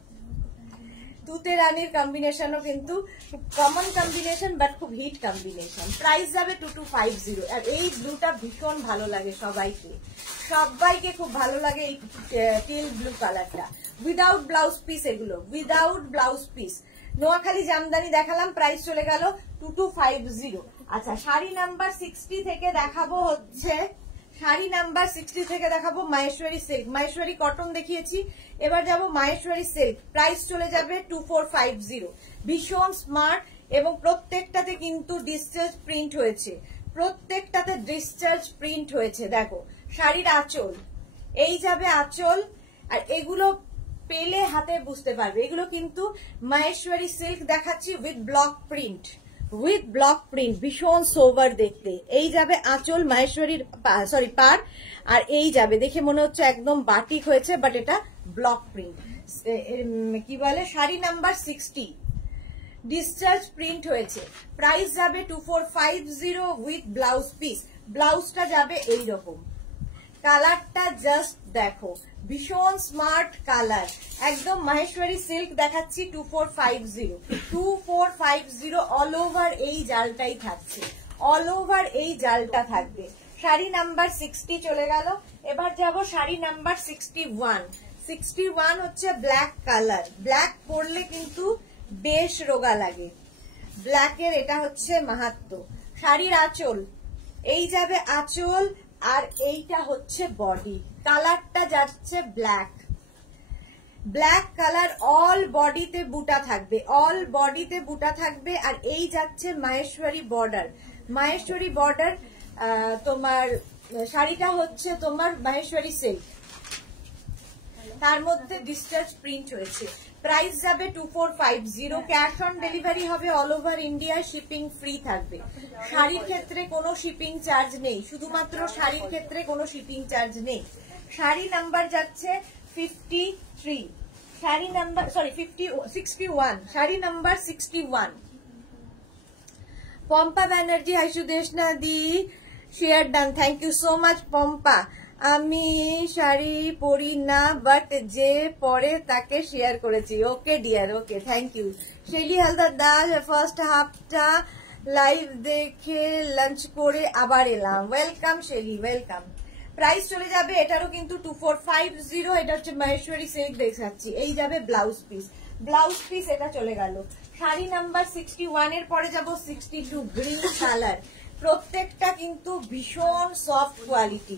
তুতে রানীর কম্বিনেশনও কিন্তু খুব কমন কম্বিনেশন, বাট খুব হিট কম্বিনেশন। প্রাইস যাবে 2250। আর এই ব্লুটা ভীষণ ভালো লাগে সবাইকে, সবাইকে খুব ভালো লাগে এই টিল ব্লু কালারটা। উইদাউট ব্লাউজ পিস, এগুলো without blouse piece. Noakhali Jamdani দেখালাম, প্রাইস চলে গেল 2250। আচ্ছা, শাড়ি নাম্বার 60 থেকে দেখাবো হচ্ছে, শাড়ি নাম্বার 60 থেকে দেখাবো মাহেশ্বরী সিল্ক। মাহেশ্বরী কটন দেখিয়েছি, এবার যাব মাহেশ্বরী সিল্ক। প্রাইস চলে যাবে 2450। ভীষণ স্মার্ট, এবং প্রত্যেকটাতে কিন্তু ডিসচার্জ প্রিন্ট হয়েছে, প্রত্যেকটাতে ডিসচার্জ প্রিন্ট হয়েছে। দেখো শাড়ির আঁচল, এই যাবে আঁচল, আর এগুলো পেলে হাতে বুঝতে পারবে এগুলো কিন্তু মাহেশ্বরী সিল্ক দেখাচ্ছি with block print, with block print, ভীষণ সোভার দেখতে। এই যাবে আঁচল মাহেশ্বরীর, সরি পার, আর এই যাবে, দেখে মনে হচ্ছে একদম বাটিক হয়েছে, বাট এটা ব্লক প্রিন্ট। কি বলে, শাড়ি নাম্বার 60, ডিসচার্জ প্রিন্ট হয়েছে। প্রাইস যাবে 2450 উইথ ব্লাউজ পিস। ব্লাউজটা যাবে এইরকম, কালারটা জাস্ট দেখো, ভীষণ স্মার্ট কালার, একদম মাহেশ্বরী সিল্ক দেখাচ্ছি 2450, 2450 অল ওভার এই জালটাই থাকছে, অল ওভার এই জালটা থাকবে। শাড়ি নাম্বার 60 চলে গেল, এবার যাব শাড়ি নাম্বার 61। 61 হচ্ছে ব্ল্যাক কালার, ব্ল্যাক পরলে কিন্তু বেশ রোগা লাগে, ব্ল্যাকের এটা হচ্ছে মাহাত্ম্য। শাড়ির আঁচল, এই যাবে আঁচল, আর এইটা হচ্ছে বডি, কালারটা যাচ্ছে ব্ল্যাক, ব্ল্যাক কালার, অল বডিতে বুটা থাকবে, অল বডিতে বুটা থাকবে, আর এই যাচ্ছে মাহেশ্বরী বর্ডার, মাহেশ্বরী বর্ডার। তোমার শাড়িটা হচ্ছে তোমার মাহেশ্বরী সিল্ক, তার মধ্যে ডিসচার্জ প্রিন্ট হয়েছে। প্রাইস যাবে 2450, ক্যাশ অন ডেলিভারি হবে all over India, shipping free থাকবে। শাড়ির ক্ষেত্রে কোনো শিপিং চার্জ নেই, শুধুমাত্র শাড়ির ক্ষেত্রে কোনো শিপিং চার্জ নেই। শাড়ি নাম্বার যাচ্ছে 53, শাড়ি নাম্বার 61, শাড়ি নাম্বার 61। পম্পা ব্যানার্জি, আইসু দেশনা দি, share done, thank you so much Pampa. আমি শাড়ি পরি না, বাট যে পরে তাকে শেয়ার করেছি। Okay dear, okay, thank you. Shelly Haldar Das, first হাফটা লাইভ দেখে লাঞ্চ করে আবার এলাম, ওয়েলকাম শেলি, ওয়েলকাম। প্রাইস চলে যাবে এটারও কিন্তু 2450, এটা হচ্ছে মাহেশ্বরী সিল্ক দেখাচ্ছি। এই যাবে ব্লাউজ পিস, ব্লাউজ পিস এটা চলে গেল। শাড়ি নাম্বার 61 এর পরে যাব 62, গ্রিন কালার, প্রত্যেকটা কিন্তু ভীষণ সফট কোয়ালিটি।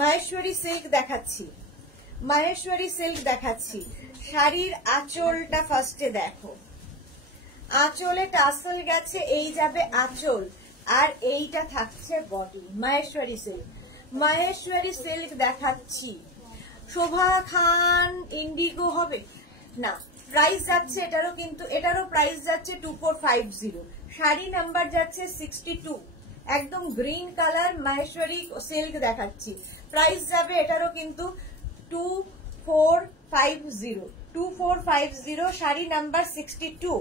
মাহেশ্বরী সিল্ক দেখাচ্ছি, মাহেশ্বরী সিল্ক দেখাচ্ছি। শাড়ির আঁচলটা ফার্স্টে দেখো, আঁচলে টাসেল গেছে, এই যাবে আঁচল, আর এইটা থাকছে body. Maheshwari silk, Maheshwari silk দেখাচ্ছি। শোভা খান ইন্ডিগো হবে না, প্রাইস যাচ্ছে এটারও কিন্তু, এটারও প্রাইস যাচ্ছে 2450। শাড়ি নাম্বার যাচ্ছে 62, একদম গ্রিন কালার মাহেশ্বরী সিল্ক দেখাচ্ছি। প্রাইস যাবে এটারও কিন্তু 2450, 2450। শাড়ি নাম্বার 62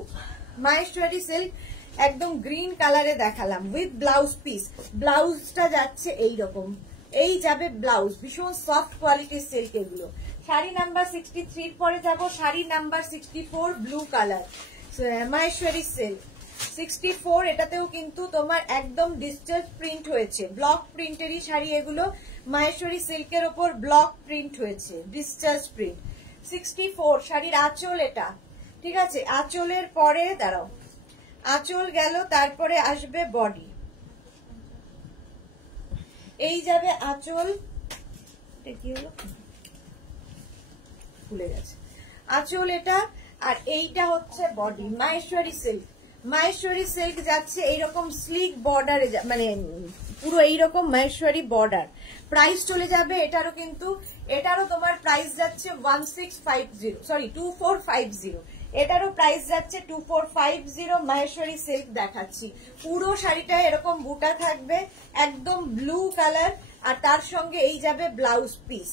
মাহেশ্বরী সিল্ক, একদম গ্রিন কালারে দেখালাম উইথ ব্লাউজ পিস। ব্লাউজটা যাচ্ছে এইরকম, এই যাবে ব্লাউজ, ভীষণ সফট কোয়ালিটির সিল্ক এগুলো। শাড়ি নাম্বার 63 পরে যাব sari number 64, blue colour, Maheshwari silk 64। এটাতেও কিন্তু তোমার একদম ডিজিটাল প্রিন্ট হয়েছে, ব্লক প্রিন্টেরই শাড়ি এগুলো, মাহেশ্বরী সিল্কের ওপর ব্লক প্রিন্ট হয়েছে, ডিজিটাল প্রিন্ট। 64 শাড়ির আঁচল এটা, ঠিক আছে। আঁচলের পরে দাঁড়াও, আঁচল গেল, তারপরে আসবে বডি, এই যাবে আঁচল, কি হলো ভুলে গেছে, আঁচল এটা, আর এইটা হচ্ছে body. Maheshwari silk, Maheshwari silk যাচ্ছে এইরকম স্লিক বর্ডারে, মানে পুরো এইরকম মাহেশ্বরী বর্ডার। প্রাইস চলে যাবে এটারও কিন্তু, এটারও তোমার প্রাইস যাচ্ছে 2450, এটারও প্রাইস যাচ্ছে 2450। মাহেশ্বরী সিল্ক দেখাচ্ছি, পুরো শাড়িটা এরকম বুটা থাকবে, একদম ব্লু কালার, আর তার সঙ্গে এই যাবে ব্লাউজ পিস,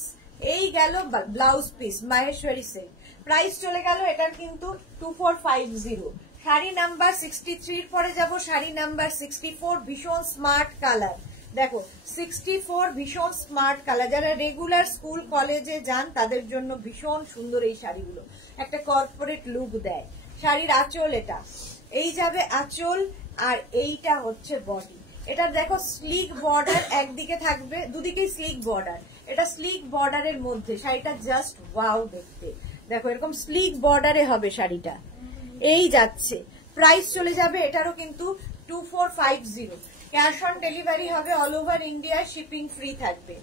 এই গেল blouse piece Maheshwari silk. Price চলে গেল এটার কিন্তু 2450। শাড়ি নাম্বার 63 পরে যাব শাড়ি নাম্বার 64, ভীষণ স্মার্ট কালার, দেখো 64 ভীষণ স্মার্ট কালার, যারা রেগুলার স্কুল কলেজে যান তাদের জন্য ভীষণ সুন্দর এই শাড়িগুলো, একটা কর্পোরেট লুক দেয়। শাড়ির আঁচল এটা, এই যাবে আঁচল, আর এইটা হচ্ছে বডি। এটা দেখো স্লিক বর্ডার, একদিকে থাকবে, দুদিকেই স্লিক বর্ডার, এটা স্লিক বর্ডারের মধ্যে শাড়িটা জাস্ট ওয়াও দেখতে, দেখো এরকম স্লিক বর্ডারে হবে শাড়িটা, এই যাচ্ছে। প্রাইস চলে যাবে এটারও কিন্তু 2450, ক্যাশ অন ডেলিভারি হবে all over India, shipping free থাকবে।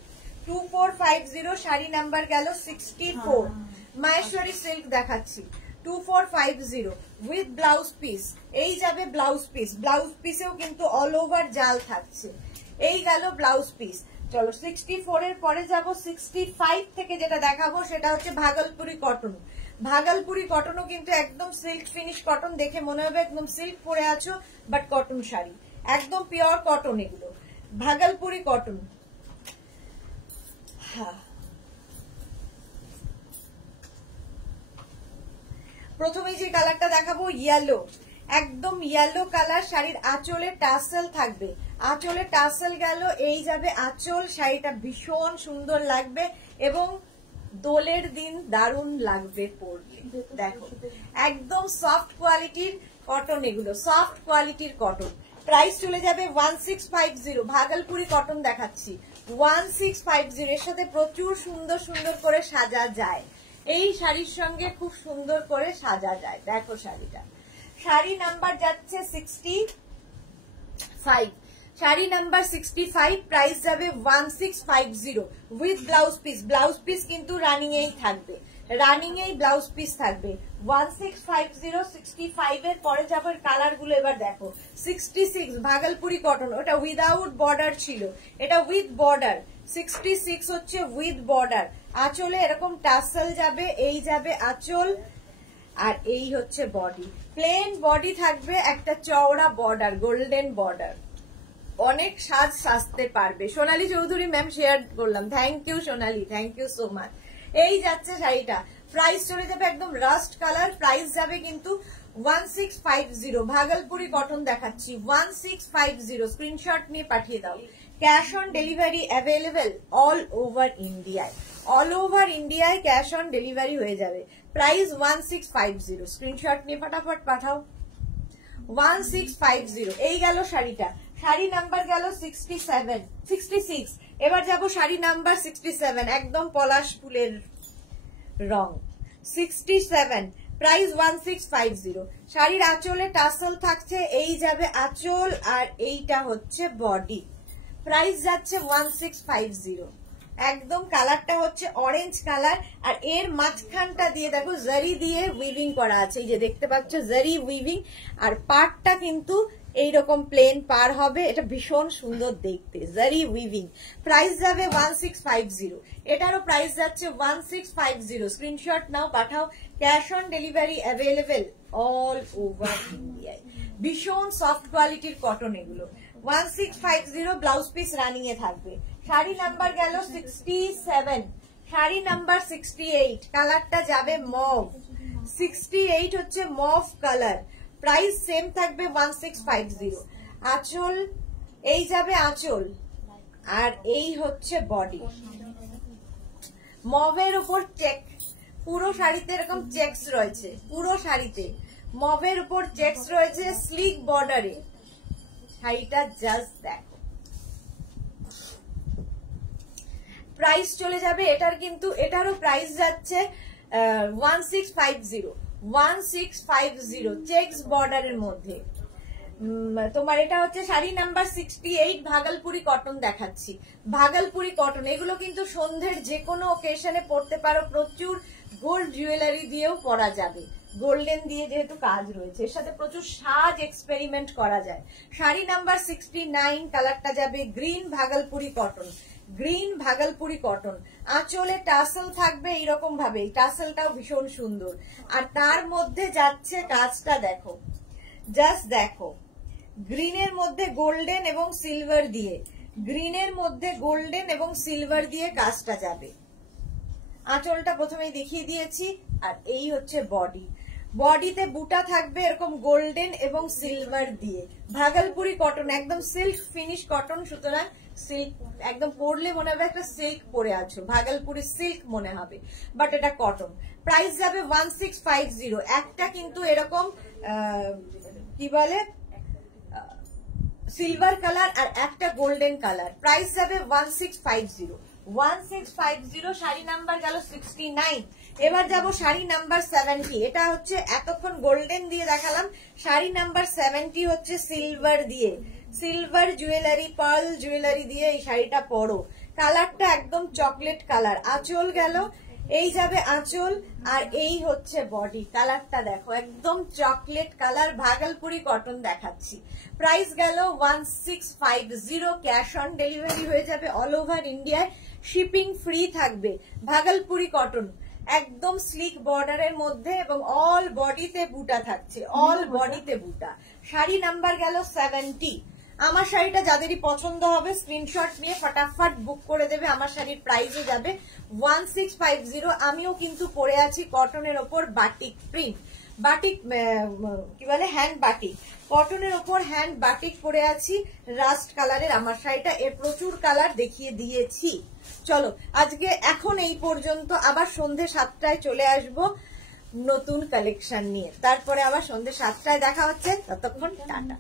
2450 শাড়ি নাম্বার গেল 64, মাহেশ্বরী সিল্ক দেখাচ্ছি 2450 উইথ ব্লাউজ পিস, এই যাবে ব্লাউজ পিস, ব্লাউজ পিসেও কিন্তু অল ওভার জাল থাকছে, এই গেল ব্লাউজ পিস। চলো 64 এর পরে যাব 65 থেকে যেটা দেখাবো সেটা হচ্ছে ভাগলপুরি কটন। ভাগলপুরি কটনও কিন্তু একদম সিল্ক ফিনিশ কটন, দেখে মনে হবে একদম সিল্ক পরে আছো, বাট কটন শাড়ি, একদম পিওর কটন এগুলো, ভাগলপুরি কটন। হ্যাঁ, প্রথমেই যে কালারটা দেখাবো ইয়েলো, একদম ইয়েলো কালার, শাড়ির আঁচলে টাসেল থাকবে, আঁচলে টাসেল গেল, এই যাবে আঁচল, শাড়িটা ভীষণ সুন্দর লাগবে এবং দোলের দিন দারুণ লাগবে পরলে। দেখো একদম সফট কোয়ালিটির কটন, এগুলো সফট কোয়ালিটির কটন। প্রাইস চলে যাবে 1650। ভাগলপুরি কটন দেখাচ্ছি 1650। এর সাথে প্রচুর সুন্দর সুন্দর করে সাজা যায়, এই শাড়ির সঙ্গে খুব সুন্দর করে সাজা যায়। দেখো শাড়িটা, শাড়ি নাম্বার যাচ্ছে 65, শাড়ি নাম্বার 65, প্রাইস যাবে 1650 with blouse piece. Blouse piece কিন্তু রানিং এই থাকবে, রানিং এই ব্লাউজ পিস থাকবে। 1650 65 এর পরে যাবে কালার গুলো। এবার দেখো 66 ভাগলপুরি কটন, ওটা উইদাউট বর্ডার ছিল, এটা উইথ বর্ডার। 66 হচ্ছে উইথ বর্ডার। আঁচলে এরকম টাসেল যাবে, এই যাবে আঁচল, আর এই হচ্ছে বডি। প্লেন বডি থাকবে, একটা চওড়া বর্ডার, গোল্ডেন বর্ডার। অনেক সাজ সাজতে পারবে। সোনালী চৌধুরী ম্যাম শেয়ার করলাম, thank you Sonali, thank you so much. এই যাচ্ছে শাড়িটা, প্রাইস চলে যাবে একদম রাস্ট কালার, প্রাইস যাবে কিন্তু 1650। ভাগলপুরি কটন দেখাচ্ছি 1650, স্ক্রিনশট নিয়ে পাঠিয়ে দাও। Cash on delivery available all over ইন্ডিয়ায়, অল ওভার ইন্ডিয়ায় ক্যাশ অন ডেলিভারি হয়ে যাবে। প্রাইস 1650, স্ক্রিনশট নিয়ে ফটাফট পাঠাও। 1650। এই গেল শাড়িটা, শাড়ি নাম্বার গেল 66। এবার যাবো শাড়ি নাম্বার 67, একদম পলাশ ফুলের রং। 67, প্রাইস 1650। শাড়ির আঁচলে টাসেল থাকছে, এই যাবে আঁচল, আর এইটা হচ্ছে বডি। প্রাইস যাচ্ছে 1650। একদম কালারটা হচ্ছে অরেঞ্জ কালার, আর এর মাঝখানটা দিয়ে দেখো জারি দিয়ে উইভিং করা আছে, এই যে দেখতে পাচ্ছ জারি উইভিং। আর পাড়টা কিন্তু এইরকম প্লেন পার হবে, এটা ভীষণ সুন্দর দেখতে, জারি উইভিং। প্রাইস যাবে 1650। এটারও প্রাইস যাচ্ছে 1650, স্ক্রিনশট নাও পাঠাও। Cash on delivery available all over ইন্ডিয়ায়। ভীষণ সফট কোয়ালিটির কটন এগুলো। 1650, ব্লাউজ পিস রানিং এ থাকবে। শাড়ি নাম্বার গেল 67, শাড়ি নাম্বার 68, কালারটা যাবে মভ। 68 হচ্ছে মভ কালার, প্রাইস সেম থাকবে 1650। আঁচল, এই যাবে আঁচল, আর এই হচ্ছে বডি। মভের উপর চেক, পুরো শাড়িতে এরকম চেকস রয়েছে, পুরো শাড়িতে মভের উপর চেকস রয়েছে স্লিক বর্ডারে। শাড়িটা জাস্ট দেখো, প্রাইস চলে যাবে এটার, কিন্তু এটারও প্রাইস যাচ্ছে 1650। 1650 চেকস বর্ডারের মধ্যে। তোমার এটা হচ্ছে শাড়ি নাম্বার 68, ভাগলপুরি কটন দেখাচ্ছি। ভাগলপুরি কটন এগুলো কিন্তু সন্ধ্যের যে কোনো ওকেশনে পরতে পারো, প্রচুর গোল্ড জুয়েলারি দিয়েও পরা যাবে, গোল্ডেন দিয়ে যেহেতু কাজ রয়েছে, এর সাথে প্রচুর সাজ এক্সপেরিমেন্ট করা যায়। শাড়ি নাম্বার 69, কালারটা যাবে green Bhagalpuri cotton, green Bhagalpuri cotton. আঁচলে টাসেল থাকবে এইরকম ভাবে, টাসেলটাও ভীষণ সুন্দর, আর তার মধ্যে যাচ্ছে কাজটা দেখো, জাস্ট দেখো, গ্রিনের মধ্যে গোল্ডেন এবং সিলভার দিয়ে, গ্রিনের মধ্যে গোল্ডেন এবং সিলভার দিয়ে কাজটা যাবে। আঁচলটা প্রথমেই দেখিয়ে দিয়েছি, আর এই হচ্ছে বডি। বডিতে বুটা থাকবে এরকম গোল্ডেন এবং সিলভার দিয়ে। ভাগলপুরি কটন, একদম সিল্ক ফিনিশ কটন, সুতরাং সিল্ক একদম পরলে মনে হবে একটা সিল্ক পরে আছো, ভাগলপুরি সিল্ক মনে হবে, বাট এটা কটন। প্রাইস যাবে 1650। একটা কিন্তু এরকম কি বলে সিলভার কালার, আর একটা গোল্ডেন কালার। প্রাইস যাবে 1650। 1650, শাড়ি নাম্বার গেল 69। এবার যাব শাড়ি নাম্বার 70। এটা হচ্ছে এতক্ষণ গোল্ডেন দিয়ে দেখালাম, শাড়ি নাম্বার 70 হচ্ছে সিলভার দিয়ে, সিলভার জুয়েলারি, পার্ল জুয়েলারি দিয়ে এই শাড়িটা পরো। কালারটা একদম চকলেট কালার। আঁচল গেল, এই যাবে আঁচল, আর এই হচ্ছে বডি। কালারটা দেখো একদম চকলেট কালার, ভাগলপুরি কটন দেখাচ্ছি। প্রাইস গেল 1650, ক্যাশ অন ডেলিভারি হয়ে যাবে অল ওভার ইন্ডিয়ায়, শিপিং ফ্রি থাকবে। ভাগলপুরি কটন একদম স্লিক বর্ডারের মধ্যে, এবং অল বডিতে বুটা থাকছে, অল বডিতে বুটা। শাড়ি নাম্বার গেল 70। আমার শাড়িটা যাদেরই পছন্দ হবে স্ক্রিনশট নিয়ে ফটাফট বুক করে দেবে। আমার শাড়ির প্রাইসে যাবে 1650। আমিও কিন্তু পরে আছি কটনের ওপর বাটিক প্রিন্ট, বাটিক কি বলে হ্যান্ড বাটিক, কটনের ওপর হ্যান্ড বাটিক পরে আছি রাস্ট কালারের আমার শাড়িটা। এর প্রচুর কালার দেখিয়ে দিয়েছি। চলো আজকে এখন এই পর্যন্ত, আবার সন্ধ্যে 7টায় চলে আসব নতুন কালেকশন নিয়ে, তারপরে আবার সন্ধ্যে 7টায় দেখা হচ্ছে, ততক্ষণ টাটা।